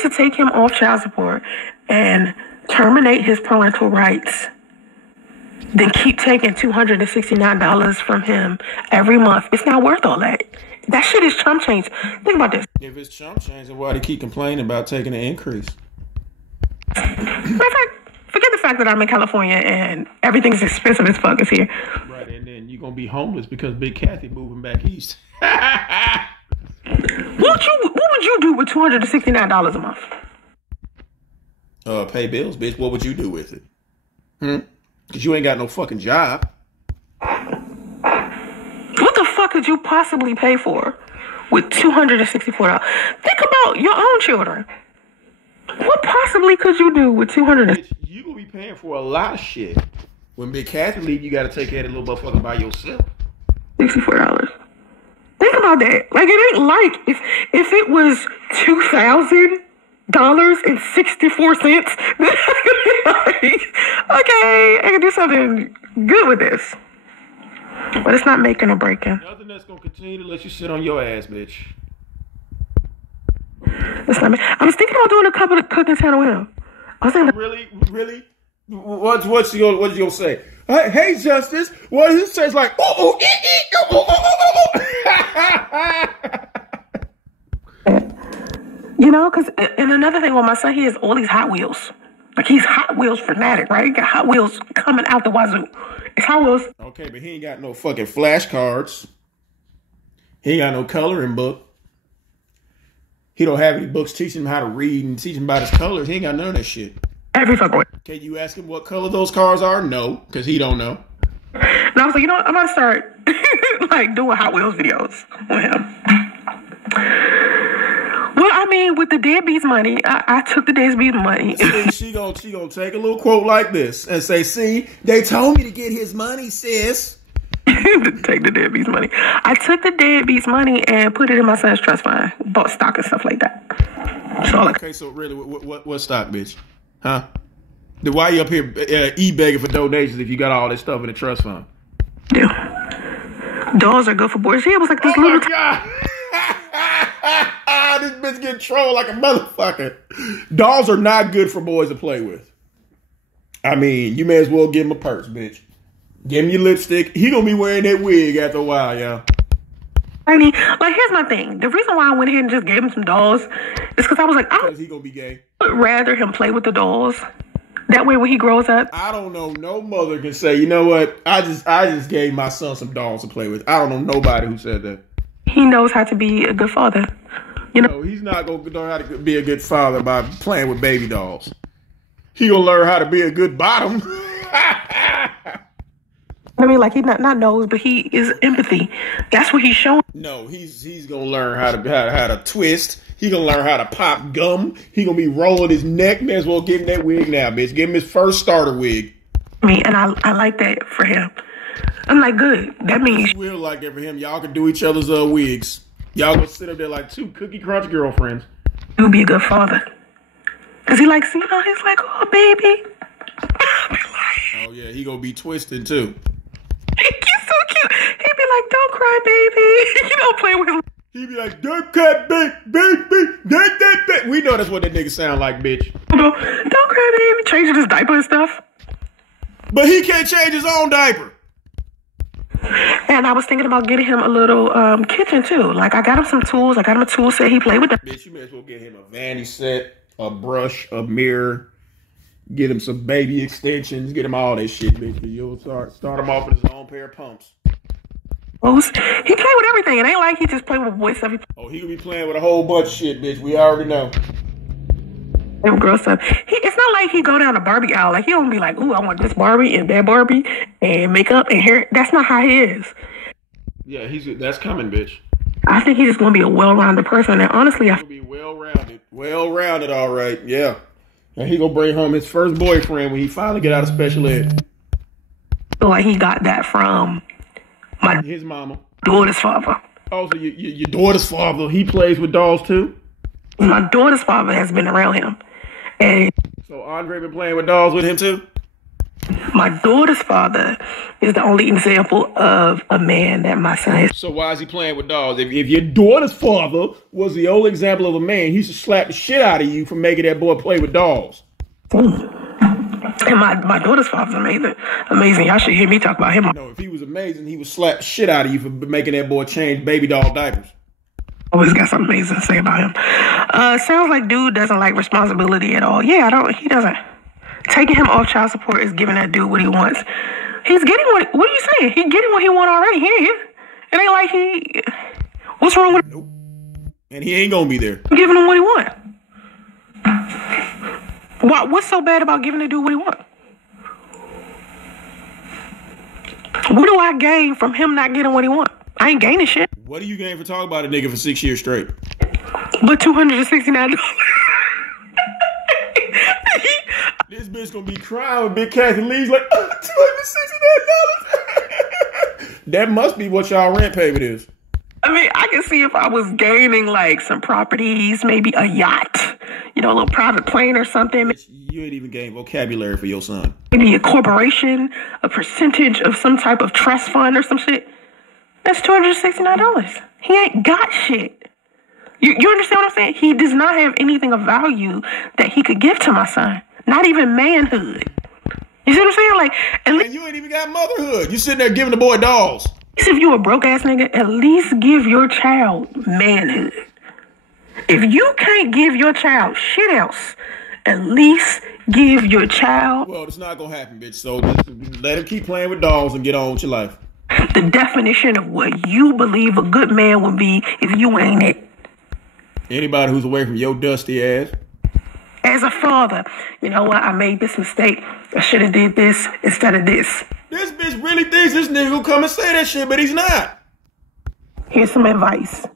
take him off child support and terminate his parental rights than keep taking $269 from him every month. It's not worth all that. That shit is chump change. Think about this. If it's chump change, then why do you keep complaining about taking an increase? Matter of fact, forget the fact that I'm in California and everything's expensive as fuck is here. Right, and then you're going to be homeless because Big Kathie moving back east. What would you do with $269 a month? Pay bills, bitch. What would you do with it? Because you ain't got no fucking job. What the fuck could you possibly pay for with $264? Think about your own children. What possibly could you do with $200? You gonna be paying for a lot of shit. When Big Kathie leave, you gotta take care of that little motherfucker by yourself. $64. Think about that. Like, it ain't like if it was $2,000.64. Okay, I can do something good with this. But it's not making or breaking. Nothing that's gonna continue to let you sit on your ass, bitch. It's not. I was thinking about doing a couple of cooking channel with him. I was thinking, really? What's he gonna say? Hey, Justice. What he says like, you know, because and another thing with my son, he has all these Hot Wheels. Like, he's Hot Wheels fanatic, right? He got Hot Wheels coming out the wazoo. It's Hot Wheels. Okay, but he ain't got no fucking flashcards. He ain't got no coloring book. He don't have any books teaching him how to read and teaching him about his colors. He ain't got none of that shit. Every fucking way. Can you ask him what color those cars are? No, because he don't know. And I was like, you know what? I'm going to start like doing Hot Wheels videos with him. Well, I mean, with the deadbeats money, I took the deadbeats money. She gonna take a little quote like this and say, see, they told me to get his money, sis. Take the deadbeats money. I took the deadbeats money and put it in my son's trust fund. Bought stock and stuff like that. Okay, so really, what stock, bitch? Huh? Then why you up here e-begging for donations if you got all this stuff in the trust fund? Yeah. Dolls are good for boys. Yeah, it was like this little... Oh, my God. This bitch getting trolled like a motherfucker. Dolls are not good for boys to play with. I mean, you may as well give him a purse, bitch. Give him your lipstick. He gonna be wearing that wig after a while, y'all. I mean, like, here's my thing. The reason why I went ahead and just gave him some dolls is because I was like, because he gonna be gay. I would rather him play with the dolls. That way when he grows up. I don't know no mother can say, you know what? I just gave my son some dolls to play with. I don't know nobody who said that. He knows how to be a good father. You know, no, he's not gonna learn how to be a good father by playing with baby dolls. He gonna learn how to be a good bottom. I mean, like he not knows, but he is empathy. That's what he's showing. No, he's gonna learn how to twist. He gonna learn how to pop gum. He gonna be rolling his neck. May as well give him that wig now, bitch. Give him his first starter wig. Me, and I like that for him. I'm like, good. That means we'll like it for him. Y'all can do each other's wigs. Y'all gonna sit up there like two Cookie Crunch girlfriends. You'll be a good father. Cause he likes, he's like, oh baby. Oh yeah, he gonna be twisted too. He's so cute. He'd be like, don't cry, baby. You don't play with him. He be like, don't cry, baby. We know that's what that nigga sound like, bitch. Don't cry, baby. Changing his diaper and stuff. But he can't change his own diaper. And I was thinking about getting him a little kitchen too. Like I got him some tools. I got him a tool set. He played with them. Bitch, you may as well get him a vanity set, a brush, a mirror. Get him some baby extensions. Get him all that shit, bitch. You'll start him off with his own pair of pumps. He played with everything. It ain't like he just played with boy stuff. Oh, he gonna be playing with a whole bunch of shit, bitch. We already know. Them girl stuff. It's not like he go down to Barbie aisle. Like he don't be like, ooh, I want this Barbie and that Barbie and makeup and hair. That's not how he is. Yeah, that's coming, bitch. I think he's just gonna be a well-rounded person. And honestly, he'll be well-rounded, all right. Yeah. And he gonna bring home his first boyfriend when he finally get out of special ed. So like he got that from his mama, daughter's father. Oh, so your daughter's father, he plays with dolls too? My daughter's father has been around him. And so Andre been playing with dolls with him too? My daughter's father is the only example of a man that my son is. So why is he playing with dolls? If your daughter's father was the only example of a man, he should slap the shit out of you for making that boy play with dolls. And my daughter's father's amazing. Y'all should hear me talk about him. No, if he was amazing, he would slap the shit out of you for making that boy change baby doll diapers. Always got something amazing to say about him. Sounds like dude doesn't like responsibility at all. Yeah, he doesn't. Taking him off child support is giving that dude what he wants. He's getting what are you saying? He's getting what he wants already. It ain't like what's wrong with Nope. And he ain't gonna be there. Giving him what he wants. What's so bad about giving the dude what he wants? What do I gain from him not getting what he wants? I ain't gaining shit. What do you gain for talking about a nigga for 6 years straight? But $269. This bitch gonna be crying when Big Kathie leaves like $269. That must be what y'all rent payment is. I mean, I can see if I was gaining like some properties, maybe a yacht, a little private plane or something. Bitch, you ain't even gained vocabulary for your son. Maybe a corporation, a percentage of some type of trust fund or some shit. That's $269. He ain't got shit. You understand what I'm saying? He does not have anything of value that he could give to my son. Not even manhood. You see what I'm saying? Like, at least you ain't even got motherhood. You sitting there giving the boy dolls. If you a broke ass nigga, at least give your child manhood. If you can't give your child shit else, at least give your child. Well, it's not gonna happen, bitch. So just let him keep playing with dolls and get on with your life. The definition of what you believe a good man would be if you ain't it. Anybody who's away from your dusty ass. As a father, you know what? I made this mistake. I should have did this instead of this. This bitch really thinks this nigga will come and say that shit, but he's not. Here's some advice.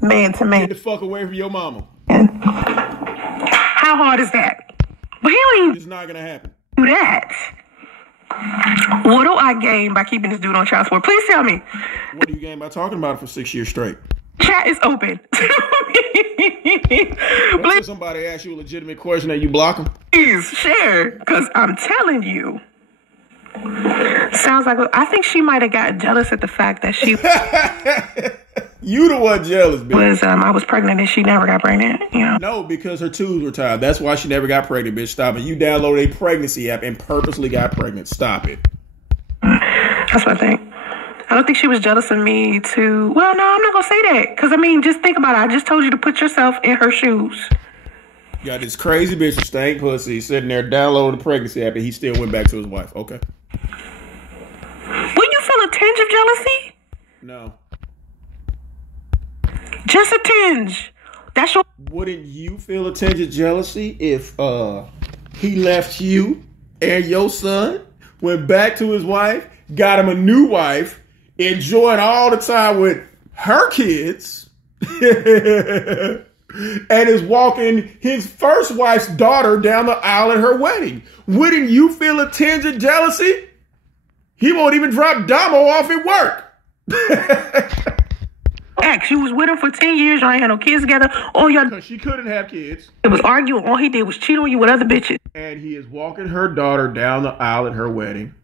Man to man. Get the fuck away from your mama. And how hard is that? But he don't even It's not gonna happen. Do that. What do I gain by keeping this dude on child support? Please tell me. What do you gain by talking about it for 6 years straight? Chat is open. Please, somebody ask you a legitimate question that you block them? Please share, because I'm telling you. Sounds like I think she might have got jealous at the fact that she You the one jealous, bitch. I was pregnant and she never got pregnant. No, because her tubes were tied. That's why she never got pregnant, bitch. Stop it. You downloaded a pregnancy app and purposely got pregnant. Stop it. That's what I think. I don't think she was jealous of me too. Well, no, I'm not going to say that. Because, just think about it. I just told you to put yourself in her shoes. You got this crazy bitch with stank pussy sitting there downloading the pregnancy app and he still went back to his wife. Okay. Would you feel a tinge of jealousy? No. Just a tinge. That's your... Wouldn't you feel a tinge of jealousy if he left you and your son, went back to his wife, got him a new wife, enjoying all the time with her kids, and is walking his first wife's daughter down the aisle at her wedding. Wouldn't you feel a tinge of jealousy? He won't even drop Damo off at work. Ex, you was with him for 10 years, y'all ain't had no kids together. All y'all... Because she couldn't have kids. It was arguing. All he did was cheat on you with other bitches. And he is walking her daughter down the aisle at her wedding.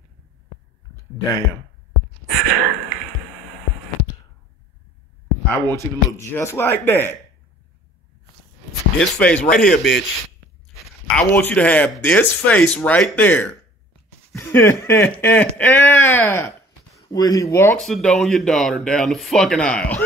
Damn. I want you to look just like that. This face right here, bitch. I want you to have this face right there. When he walks your daughter down the fucking aisle.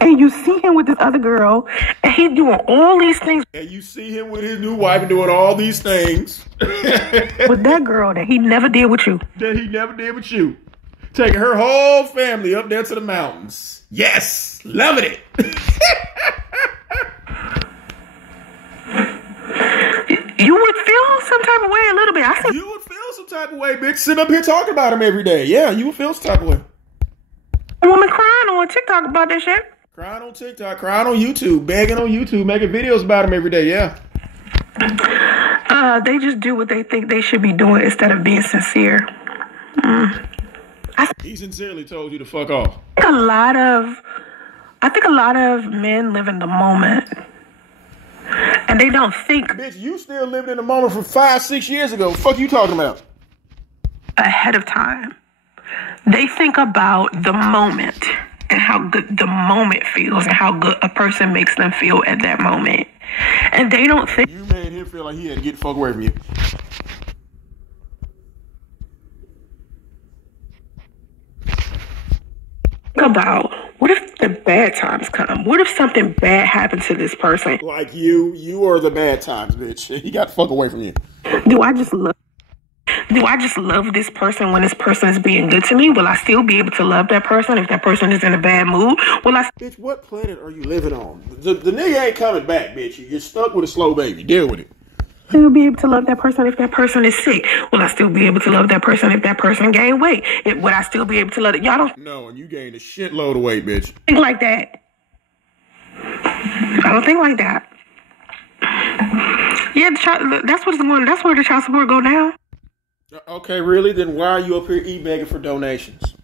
And you see him with this other girl, and he's doing all these things. And you see him with his new wife and doing all these things. With that girl that he never did with you. That he never did with you. Taking her whole family up there to the mountains. Yes, loving it. You would feel some type of way a little bit. You would feel some type of way, bitch. Sitting up here talking about him every day. Yeah, you would feel some type of way. A woman crying on TikTok about that shit. Crying on TikTok, crying on YouTube, begging on YouTube, making videos about him every day, yeah. They just do what they think they should be doing instead of being sincere. He sincerely told you to fuck off. I think a lot of men live in the moment. And they don't think. Bitch, you still living in the moment from 5-6 years ago. Fuck you talking about? Ahead of time. They think about the moment and how good the moment feels and how good a person makes them feel at that moment. And they don't think. You made him feel like he had to get the fuck away from you. About what if the bad times come? What if something bad happened to this person? Like you are the bad times, bitch. He got the fuck away from you. Do I just love this person when this person is being good to me? Will I still be able to love that person if that person is in a bad mood? Bitch, what planet are you living on? The nigga ain't coming back, bitch. You're stuck with a slow baby. Deal with it. Still be able to love that person if that person is sick? Will I still be able to love that person if that person gained weight? Would I still be able to love it? Y'all don't. No, and you gained a shitload of weight, bitch. Think like that. I don't think like that. Yeah, that's where the child support go now. Okay, really? Then why are you up here begging for donations?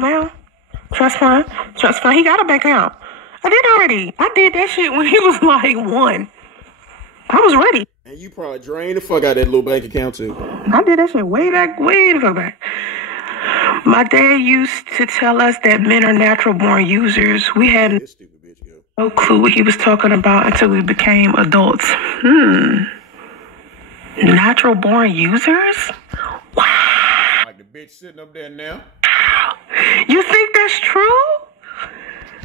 Now, trust fund. He got a bank account. I did already. I did that shit when he was like 1. I was ready. And you probably drained the fuck out of that little bank account too. I did that shit way the fuck back. My dad used to tell us that men are natural born users. We had no clue what he was talking about until we became adults. Natural born users? Wow. Like the bitch sitting up there now. You think that's true?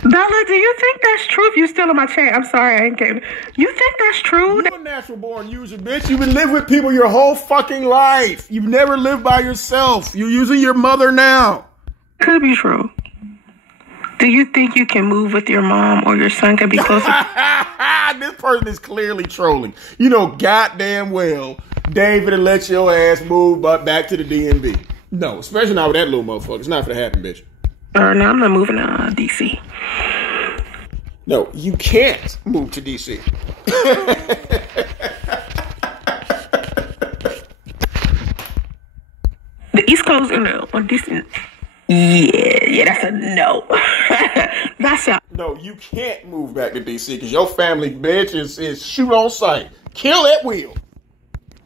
Bella, do you think that's true? If you still in my chat, I'm sorry, I ain't kidding. You think that's true? You're a natural born user, bitch. You've been living with people your whole fucking life. You've never lived by yourself. You're using your mother now. Could be true. Do you think you can move with your mom or your son could be closer? This person is clearly trolling. You know goddamn well David will let your ass move back to the DMV. No, especially not with that little motherfucker. It's not gonna happen, bitch. No, I'm not moving to DC. No, you can't move to DC. The East Coast or DC? Yeah, that's a no. That's a no. You can't move back to DC because your family, bitch, is shoot on sight, kill at will.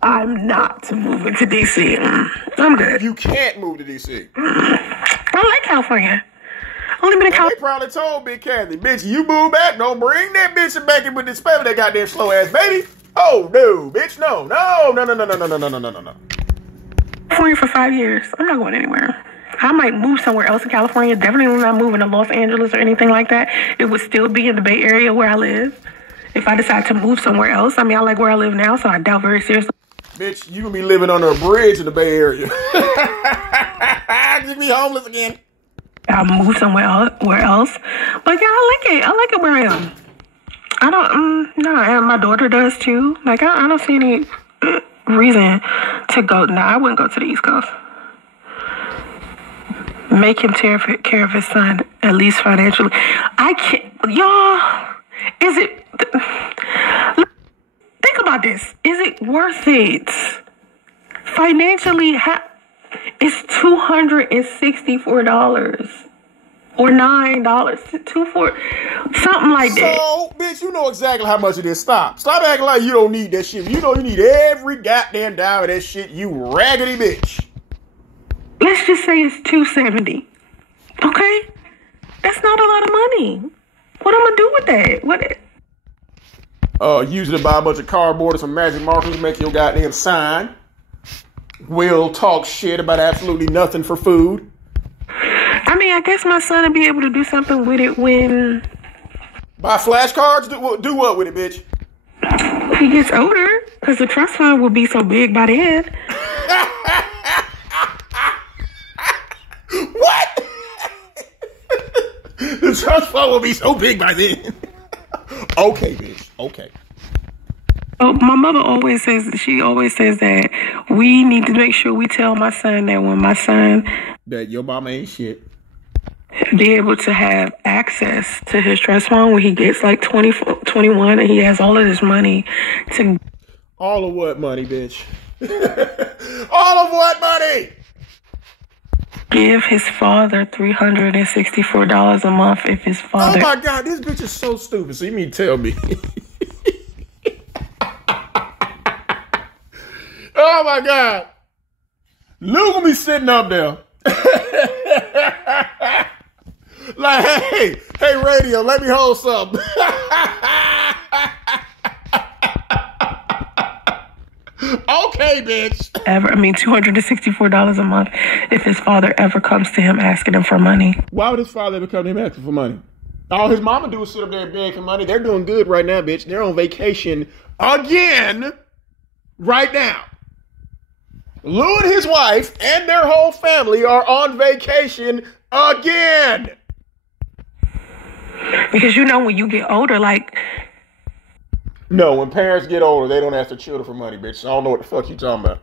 I'm not moving to DC. I'm good. You can't move to DC. I like California. Only been in California. They probably told Big Kathie, bitch, you move back, don't bring that bitch back in with this family, that goddamn slow ass baby. Oh no, bitch, no. California for 5 years. I'm not going anywhere. I might move somewhere else in California. Definitely not moving to Los Angeles or anything like that. It would still be in the Bay Area where I live. If I decide to move somewhere else, I mean, I like where I live now, so I doubt very seriously. Bitch, you gonna be living under a bridge in the Bay Area. You be homeless again. I'll move somewhere else. But yeah, I like it. I like it where I am. I don't, no, and my daughter does too. Like, I don't see any reason to go. No, I wouldn't go to the East Coast. Make him take care of his son, at least financially. I can't, y'all, is it, think about this. Is it worth it? Financially, it's $264 or $9, something like that. So, bitch, you know exactly how much it is. Stop acting like you don't need that shit. You know you need every goddamn dime of that shit, you raggedy bitch. Let's just say it's $270. Okay, that's not a lot of money. What am I gonna do with that? Use it to buy a bunch of cardboard and some magic markers to make your goddamn sign. We'll talk shit about absolutely nothing for food. I mean, I guess my son will be able to do something with it when... Buy flashcards? Do what with it, bitch? He gets older, because the trust fund will be so big by then. What? The trust fund will be so big by then. Okay, bitch. Okay. Oh, my mother always says that we need to make sure we tell my son that when my son... That your mama ain't shit. Be able to have access to his trust fund when he gets like 21 and he has all of this money to... All of what money, bitch? All of what money? Give his father $364 a month if his father... Oh my God, this bitch is so stupid. So you mean tell me? Oh my God. Luke will be sitting up there. Like, hey, radio, let me hold something. Okay, bitch. $264 a month if his father ever comes to him asking him for money. Why would his father ever come to him asking for money? All his mama do is sit up there begging for money. They're doing good right now, bitch. They're on vacation again right now. Lou and his wife and their whole family are on vacation again. Because when you get older, like... No, when parents get older, they don't ask their children for money, bitch. I don't know what the fuck you talking about.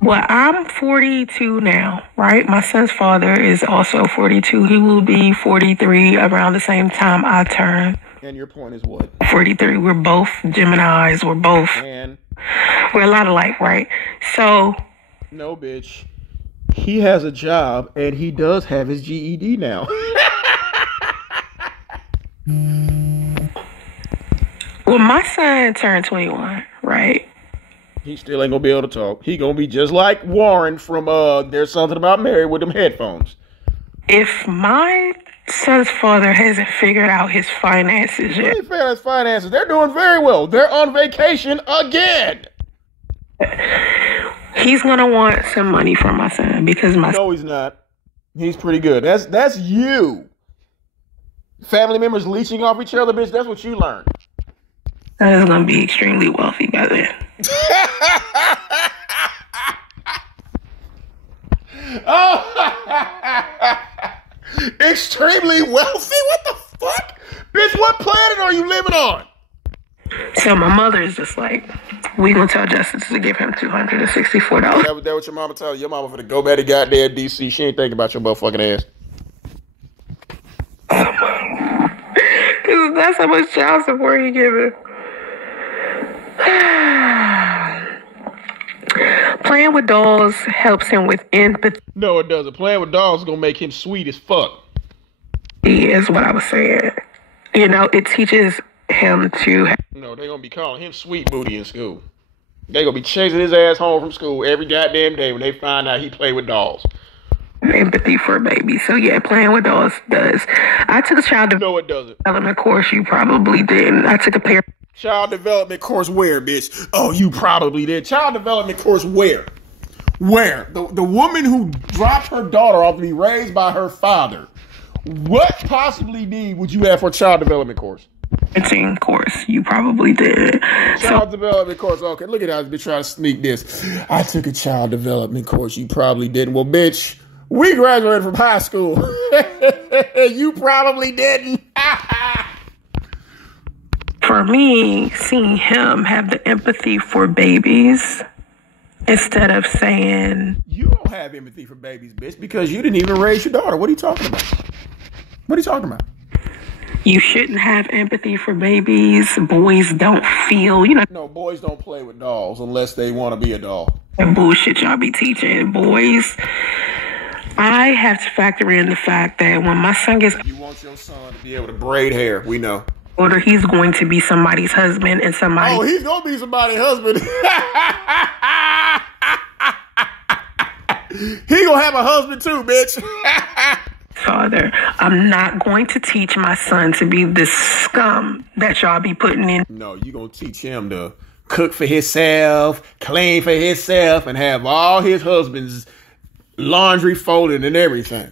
Well, I'm 42 now, right? My son's father is also 42. He will be 43 around the same time I turn. And your point is what? 43. We're both Geminis. We're a lot alike, right? So... No, bitch. He has a job, and he does have his GED now. Well, my son turned 21, right? He still ain't gonna be able to talk. He gonna be just like Warren from There's Something About Mary with them headphones. If my son's father hasn't figured out his finances yet. They figured out his finances. They're doing very well. They're on vacation again. He's gonna want some money from my son because No, he's not. He's pretty good. That's you. Family members leeching off each other, bitch. That's what you learned. Son is gonna be extremely wealthy by then. Extremely wealthy? What the fuck? Bitch, what planet are you living on? So my mother is just like, we gonna tell Justice to give him $264. That what your mama tell you? Your mama finna go back to goddamn DC. She ain't thinking about your motherfucking ass. Because that's how much child support he giving. Playing with dolls helps him with empathy. No, it doesn't. Playing with dolls is gonna make him sweet as fuck. Is what I was saying. It teaches him to... No, they're gonna be calling him Sweet Booty in school. They're gonna be chasing his ass home from school every goddamn day when they find out he played with dolls. Empathy for a baby. So yeah, playing with dolls does. I took a child development course. You probably didn't. I took a child development course where, bitch? Oh, you probably did. Child development course where? Where? The woman who dropped her daughter off to be raised by her father. What possibly need would you have for a child development course? Parenting course. You probably did. Child development course. Okay, look at how I've been trying to sneak this. I took a child development course. You probably didn't. Well, bitch, We graduated from high school. You probably didn't. For me, seeing him have the empathy for babies instead of saying... You don't have empathy for babies, bitch, because you didn't even raise your daughter. What are you talking about? What are you talking about? You shouldn't have empathy for babies. Boys don't feel, No, boys don't play with dolls unless they want to be a doll. That bullshit y'all be teaching boys. I have to factor in the fact that when my son gets... You want your son to be able to braid hair, we know. Older, he's going to be somebody's husband and somebody... Oh, he's going to be somebody's husband. He going to have a husband too, bitch. Father, I'm not going to teach my son to be the scum that y'all be putting in. No, you going to teach him to cook for himself, clean for himself, and have all his husband's laundry folded and everything.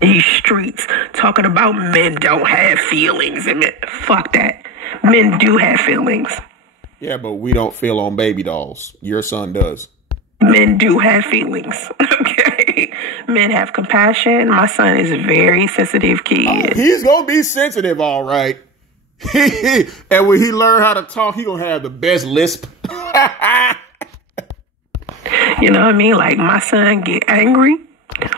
These streets talking about men don't have feelings. And fuck that. Men do have feelings. Yeah, but we don't feel on baby dolls. Your son does. Men do have feelings. Okay. Men have compassion. My son is a very sensitive kid. Oh, he's going to be sensitive, all right. And when he learn how to talk, he going to have the best lisp. You know what I mean? Like, my son get angry.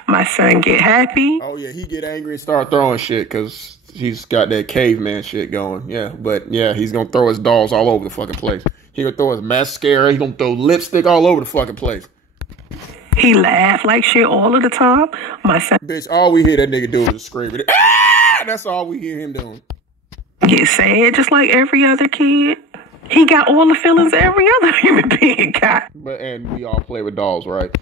My son get happy. Oh, yeah, he get angry and start throwing shit because he's got that caveman shit going. Yeah, but, yeah, he's going to throw his dolls all over the fucking place. He going to throw his mascara. He going to throw lipstick all over the fucking place. He laugh like shit all of the time. My son... Bitch, all we hear that nigga do is screaming. Ah! That's all we hear him doing. Get sad just like every other kid. He got all the feelings every other human being got. And we all play with dolls, right?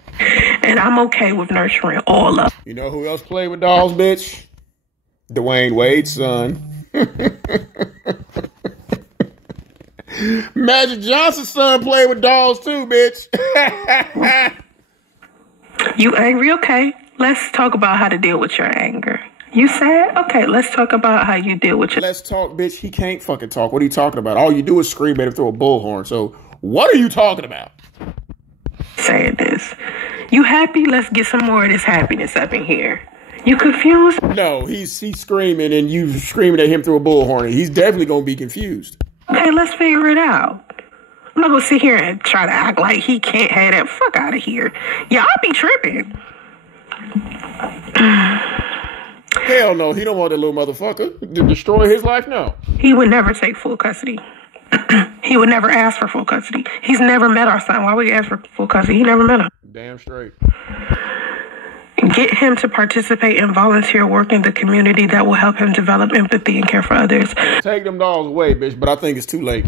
And I'm okay with nurturing all of them. You know who else play with dolls, bitch? Dwayne Wade's son. Magic Johnson's son played with dolls too, bitch. You angry? Okay. Let's talk about how to deal with your anger. You sad? Okay, let's talk about how you deal with your... Let's talk, bitch. He can't fucking talk. What are you talking about? All you do is scream at him through a bullhorn. So what are you talking about? Saying this. You happy? Let's get some more of this happiness up in here. You confused? No, he's screaming and you screaming at him through a bullhorn. He's definitely going to be confused. Okay, let's figure it out. I'm not going to sit here and try to act like he can't have that. Fuck out of here. Y'all be tripping. Hell no, he don't want that little motherfucker to destroy his life. No, he would never take full custody. He would never ask for full custody. He's never met our son. Why would he ask for full custody? He never met him. Damn straight. Get him to participate in volunteer work in the community that will help him develop empathy and care for others. Take them dolls away, bitch, but I think it's too late.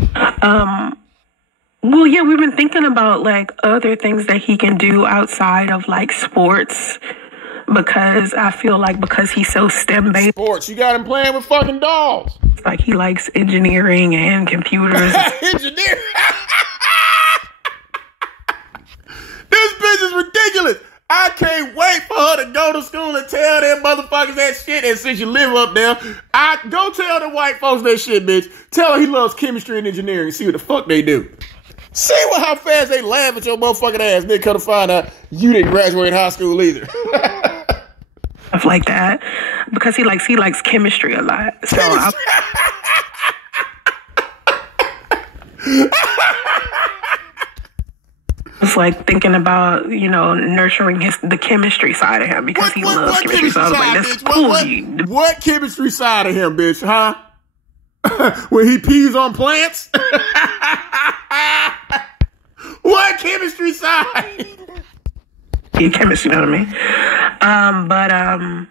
Well, yeah, we've been thinking about like other things that he can do outside of like sports. Because I feel like because he's so STEM-based. Sports, you got him playing with fucking dolls. Like he likes engineering and computers. Engineering? This bitch is ridiculous. I can't wait for her to go to school and tell them motherfuckers that shit. And since you live up there, I go tell the white folks that shit, bitch. Tell her he loves chemistry and engineering and see what the fuck they do. See how fast they laugh at your motherfucking ass. Then come to find out you didn't graduate high school either. Stuff like that. Because he likes chemistry a lot. So it's like thinking about, nurturing the chemistry side of him because he loves chemistry. So I was like, that's cool. What chemistry side of him, bitch, huh? When he pees on plants? What chemistry side? Chemistry, you know what I mean?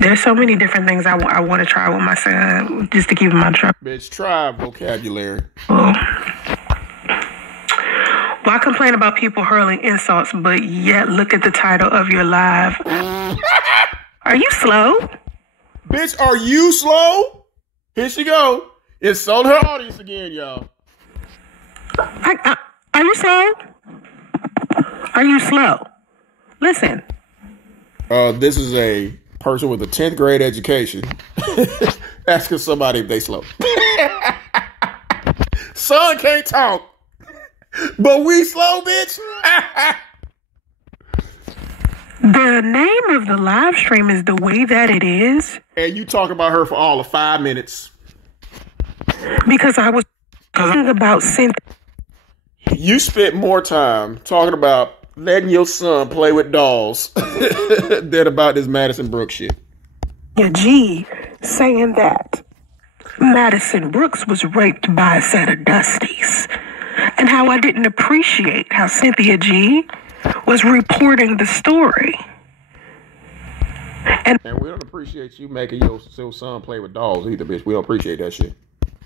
There's so many different things I want to try with my son just to keep him out of trouble. Bitch, try vocabulary. Well, I complain about people hurling insults, but yet look at the title of your live. Are you slow? Bitch, are you slow? Here she go. It's sold her audience again, y'all. Are you slow? Are you slow? Listen. This is a person with a 10th grade education asking somebody if they slow. Son can't talk, but we slow, bitch. The name of the live stream is The Way That It Is. And you talk about her for all of 5 minutes. Because I was talking about Cynthia. You spent more time talking about letting your son play with dolls than about this Madison Brooks shit. G saying that Madison Brooks was raped by a set of Dusties. And how I didn't appreciate how Cynthia G was reporting the story. And we don't appreciate you making your son play with dolls either, bitch. We don't appreciate that shit.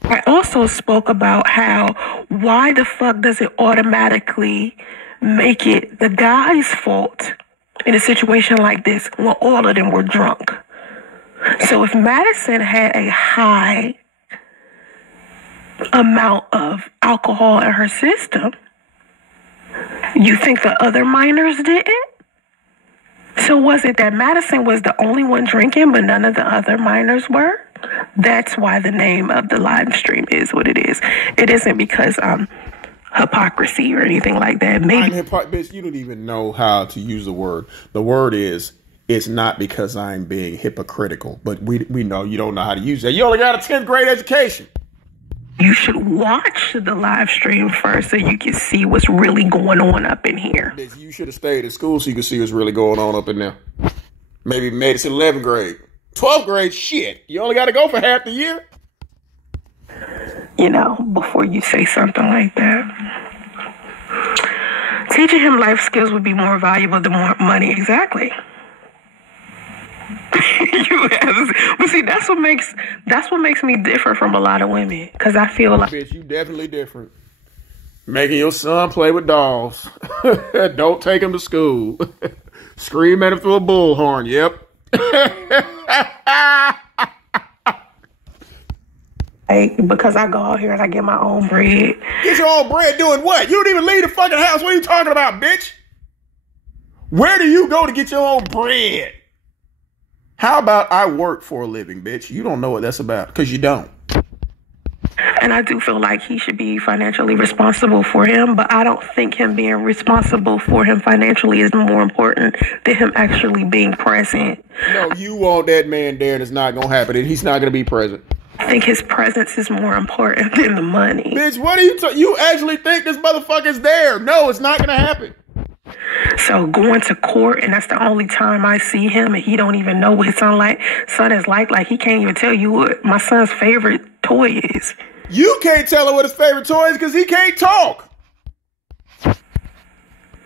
I also spoke about how, why the fuck does it automatically make it the guy's fault in a situation like this when all of them were drunk? So if Madison had a high amount of alcohol in her system, you think the other minors didn't? So was it that Madison was the only one drinking, but none of the other minors were? That's why the name of the live stream is what it is. It isn't because hypocrisy or anything like that. Maybe bitch, you don't even know how to use the word. The word is, it's not because I'm being hypocritical, but we know you don't know how to use that. You only got a 10th grade education. You should watch the live stream first so you can see what's really going on up in here. You should have stayed in school so you could see what's really going on up in there. Maybe made it to 11th grade. 12th grade, shit. You only got to go for half the year. You know, before you say something like that. Teaching him life skills would be more valuable than more money. Exactly. But see, that's what makes me different from a lot of women, because I feel like, bitch, you definitely different. Making your son play with dolls. Don't take him to school. Scream at him through a bullhorn. Yep. Because I go out here and I get my own bread. Get your own bread doing what? You don't even leave the fucking house. What are you talking about, bitch? Where do you go to get your own bread? How about I work for a living, bitch? You don't know what that's about, because you don't. And I do feel like he should be financially responsible for him, but I don't think him being responsible for him financially is more important than him actually being present. No, you want that man there, and it's not going to happen, and he's not going to be present. I think his presence is more important than the money. Bitch, what are you you actually think this motherfucker's there? No, it's not going to happen. So going to court, and that's the only time I see him, and he don't even know what his son is like he can't even tell you what my son's favorite toy is. You can't tell him what his favorite toy is because he can't talk.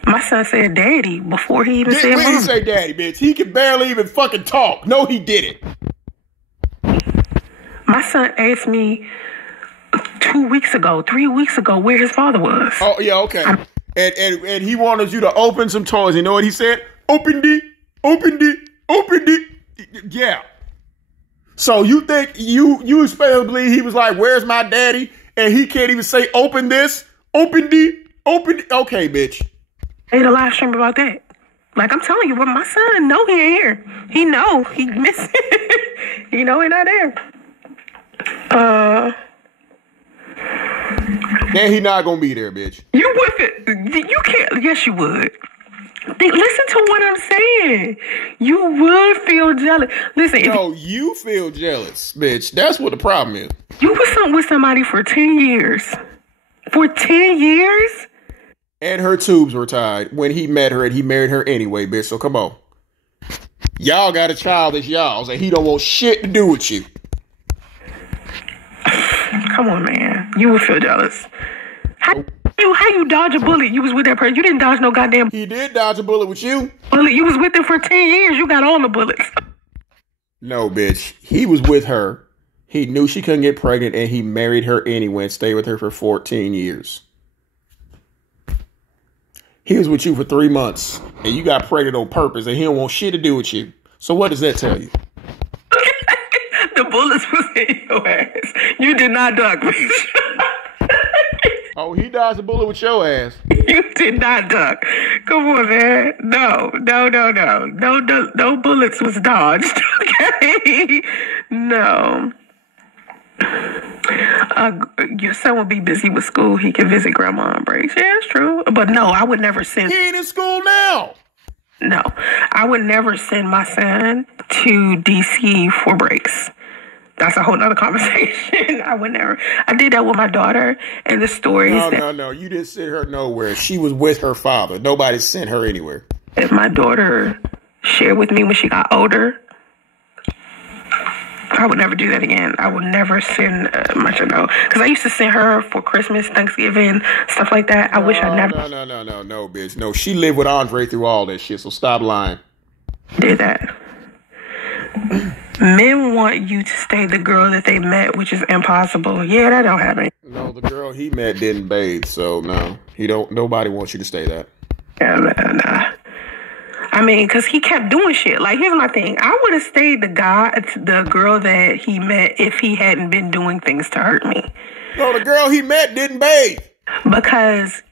My son said daddy before he even said mom. When he say daddy, bitch, he can barely even fucking talk. No, he didn't. My son asked me 3 weeks ago, where his father was. Oh, yeah, okay. And he wanted you to open some toys. You know what he said? Open it. Yeah. So you think you expect to believe he was like, where's my daddy? And he can't even say, open this, open it. Okay, bitch. Made a live stream about that. Like I'm telling you, but my son know he ain't here. He know he missing. He know he not there. Then he not gonna be there, bitch. You wouldn't. You can't. Yes, you would. Listen to what I'm saying. You would feel jealous. Listen. No, you feel jealous, bitch. That's what the problem is. You was with somebody for 10 years. For 10 years? And her tubes were tied when he met her, and he married her anyway, bitch. So come on. Y'all got a child that's y'all's, and he don't want shit to do with you. Come on, man. You would feel jealous. How you dodge a bullet? You was with that person. You didn't dodge no goddamn. He did dodge a bullet with you. Bullet. You was with him for 10 years. You got all the bullets. No, bitch. He was with her. He knew she couldn't get pregnant, and he married her anyway and stayed with her for 14 years. He was with you for 3 months, and you got pregnant on purpose, and he don't want shit to do with you. So what does that tell you? The bullets was in your ass. You did not duck, bitch. Oh, he dodged a bullet with your ass. You did not duck. Come on, man. No. No bullets was dodged. Okay? No. Your son will be busy with school. He can visit grandma on breaks. Yeah, it's true. But no, I would never send. He ain't in school now. No, I would never send my son to DC for breaks. That's a whole nother conversation. I would never. I did that with my daughter, and the stories. No. You didn't send her nowhere. She was with her father. Nobody sent her anywhere. If my daughter shared with me when she got older, I would never do that again. I would never send my child, because I used to send her for Christmas, Thanksgiving, stuff like that. I wish I never. No, bitch. No, she lived with Andre through all that shit. So stop lying. Did that. Men want you to stay the girl that they met, which is impossible. Yeah, that don't happen. No, the girl he met didn't bathe, so no, he don't. Nobody wants you to stay that. Yeah, nah. I mean, because he kept doing shit. Like, here's my thing. I would have stayed the girl that he met if he hadn't been doing things to hurt me. No, the girl he met didn't bathe. Because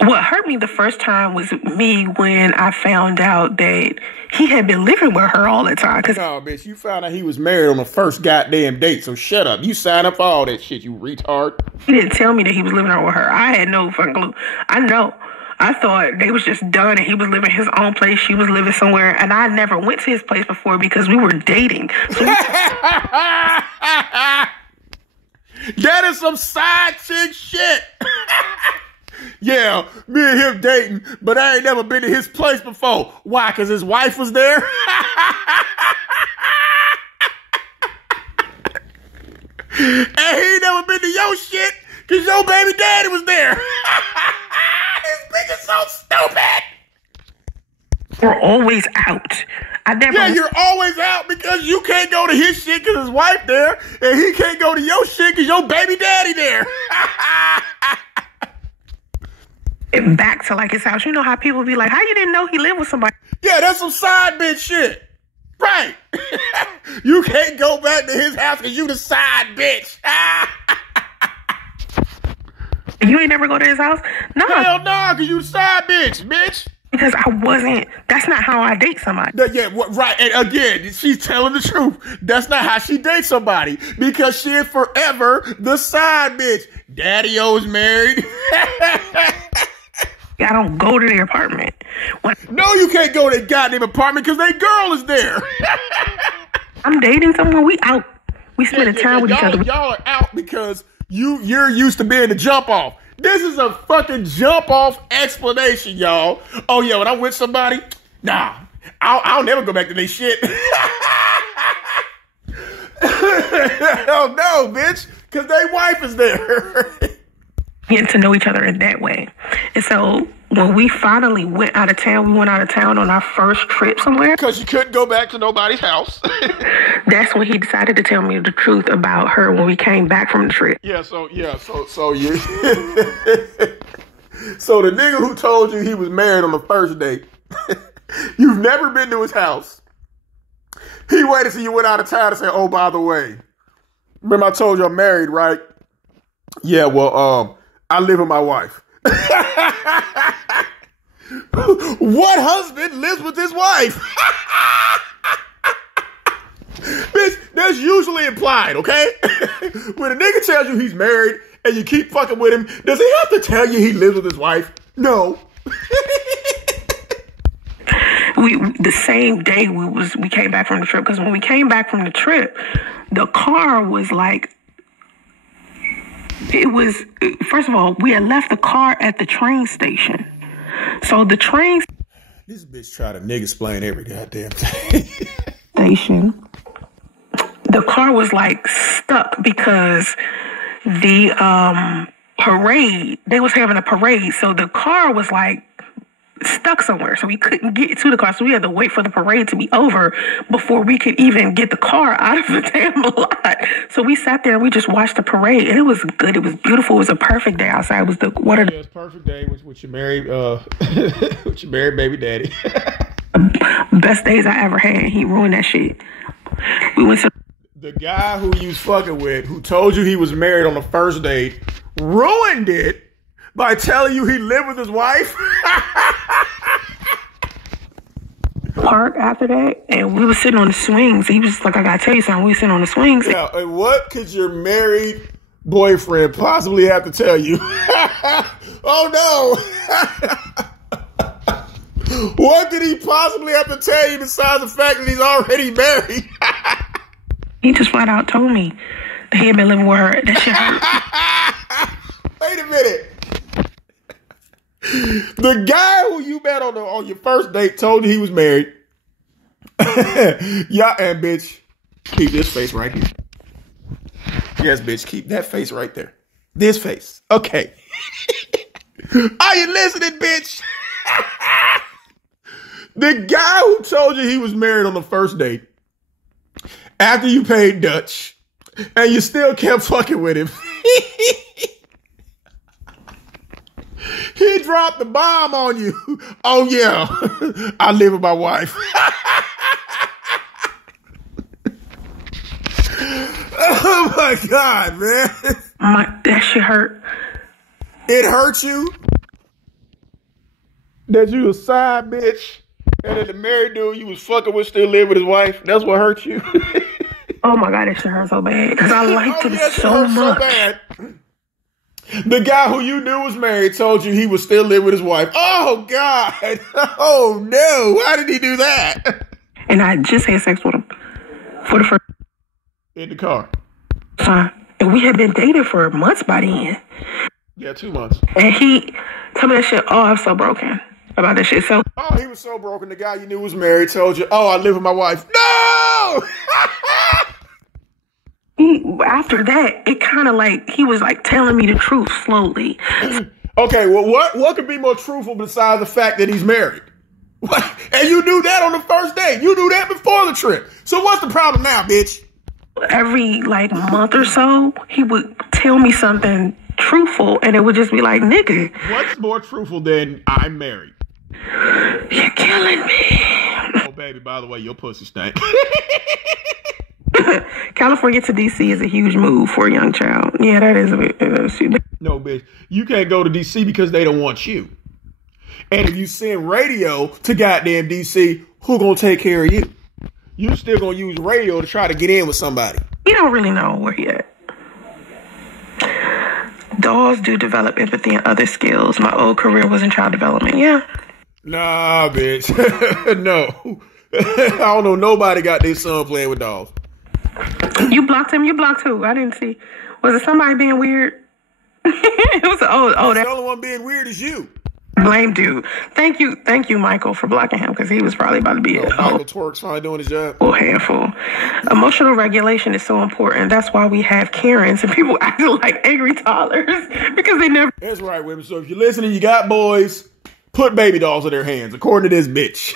what hurt me the first time was me when I found out that he had been living with her all the time. No, bitch, you found out he was married on the first goddamn date, so shut up. You signed up for all that shit, you retard. He didn't tell me that he was living with her. I had no fucking clue. I know. I thought they was just done and he was living his own place. She was living somewhere. And I never went to his place before because we were dating. So that is some side chick shit. Yeah, me and him dating, but I ain't never been to his place before. Why? Because his wife was there? And he ain't never been to your shit because your baby daddy was there. This bitch is so stupid. We're always out. Yeah, you're always out because you can't go to his shit because his wife there, and he can't go to your shit because your baby daddy there. And back to like his house. You know how people be like, how you didn't know he lived with somebody? Yeah, that's some side bitch shit. Right. You can't go back to his house because you the side bitch. You ain't never go to his house? No. Hell no, because you the side bitch. Because I wasn't. That's not how I date somebody. Yeah, right. And again, she's telling the truth. That's not how she dates somebody because she is forever the side bitch. Daddy-o's married. I don't go to their apartment. No, you can't go to their goddamn apartment because their girl is there. I'm dating someone. We out. We spend time with each other. Y'all are out because you're used to being the jump off. This is a fucking jump off explanation, y'all. Oh yeah, when I'm with somebody, nah, I'll never go back to their shit. Oh no, bitch, because their wife is there. Getting to know each other in that way. And so when we finally went out of town, we went out of town on our first trip somewhere. Because you couldn't go back to nobody's house. That's when he decided to tell me the truth about her when we came back from the trip. So you so the nigga who told you he was married on the first date, you've never been to his house. He waited till you went out of town to say, oh, by the way, remember I told you I'm married, right? Yeah, well, I live with my wife. What husband lives with his wife? Bitch, that's usually implied, okay? When a nigga tells you he's married and you keep fucking with him, does he have to tell you he lives with his wife? No. The same day we came back from the trip, because when we came back from the trip, the car was like, it was, first of all, we had left the car at the train station. So the train this bitch try to nigga explain every goddamn thing. Station. The car was like stuck because the parade, they was having a parade. So the car was like stuck somewhere. So we couldn't get to the car. So we had to wait for the parade to be over before we could even get the car out of the damn lot. So we sat there and we just watched the parade, and it was good. It was beautiful. It was a perfect day outside. It was the one of the perfect day with your married with your married baby daddy. Best days I ever had. He ruined that shit. We went to the guy who you was fucking with, who told you he was married on the first date, ruined it by telling you he lived with his wife. Park after that, and we were sitting on the swings. He was like, I gotta tell you something. We were sitting on the swings. Yeah, and what could your married boyfriend possibly have to tell you? Oh no. What did he possibly have to tell you besides the fact that he's already married? He just flat out told me that he had been living with her. That shit hurt. Wait a minute. The guy who you met on your first date told you he was married. Yeah, and bitch, keep this face right here. Yes, bitch, keep that face right there. This face. Okay. Are you listening, bitch? The guy who told you he was married on the first date, after you paid Dutch, and you still kept fucking with him, he dropped the bomb on you. Oh, yeah, I live with my wife. Oh, my God, man. That shit hurt. It hurt you? That you a side bitch, and that the married dude you was fucking with still live with his wife? That's what hurt you? Oh, my God, that shit hurt so bad. Because I liked him so much. So bad. The guy who you knew was married told you he would still live with his wife. Oh, God. Oh, no. Why did he do that? And I just had sex with him for the first in the car. And we had been dating for months by then. Yeah, 2 months. And he told me that shit. Oh, I'm so broken about that shit. So, oh, he was so broken. The guy you knew was married told you, oh, I live with my wife. No! After that, it kind of like, he was like telling me the truth slowly. Okay, well, what could be more truthful besides the fact that he's married? What? And you knew that on the first date. You knew that before the trip. So what's the problem now, bitch? Every like month or so, he would tell me something truthful, and it would just be like, nigga. What's more truthful than I'm married? You're killing me. Oh, baby, by the way, your pussy stank. California to D.C. is a huge move for a young child. Yeah, that is a bit. No, bitch. You can't go to D.C. because they don't want you. And if you send radio to goddamn D.C., who gonna take care of you? You still gonna use radio to try to get in with somebody. You don't really know where he at. Dolls do develop empathy and other skills. My old career was in child development. Yeah. Nah, bitch. No. I don't know nobody got their son playing with dolls. You blocked him. You blocked who? I didn't see. Was it somebody being weird? It was the only one being weird is you. Blame dude. Thank you, Michael, for blocking him because he was probably about to be Michael Twerk's finally doing his job. Oh, handful. Emotional regulation is so important. That's why we have Karens and people acting like angry toddlers because they never. That's right, women. So if you're listening, you got boys, put baby dolls in their hands, according to this bitch.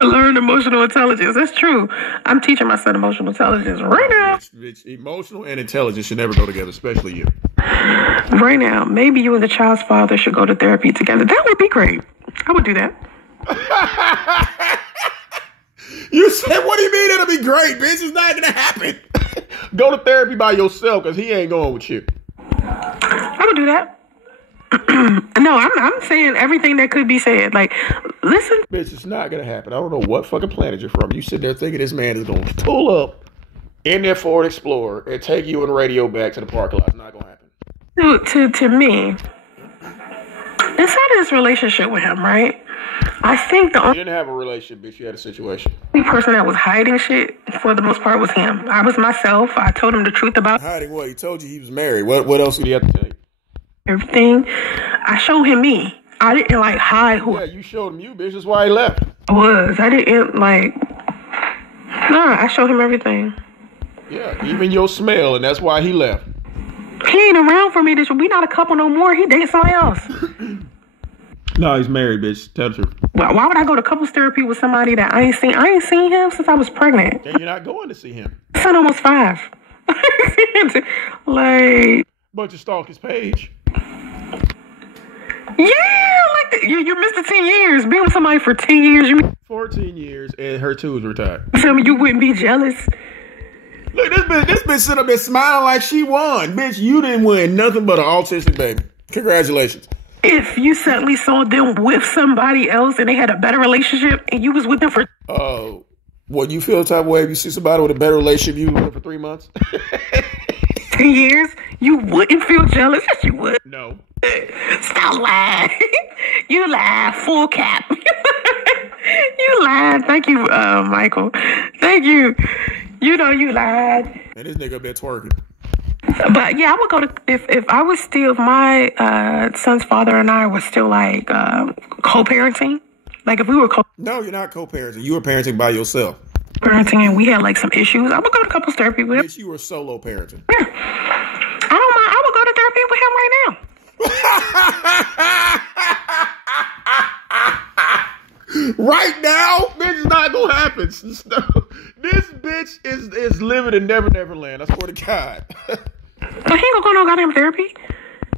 Learn emotional intelligence. That's true. I'm teaching my son emotional intelligence right now. Bitch, emotional and intelligence should never go together, especially you. Right now, maybe you and the child's father should go to therapy together. That would be great. I would do that. You said, what do you mean it'll be great, bitch? It's not going to happen. Go to therapy by yourself because he ain't going with you. I would do that. No, I'm saying everything that could be said. Like, listen. Bitch, it's not going to happen. I don't know what fucking planet you're from. You sit there thinking this man is going to pull up in their Ford Explorer and take you and radio back to the parking lot. It's not going to happen. To me, inside of this relationship with him, right? I think you didn't have a relationship, bitch. You had a situation. The only person that was hiding shit for the most part was him. I was myself. I told him the truth about hiding what? He told you he was married. What else did he have to tell you? Everything. I showed him me. I didn't like hide who. Yeah, you showed him you, bitch. That's why he left. I didn't like. Nah, I showed him everything. Yeah, even your smell, and that's why he left. He ain't around for me. We not a couple no more. He dates somebody else. No, he's married, bitch. Tell the truth. Well, why would I go to couples therapy with somebody that I ain't seen? I ain't seen him since I was pregnant. And you're not going to see him. Son almost 5. Like. But you stalk his page. Yeah, like you missed the 10 years. Being with somebody for 10 years. 14 years, and her too is retired. Tell me you wouldn't be jealous. Look, this bitch should have been smiling like she won. Bitch, you didn't win nothing but an autistic baby. Congratulations. If you suddenly saw them with somebody else and they had a better relationship and you was with them for... Oh, what, you feel the type of way if you see somebody with a better relationship you was with them for 3 months? 10 years? You wouldn't feel jealous? Yes, you would. No. Stop lying. You lied. Full cap. You lied. Thank you, Michael. Thank you. You know you lied. And this nigga up there twerking. But yeah, I would go to if I was still, if my son's father and I were still like co-parenting. Like if we were No, you're not co-parenting. You were parenting by yourself. Parenting and we had like some issues, I would go to couples therapy with him. Bitch, you were solo parenting. Yeah. I don't mind. I would go to therapy with him right now. Right now, bitch, it's not gonna happen. This bitch is living in Never Land. I swear to God. But he ain't gonna go no goddamn therapy.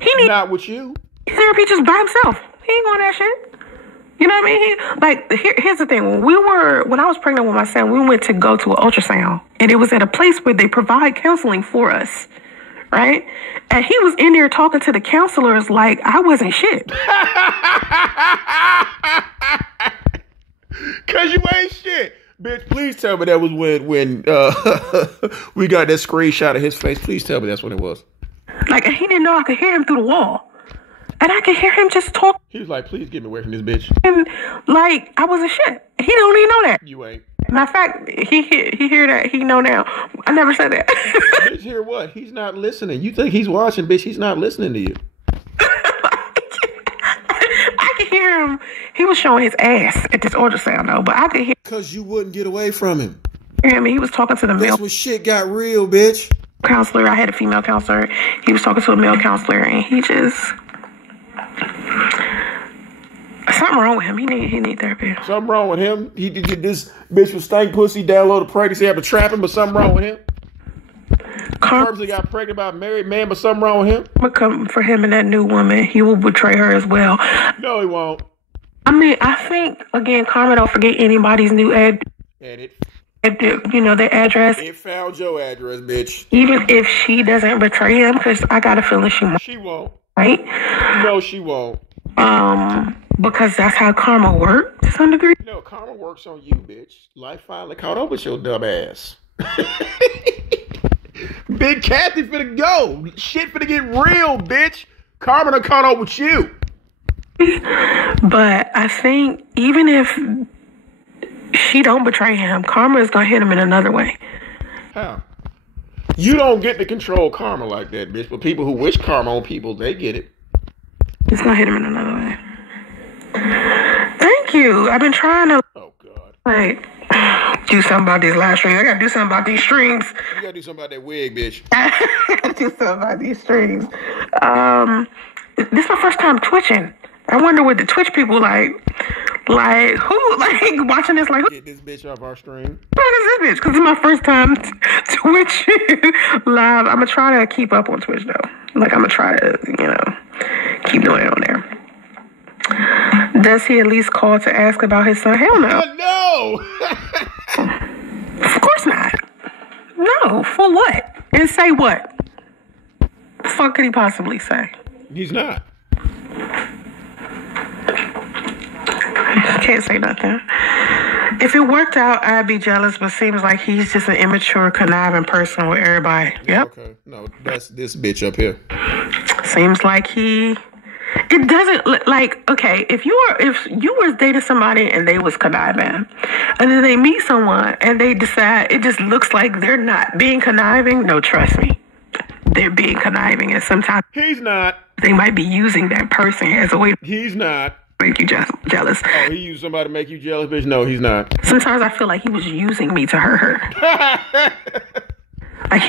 He need not with you. Therapy just by himself. He ain't going that shit. You know what I mean? Here's the thing. When I was pregnant with my son, we went to go to an ultrasound, and it was at a place where they provide counseling for us, right? And he was in there talking to the counselors like I wasn't shit. Cause you ain't shit. Bitch, please tell me that was when we got that screenshot of his face. Please tell me that's when it was. Like, he didn't know I could hear him through the wall. And I could hear him just talk. He was like, please get me away from this bitch. And, like, I wasn't shit. He don't even know that. You ain't. Matter of fact, he hear that. He know now. I never said that. Bitch, hear what? He's not listening. You think he's watching, bitch. He's not listening to you. I could hear him. He was showing his ass at this ultrasound, though. But I could hear. Because you wouldn't get away from him. I mean, he was talking to the male. That's when shit got real, bitch. Counselor. I had a female counselor. He was talking to a male counselor, and he just... Something wrong with him. He need therapy. Something wrong with him. He did this bitch with stank pussy, downloaded pregnancy, had to trap him, but something wrong with him. Purposely got pregnant by a married man, but something wrong with him. Come for him and that new woman. He will betray her as well. No, he won't. I mean, I think again, karma don't forget anybody's new And it. You know, their address. It found your address, bitch. Even if she doesn't betray him, because I got a feeling she won't. She won't. Right? No, she won't. Because that's how karma works to some degree. No, karma works on you, bitch. Life finally caught up with your dumb ass. Big Kathie finna go. Shit finna get real, bitch. Karma done caught up with you. But I think even if she don't betray him, karma is gonna hit him in another way. How? You don't get to control karma like that, bitch. But people who wish karma on people, they get it. It's gonna hit him in another way. Thank you. I've been trying to like do something about these live streams. I gotta do something about these streams. You gotta do something about that wig, bitch. I gotta do something about these streams. This is my first time twitching. I wonder what the Twitch people like who watching this, like, who get this bitch off our stream? What is this bitch? Because it's my first time twitching live. I'm gonna try to keep up on Twitch though. Like, I'm gonna try to, keep doing it on there. Does he at least call to ask about his son? Hell no. No. Of course not. No. For what? And say what? The fuck could he possibly say? He's not. Can't say nothing. If it worked out, I'd be jealous, but seems like he's just an immature, conniving person with everybody. Yep. Okay. No, that's this bitch up here. Seems like it doesn't like, okay, if you was dating somebody and they was conniving, and then they meet someone and they decide it just looks like they're not being conniving, no, trust me, they're being conniving, and sometimes he's not. They might be using that person as a way to he's not make you jealous. Oh, he used somebody to make you jealous, bitch? No, he's not. Sometimes I feel like he was using me to hurt her. like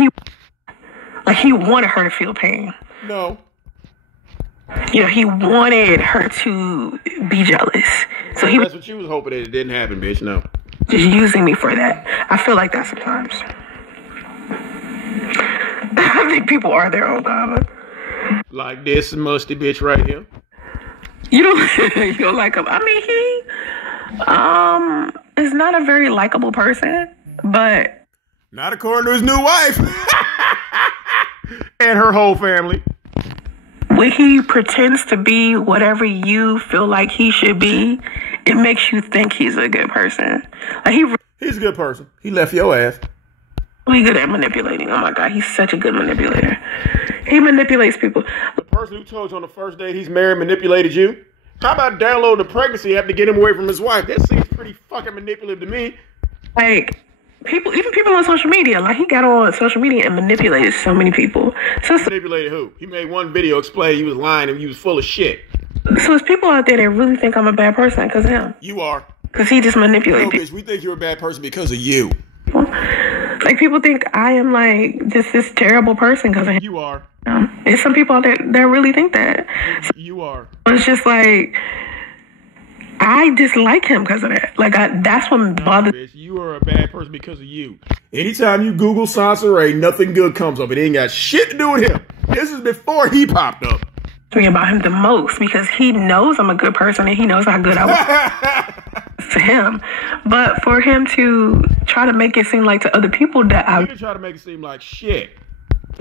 he wanted her to feel pain. No. He wanted her to be jealous. So that's what you was hoping that it didn't happen, bitch. No. Just using me for that. I feel like that sometimes. I think people are their own karma. Like this musty bitch right here. You don't like him. I mean, he is not a very likable person, but not according to his new wife and her whole family. When he pretends to be whatever you feel like he should be, it makes you think he's a good person. Like he's a good person. He left your ass. He's good at manipulating. Oh my God, he's such a good manipulator. He manipulates people. The person who told you on the first date he's married manipulated you. How about download the pregnancy app to get him away from his wife? That seems pretty fucking manipulative to me. Like, even people on social media, like he got on social media and manipulated so many people. So manipulated who? He made one video explaining he was lying and he was full of shit. So there's people out there that really think I'm a bad person because of him. You are. Because he just manipulated people. Bitch, we think you're a bad person because of you. Like, people think I am, like, just this terrible person because of him. You are. There's some people out there that really think that. So you are. It's just like, I dislike him because of that. Like, that's what bothers me. You are a bad person because of you. Anytime you Google Soncerae, nothing good comes up. It ain't got shit to do with him. This is before he popped up. Me about him the most because he knows I'm a good person and he knows how good I was to him. But for him to try to make it seem like to other people that I try to make it seem like shit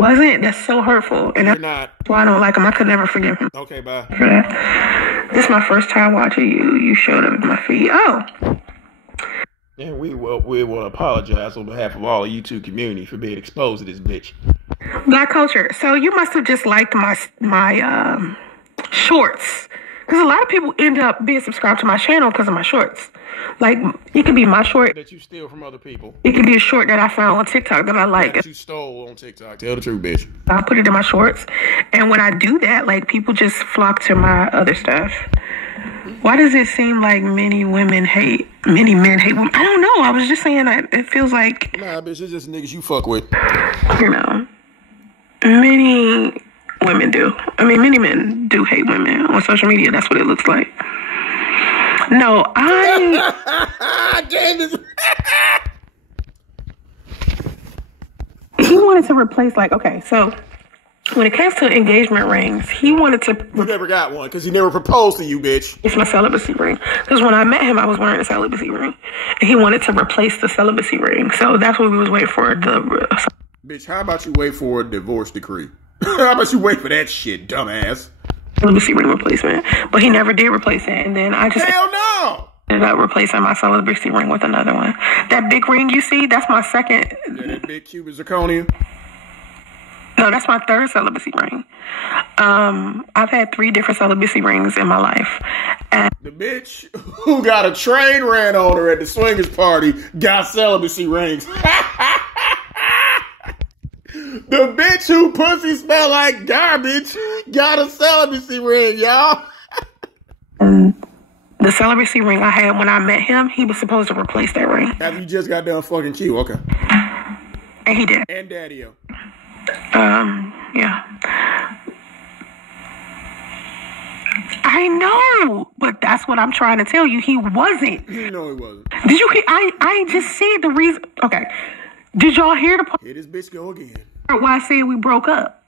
wasn't, that's so hurtful. And that's why I don't like him. I could never forgive him. Okay, bye. For that. This is my first time watching you. You showed up in my feed. Oh. And we will apologize on behalf of all the YouTube community for being exposed to this bitch. Black culture. So you must have just liked my shorts, because a lot of people end up being subscribed to my channel because of my shorts. Like, it could be my short that you steal from other people. It could be a short that I found on TikTok that I like. That you stole on TikTok. Tell the truth, bitch. I put it in my shorts, and when I do that, like, people just flock to my other stuff. Why does it seem like many men hate women? I don't know. I was just saying that it feels like... Nah, bitch, it's just niggas you fuck with. You know. Many women do. I mean, many men do hate women on social media. That's what it looks like. No, he wanted to replace, like, okay, so... When it comes to engagement rings, he wanted to... You never got one, because he never proposed to you, bitch. It's my celibacy ring. Because when I met him, I was wearing a celibacy ring. And he wanted to replace the celibacy ring. So that's what we was waiting for. Bitch, how about you wait for a divorce decree? How about you wait for that shit, dumbass? Celibacy ring replacement. But he never did replace it. And then I just... Hell no! Ended up replacing my celibacy ring with another one. That big ring you see, that's my second... Yeah, that big cubic zirconia? No, that's my third celibacy ring. I've had 3 different celibacy rings in my life. And the bitch who got a train ran on her at the swingers party got celibacy rings. The bitch who pussy smell like garbage got a celibacy ring, y'all. And the celibacy ring I had when I met him, he was supposed to replace that ring. After you just got done fucking Q, okay. And he did. And Daddy-O. Yeah. I know, but that's what I'm trying to tell you. He wasn't. You know he wasn't. Did you hear? I just said the reason. Okay. Did y'all hear the part? Here this bitch go again. Why I said we broke up?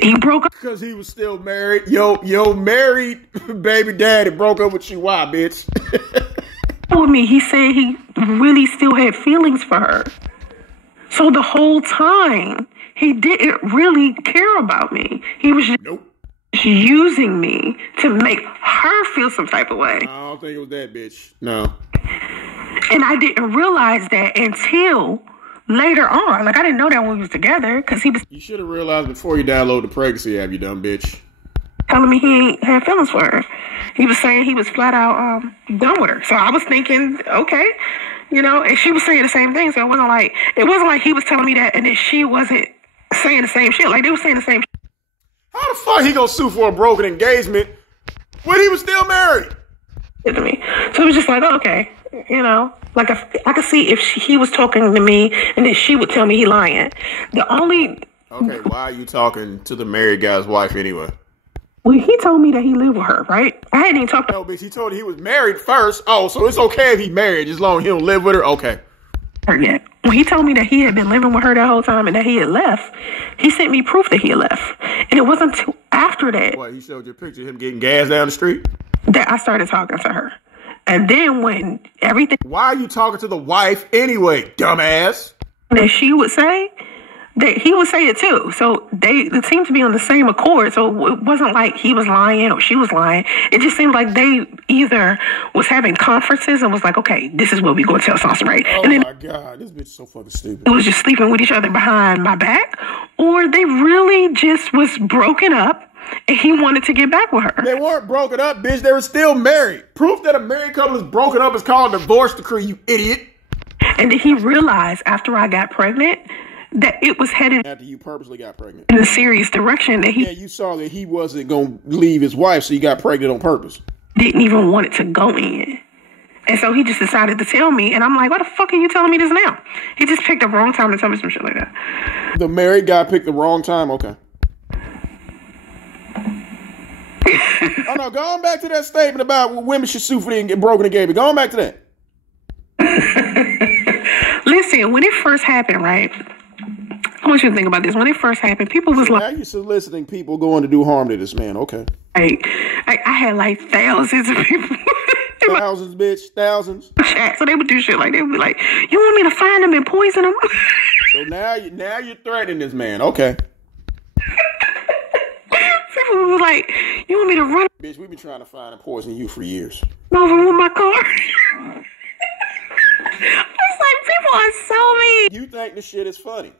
He broke up because he was still married. Yo, married baby daddy broke up with you. Why, bitch? With me, he said he really still had feelings for her. So the whole time, he didn't really care about me. He was just using me to make her feel some type of way. I don't think it was that bitch. No. And I didn't realize that until later on. Like, I didn't know that when we was together, because he was... You should have realized before you download the pregnancy app, you dumb bitch. Telling me he ain't had feelings for her. He was saying he was flat out done with her. So I was thinking, okay, you know, and she was saying the same thing. So it wasn't like he was telling me that and then she wasn't saying the same shit. Like, they were saying the same shit. How the fuck he gonna sue for a broken engagement when he was still married? To me. So it was just like, oh, okay, you know, like I could see if he was talking to me and then she would tell me he lying. The only... Okay, why are you talking to the married guy's wife anyway? Well, he told me that he lived with her, right? I hadn't even talked to her. No, bitch, he told her he was married first. Oh, so it's okay if he married as long as he don't live with her? Okay. Yet. When he told me that he had been living with her that whole time and that he had left, he sent me proof that he had left. And it wasn't until after that... What, he showed you a picture of him getting gas down the street? That I started talking to her. And then when everything... Why are you talking to the wife anyway, dumbass? That she would say... that he would say it too. So they seemed to be on the same accord. So it wasn't like he was lying or she was lying. It just seemed like they either was having conferences and was like, okay, this is what we going to tell Soncerae. Oh, and then my God. This bitch is so fucking stupid. It was just sleeping with each other behind my back. Or they really just was broken up and he wanted to get back with her. They weren't broken up, bitch. They were still married. Proof that a married couple is broken up is called a divorce decree, you idiot. And then he realized after I got pregnant that it was headed after you purposely got pregnant in a serious direction that yeah, you saw that he wasn't going to leave his wife, so you got pregnant on purpose. Didn't even want it to go in. And so he just decided to tell me, and I'm like, why the fuck are you telling me this now? He just picked the wrong time to tell me some shit like that. The married guy picked the wrong time? Okay. Oh, no, going back to that statement about women should sue for and get broken and gay, but going back to that. Listen, when it first happened, right? I want you to think about this. When it first happened, people was like... Now you're soliciting people going to do harm to this man. Okay. I had like thousands of people... Thousands, bitch. Thousands. So they would do shit like, they would be like, you want me to find them and poison them? So now you're threatening this man. Okay. People was like, you want me to run? Bitch, we've been trying to find and poison you for years. Over with my car. It's like, people are so mean. You think this shit is funny?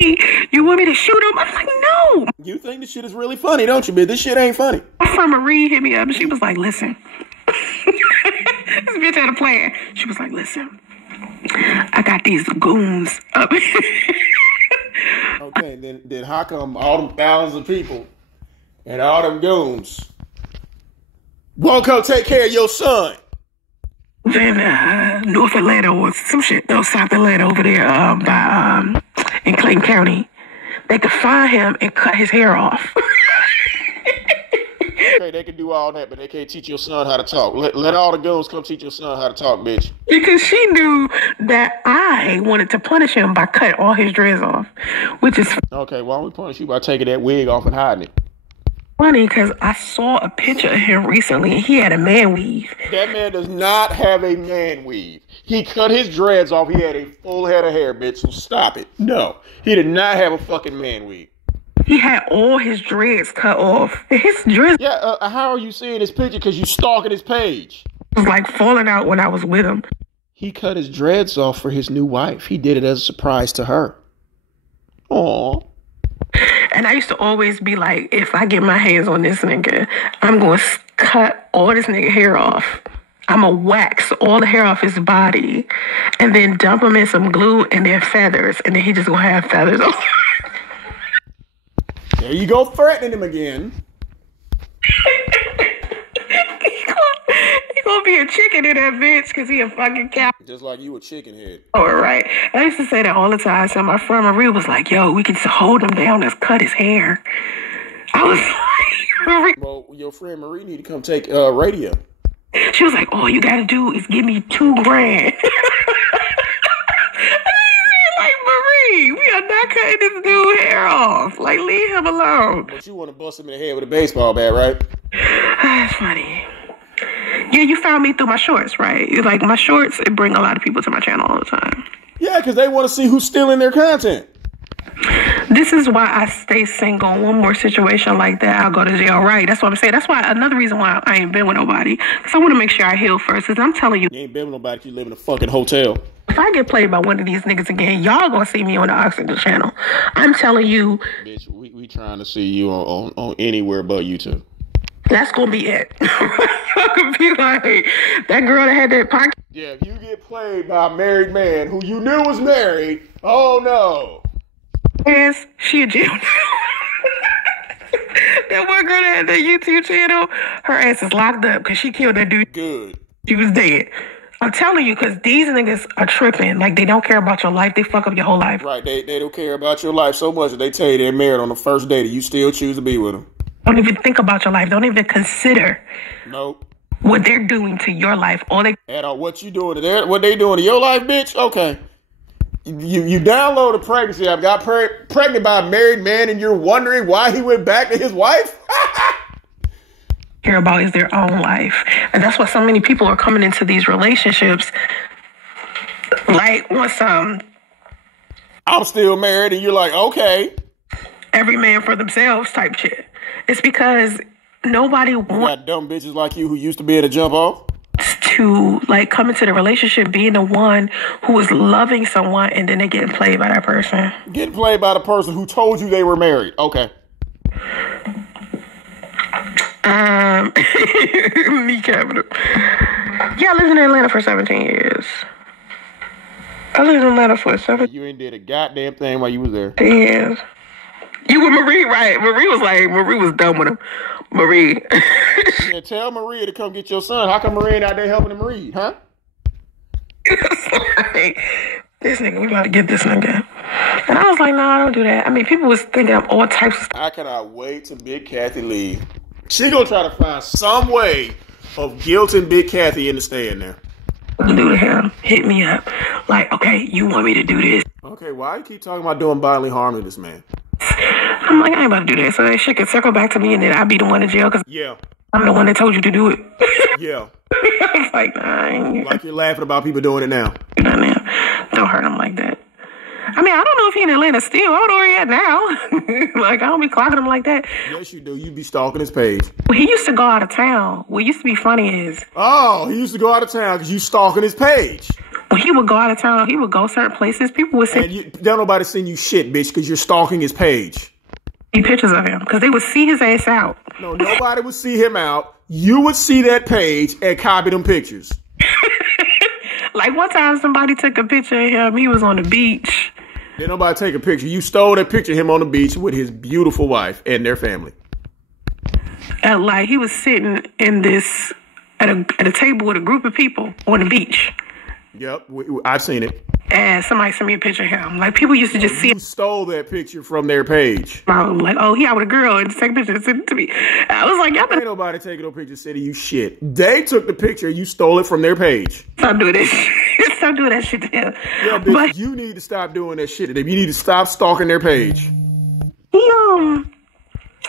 You want me to shoot him? I'm like, no. You think this shit is really funny, don't you, bitch? This shit ain't funny. My friend Marie hit me up and she was like, listen. This bitch had a plan. She was like, listen, I got these goons up. Okay, then how come all them thousands of people and all them goons won't come take care of your son? Then North Atlanta or some shit, no, South Atlanta over there by in Clayton County. They could find him and cut his hair off. Okay, they can do all that, but they can't teach your son how to talk. Let all the goons come teach your son how to talk, bitch. Because she knew that I wanted to punish him by cutting all his dreads off, which is... Okay, why don't we punish you by taking that wig off and hiding it? Funny, because I saw a picture of him recently, and he had a man weave. That man does not have a man weave. He cut his dreads off. He had a full head of hair, bitch, so stop it. No, he did not have a fucking man weave. He had all his dreads cut off. His dreads... Yeah, how are you seeing his picture? Because you stalking his page. Was like falling out when I was with him. He cut his dreads off for his new wife. He did it as a surprise to her. Aww. And I used to always be like, if I get my hands on this nigga, I'm going to cut all this nigga hair off. I'm going to wax all the hair off his body and then dump him in some glue and then feathers. And then he just going to have feathers on. There you go, threatening him again. He gonna be a chicken in that bitch because he a fucking cow. Just like you a chicken head. Oh, right. I used to say that all the time. So my friend Marie was like, yo, we can hold him down and cut his hair. I was like... Well, your friend Marie need to come take radio. She was like, all you gotta do is give me $2,000. Like, Marie, we are not cutting this dude hair off. Like, leave him alone. But you want to bust him in the head with a baseball bat, right? That's funny. Yeah, you found me through my shorts, right? Like, my shorts, it bring a lot of people to my channel all the time. Yeah, because they want to see who's stealing their content. This is why I stay single. One more situation like that, I'll go to jail, right? That's what I'm saying. That's why another reason why I ain't been with nobody. Because I want to make sure I heal first. Because I'm telling you. You ain't been with nobody if you live in a fucking hotel. If I get played by one of these niggas again, y'all gonna see me on the Oxygen channel. I'm telling you. Bitch, we trying to see you on anywhere but YouTube. That's gonna be it. I'm gonna be like, that girl that had that pocket. Yeah, if you get played by a married man who you knew was married, oh no. Yes, she a jail. That one girl that had that YouTube channel, her ass is locked up because she killed that dude. Good. She was dead. I'm telling you, because these niggas are tripping. Like, they don't care about your life. They fuck up your whole life. Right. They don't care about your life so much that they tell you they're married on the first date and you still choose to be with them. Don't even think about your life. Don't even consider nope. what they're doing to your life. All they... And what you doing to their, what they doing to your life, bitch? Okay. You download a pregnancy app, got pregnant by a married man, and you're wondering why he went back to his wife? Care about is their own life. And that's why so many people are coming into these relationships like once I'm still married, and you're like, okay. Every man for themselves type shit. It's because nobody wants dumb bitches like you who used to be able to jump off to like come into the relationship being the one who is loving someone and then they getting played by that person. Getting played by the person who told you they were married. Okay. Me capital. Yeah, I lived in Atlanta for 17 years. I lived in Atlanta for 17 You ain't did a goddamn thing while you was there. years. You with Marie, right? Marie was done with him. Marie. Yeah, tell Maria to come get your son. How come Maria ain't out there helping him read, huh? Like, this nigga, we about to get this nigga. And I was like, no, I don't do that. I mean, people was thinking of all types of stuff. I cannot wait till Big Kathie leave. She gonna try to find some way of guilting Big Kathie into staying there. To do to him, hit me up. Like, okay, you want me to do this? Okay, why you keep talking about doing bodily harm to this man? I'm like, I ain't about to do that. So that shit can circle back to me and then I'll be the one in jail because I'm the one that told you to do it. Yeah. It's like, nah, I ain't. Like you're laughing about people doing it now. Don't hurt him like that. I mean, I don't know if he in Atlanta still. I don't know where he at now. Like, I don't be clocking him like that. Yes, you do. You be stalking his page. Well, he used to go out of town. What used to be funny is... Oh, he used to go out of town because you stalking his page. When he would go out of town, he would go certain places. People would say... Don't nobody send you shit, bitch, because you're stalking his page. See pictures of him because they would see his ass out. No, nobody would see him out. You would see that page and copy them pictures. Like one time somebody took a picture of him. He was on the beach. Didn't nobody take a picture. You stole that picture of him on the beach with his beautiful wife and their family. And like he was sitting in this at a table with a group of people on the beach. Yep, I've seen it. And somebody sent me a picture of him. Like people used to just see. You stole that picture from their page. Like, oh, he out with a girl and take a picture and send it to me. I was like, y'all ain't nobody taking no picture sending you shit. They took the picture. You stole it from their page. Stop doing this. Stop doing that shit to him. Yeah, bitch, but you need to stop doing that shit to them. You need to stop stalking their page.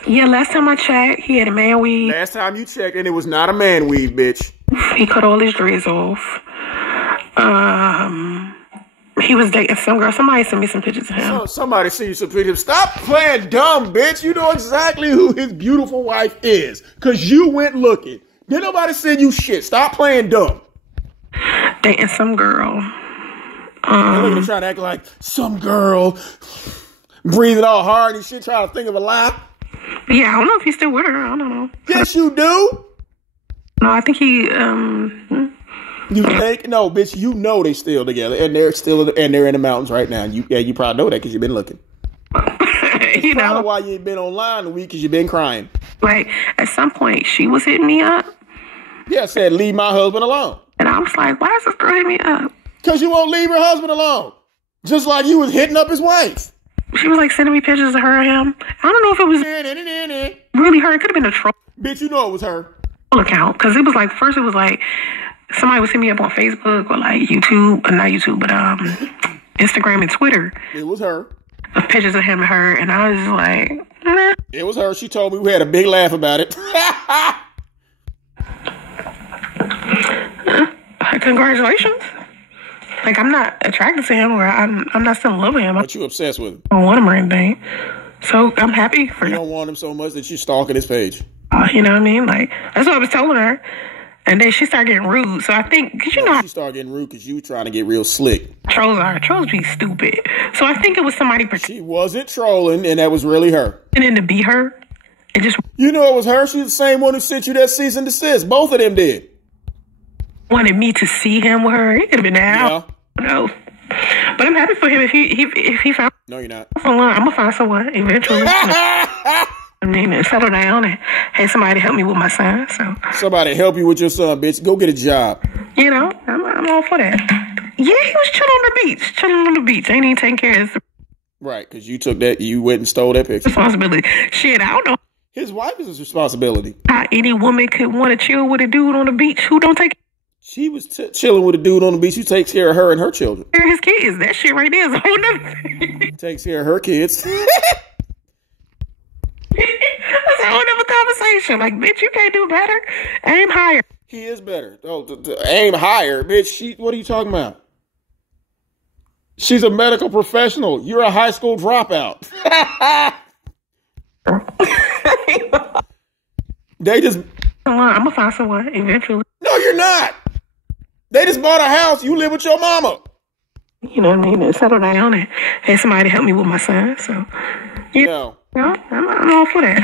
Yeah, last time I checked, he had a man weave. Last time you checked, and it was not a man weave, bitch. He cut all his dreads off. He was dating some girl. Somebody sent me some pictures of him. Somebody sent you some pictures. Stop playing dumb, bitch. You know exactly who his beautiful wife is. Because you went looking. Did nobody send you shit. Stop playing dumb. Dating some girl. Look at him trying to act like some girl. Breathing all hard and shit. Trying to think of a lie. Yeah, I don't know if he's still with her. I don't know. Yes, you do. No, I think he... You think? No, bitch, you know they still together. And they're in the mountains right now. You probably know that because you've been looking. You know. Probably why you ain't been online a week because you've been crying. Like, at some point, she was hitting me up. Yeah, said, leave my husband alone. And I was like, why is this girl hitting me up? Because you won't leave her husband alone. Just like you was hitting up his wife. She was like sending me pictures of her and him. I don't know if it was really her. It could have been a troll. Bitch, you know it was her. Account. Because it was like, first it was like, somebody would send me up on Facebook or like YouTube, not YouTube, but Instagram and Twitter. It was her. Of pictures of him and her. And I was like, nah. It was her. She told me we had a big laugh about it. Congratulations. Like, I'm not attracted to him or I'm not still in love with him. But you obsessed with him. I don't want him or anything. So I'm happy for him. You don't want him so much that you're stalking his page. You know what I mean? Like, that's what I was telling her. And then she started getting rude. So I think, because you know. She started getting rude because you were trying to get real slick. Trolls be stupid. So I think it was somebody. She wasn't trolling, and that was really her. And then to be her, it just. You know it was her. She's the same one who sent you that cease and desist. Both of them did. Wanted me to see him with her. He could have been out. Yeah. No. But I'm happy for him if he found. No, you're not. I'm gonna find someone eventually. I mean, and settle down and have somebody help me with my son. So somebody help you with your son, bitch. Go get a job. You know, I'm all for that. Yeah, he was chilling on the beach. Ain't even taking care of his. Right, because you took that, you went and stole that picture. Responsibility. Shit, I don't know. His wife is his responsibility. How any woman could want to chill with a dude on the beach who don't take. She was chilling with a dude on the beach who takes care of her and her children. His kids. That shit right there is a whole nother thing. Takes care of her kids. That's a whole nother conversation. Like, bitch, you can't do better. Aim higher. He is better. Oh, aim higher, bitch. What are you talking about? She's a medical professional. You're a high school dropout. They just. I'm gonna find someone eventually. No, you're not. They just bought a house. You live with your mama. You know what I mean? And settle down and have somebody help me with my son. So, No. I'm all for that.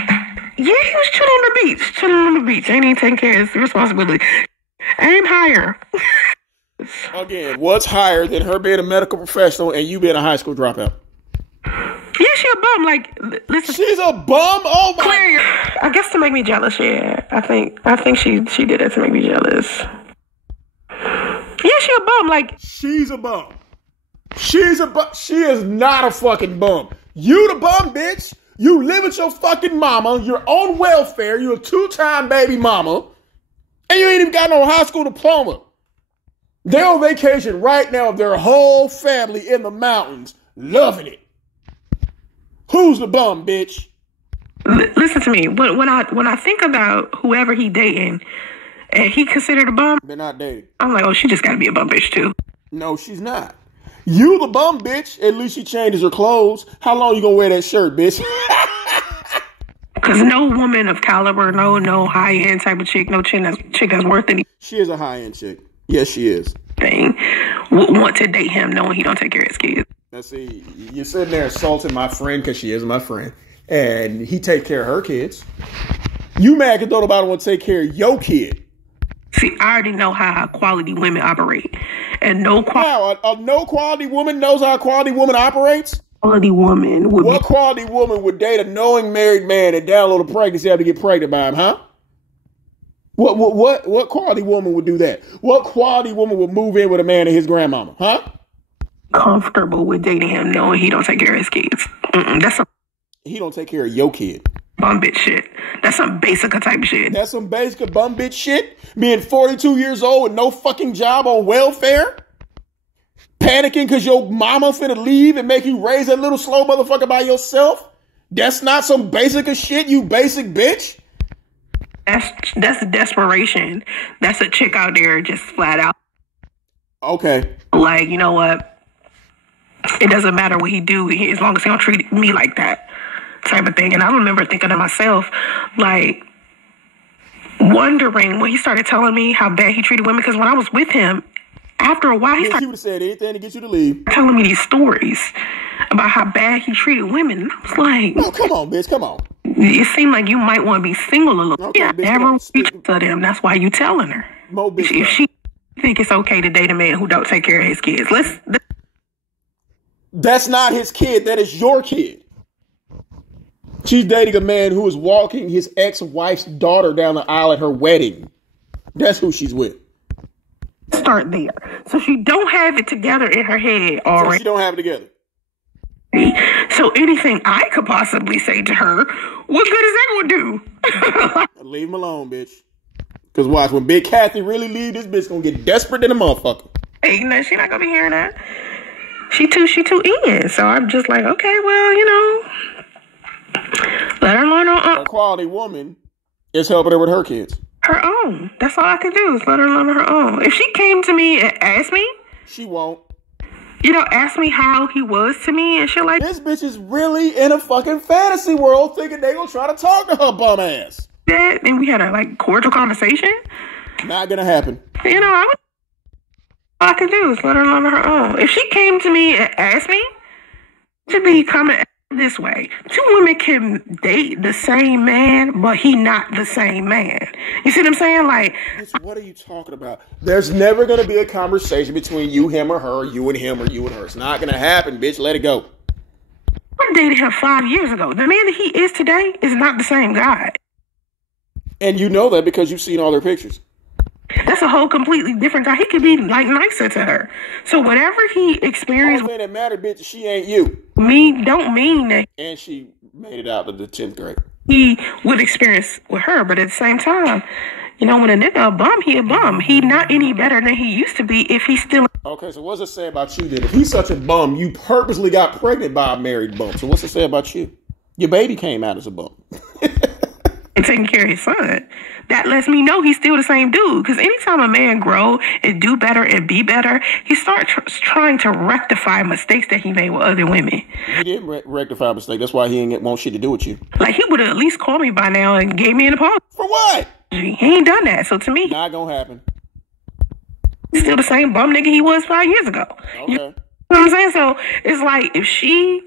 Yeah, he was chilling on the beach. Chilling on the beach. Ain't even taking care of his responsibility. Aim higher. Again, what's higher than her being a medical professional and you being a high school dropout? Yeah, she a bum. Like, listen. She's a bum? Oh my. Claire, I guess to make me jealous, yeah. I think she did that to make me jealous. Yeah, she a bum. Like, she's a bum. She's a bum. She is not a fucking bum. You the bum, bitch. You live with your fucking mama. You're on welfare. You're a 2-time baby mama. And you ain't even got no high school diploma. They're on vacation right now with their whole family in the mountains. Loving it. Who's the bum, bitch? Listen to me. When I think about whoever he dating and he considered a bum, they're not dating. I'm like, oh, she just got to be a bum bitch too. No, she's not. You the bum bitch. At least she changes her clothes. How long you gonna wear that shirt, bitch? Because no woman of caliber, no high end type of chick, no chick that's worth anything. She is a high end chick. Yes, she is. Would want to date him knowing he don't take care of his kids. Now see, you're sitting there insulting my friend because she is my friend, and he take care of her kids. You mad because nobody want to take care of your kid. See, I already know how quality women operate. And no quality woman knows how a quality woman operates? Quality woman would What quality woman would date a knowing married man and download a pregnancy after get pregnant by him, huh? What quality woman would do that? What quality woman would move in with a man and his grandmama, huh? Comfortable with dating him knowing he don't take care of his kids. He don't take care of your kid. Bum bitch shit. That's some basic type shit. That's some basic bum bitch shit? Being 42 years old with no fucking job on welfare? Panicking because your mama finna leave and make you raise that little slow motherfucker by yourself? That's not some basic shit, you basic bitch? That's desperation. That's a chick out there just flat out. Okay. Like, you know what? It doesn't matter what he do as long as he don't treat me like that type of thing. And I remember thinking to myself, like, wondering when he started telling me how bad he treated women. Because when I was with him, after a while, he would have said anything to get you to leave. Telling me these stories about how bad he treated women. And I was like, no, come on, bitch, come on. It seemed like you might want to be single a little. Okay, yeah, bitch, never reach to them. That's why you telling her. If she think it's okay to date a man who don't take care of his kids, that's not his kid. That is your kid. She's dating a man who is walking his ex-wife's daughter down the aisle at her wedding. That's who she's with. Start there. So she don't have it together in her head already. So she don't have it together. So anything I could possibly say to her, what good is that going to do? Leave him alone, bitch. Because watch, when Big Kathie really leave, this bitch going to get desperate than a motherfucker. Hey, no, she not going to be hearing that. She too in. So I'm just like, okay, well, you know, let her learn on. A quality woman is helping her with her kids. Her own. That's all I can do is let her learn her own. If she came to me and asked me, she won't. You know, ask me how he was to me and shit like this bitch is really in a fucking fantasy world thinking they gonna try to talk to her bum ass. That, and we had a cordial conversation. Not gonna happen. You know, all I can do is let her learn her own. If she came to me and asked me to be coming this way, 2 women can date the same man, but he not the same man. You see what I'm saying? Like, what are you talking about? There's never going to be a conversation between you, him, or her, or you and him, or you and her. It's not going to happen, bitch. Let it go. I dated him 5 years ago. The man that he is today is not the same guy. And you know that because you've seen all their pictures. That's a whole completely different guy. He could be like nicer to her. So whatever he experienced, all that matter, bitch, she ain't you. Me don't mean that. And she made it out of the 10th grade. He would experience with her, but at the same time, you know, when a nigga a bum, he a bum. He not any better than he used to be if he's still. Okay, so what's it say about you then? If he's such a bum, you purposely got pregnant by a married bum. So what's it say about you? Your baby came out as a bum. And taking care of his son. That lets me know he's still the same dude. Because anytime a man grow and do better and be better, he starts trying to rectify mistakes that he made with other women. He didn't rectify a mistake. That's why he ain't want shit to do with you. Like, he would have at least called me by now and gave me an apology. For what? He ain't done that. So to me, not gonna happen. He's still the same bum nigga he was 5 years ago. Okay. You know what I'm saying? So it's like, if she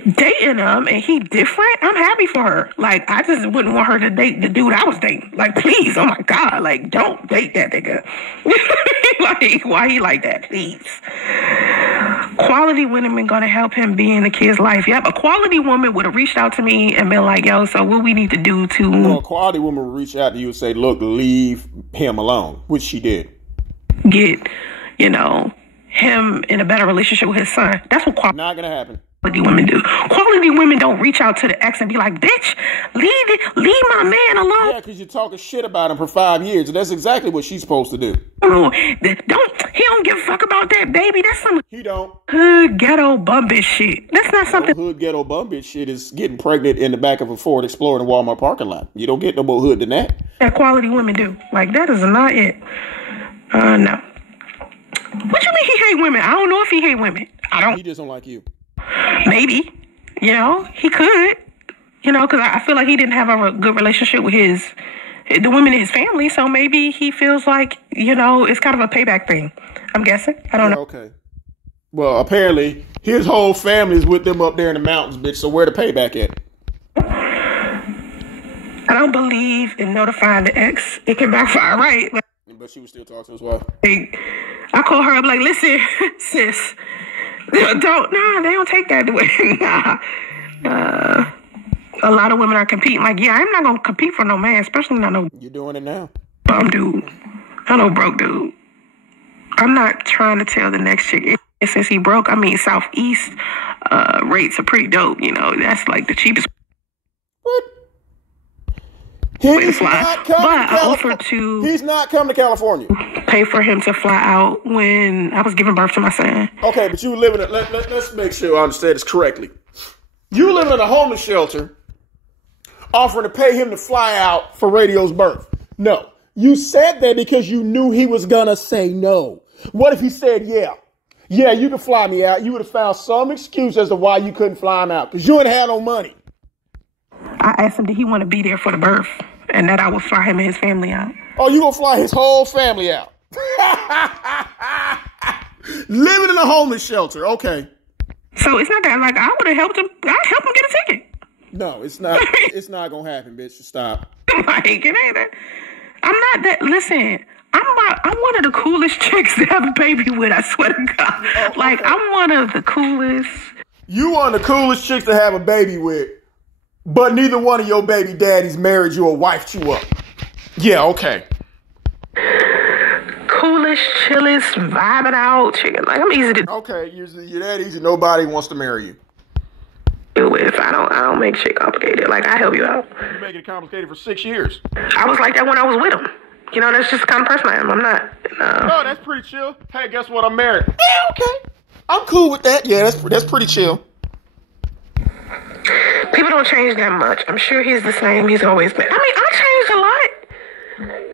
dating him and he different, I'm happy for her. Like, I just wouldn't want her to date the dude I was dating. Like, please, oh my God, like, don't date that nigga. Like, why he like that? Please. Quality women gonna help him be in the kid's life. Yep, a quality woman would have reached out to me and been like, yo, so what we need to do to... Well, a quality woman would reach out to you and say, look, leave him alone, which she did. Get, you know, him in a better relationship with his son. That's what quality... Not gonna happen. Quality women do. Quality women don't reach out to the ex and be like, bitch, leave my man alone. Yeah, because you're talking shit about him for 5 years, and that's exactly what she's supposed to do. He don't give a fuck about that, baby. That's some He don't. hood ghetto bum bitch shit. That's not something. No hood ghetto bum bitch shit is getting pregnant in the back of a Ford Explorer in a Walmart parking lot. You don't get no more hood than that. That quality women do. Like, that is not it. No. What you mean he hate women? I don't know if he hate women. I don't. He just don't like you. Maybe, you know, he could, you know, because I feel like he didn't have a good relationship with the women in his family. So maybe he feels like, you know, it's kind of a payback thing. I'm guessing. I don't know. Okay. Well, apparently his whole family is with them up there in the mountains, bitch. So where the payback at? I don't believe in notifying the ex. It can backfire, right? But she would still talk to his wife. I call her up like, listen, sis. They don't take that the way. A lot of women are competing. Like, yeah, I'm not gonna compete for no man, especially not no. You're doing it now. Bum dude. I know broke dude. I'm not trying to tell the next chick. Since he broke, I mean, Southeast rates are pretty dope. You know, that's like the cheapest. What? He's not coming to California. Pay for him to fly out when I was giving birth to my son. Okay, but you living in, let's make sure I understand this correctly. You living in a homeless shelter, offering to pay him to fly out for Radio's birth. No, you said that because you knew he was gonna say no. What if he said, yeah, you can fly me out? You would have found some excuse as to why you couldn't fly him out because you ain't had no money. I asked him, did he want to be there for the birth? And that I would fly him and his family out. Oh, you gonna fly his whole family out? Living in a homeless shelter, okay. So it's not that, like, I would have helped him. I'd help him get a ticket. No, it's not. It's not gonna happen, bitch. Stop. Like, it ain't that. I'm not that. Listen, I'm one of the coolest chicks to have a baby with. I swear to God. Oh, like, okay. I'm one of the coolest. You one of the coolest chicks to have a baby with, but neither one of your baby daddies married you or wifed you up. Yeah, okay. Coolest, chillest, vibing out chicken. Like, I'm easy to. Okay, you're that easy. Nobody wants to marry you. Deal with. I don't make shit complicated. Like, I help you out. You make it complicated for 6 years. I was like that when I was with him. You know, that's just the kind of person I am. I'm not. Oh, that's pretty chill. Hey, guess what? I'm married. Yeah, okay. I'm cool with that. Yeah, that's pretty chill. People don't change that much. I'm sure he's the same. He's always been. I mean, I changed a lot.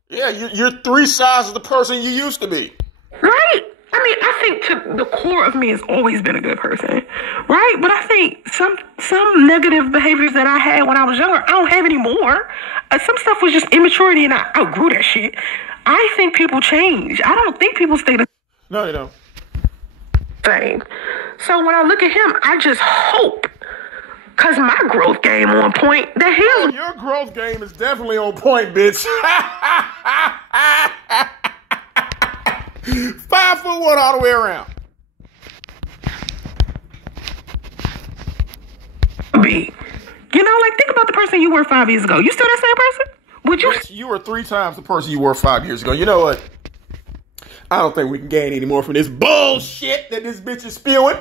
Yeah, you're 3 sizes the person you used to be. Right. I mean, I think to the core of me has always been a good person, right? But I think some negative behaviors that I had when I was younger, I don't have anymore. Some stuff was just immaturity, and I outgrew that shit. I think people change. I don't think people stay the No, you don't. same. So when I look at him, I just hope, because my growth game on point, that his... Your growth game is definitely on point, bitch. 5'1" all the way around. You know, like, think about the person you were 5 years ago. You still that same person? Would you? Bitch, you were 3 times the person you were 5 years ago. You know what? I don't think we can gain any more from this bullshit that this bitch is spewing.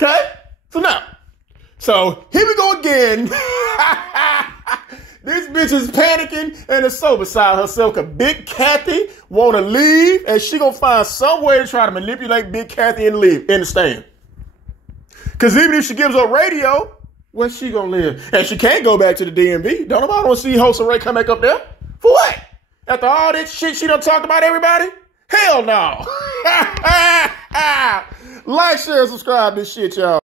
Okay? So here we go again. This bitch is panicking and is so beside herself because Big Kathie want to leave, and she gonna find some way to try to manipulate Big Kathie and leave in the stand. Because even if she gives up Radio, where's she gonna live? And she can't go back to the DMV. Don't nobody want to see Soncerae come back up there. For what? After all that shit she done talked about everybody? Hell no. Like, share, subscribe this shit, y'all.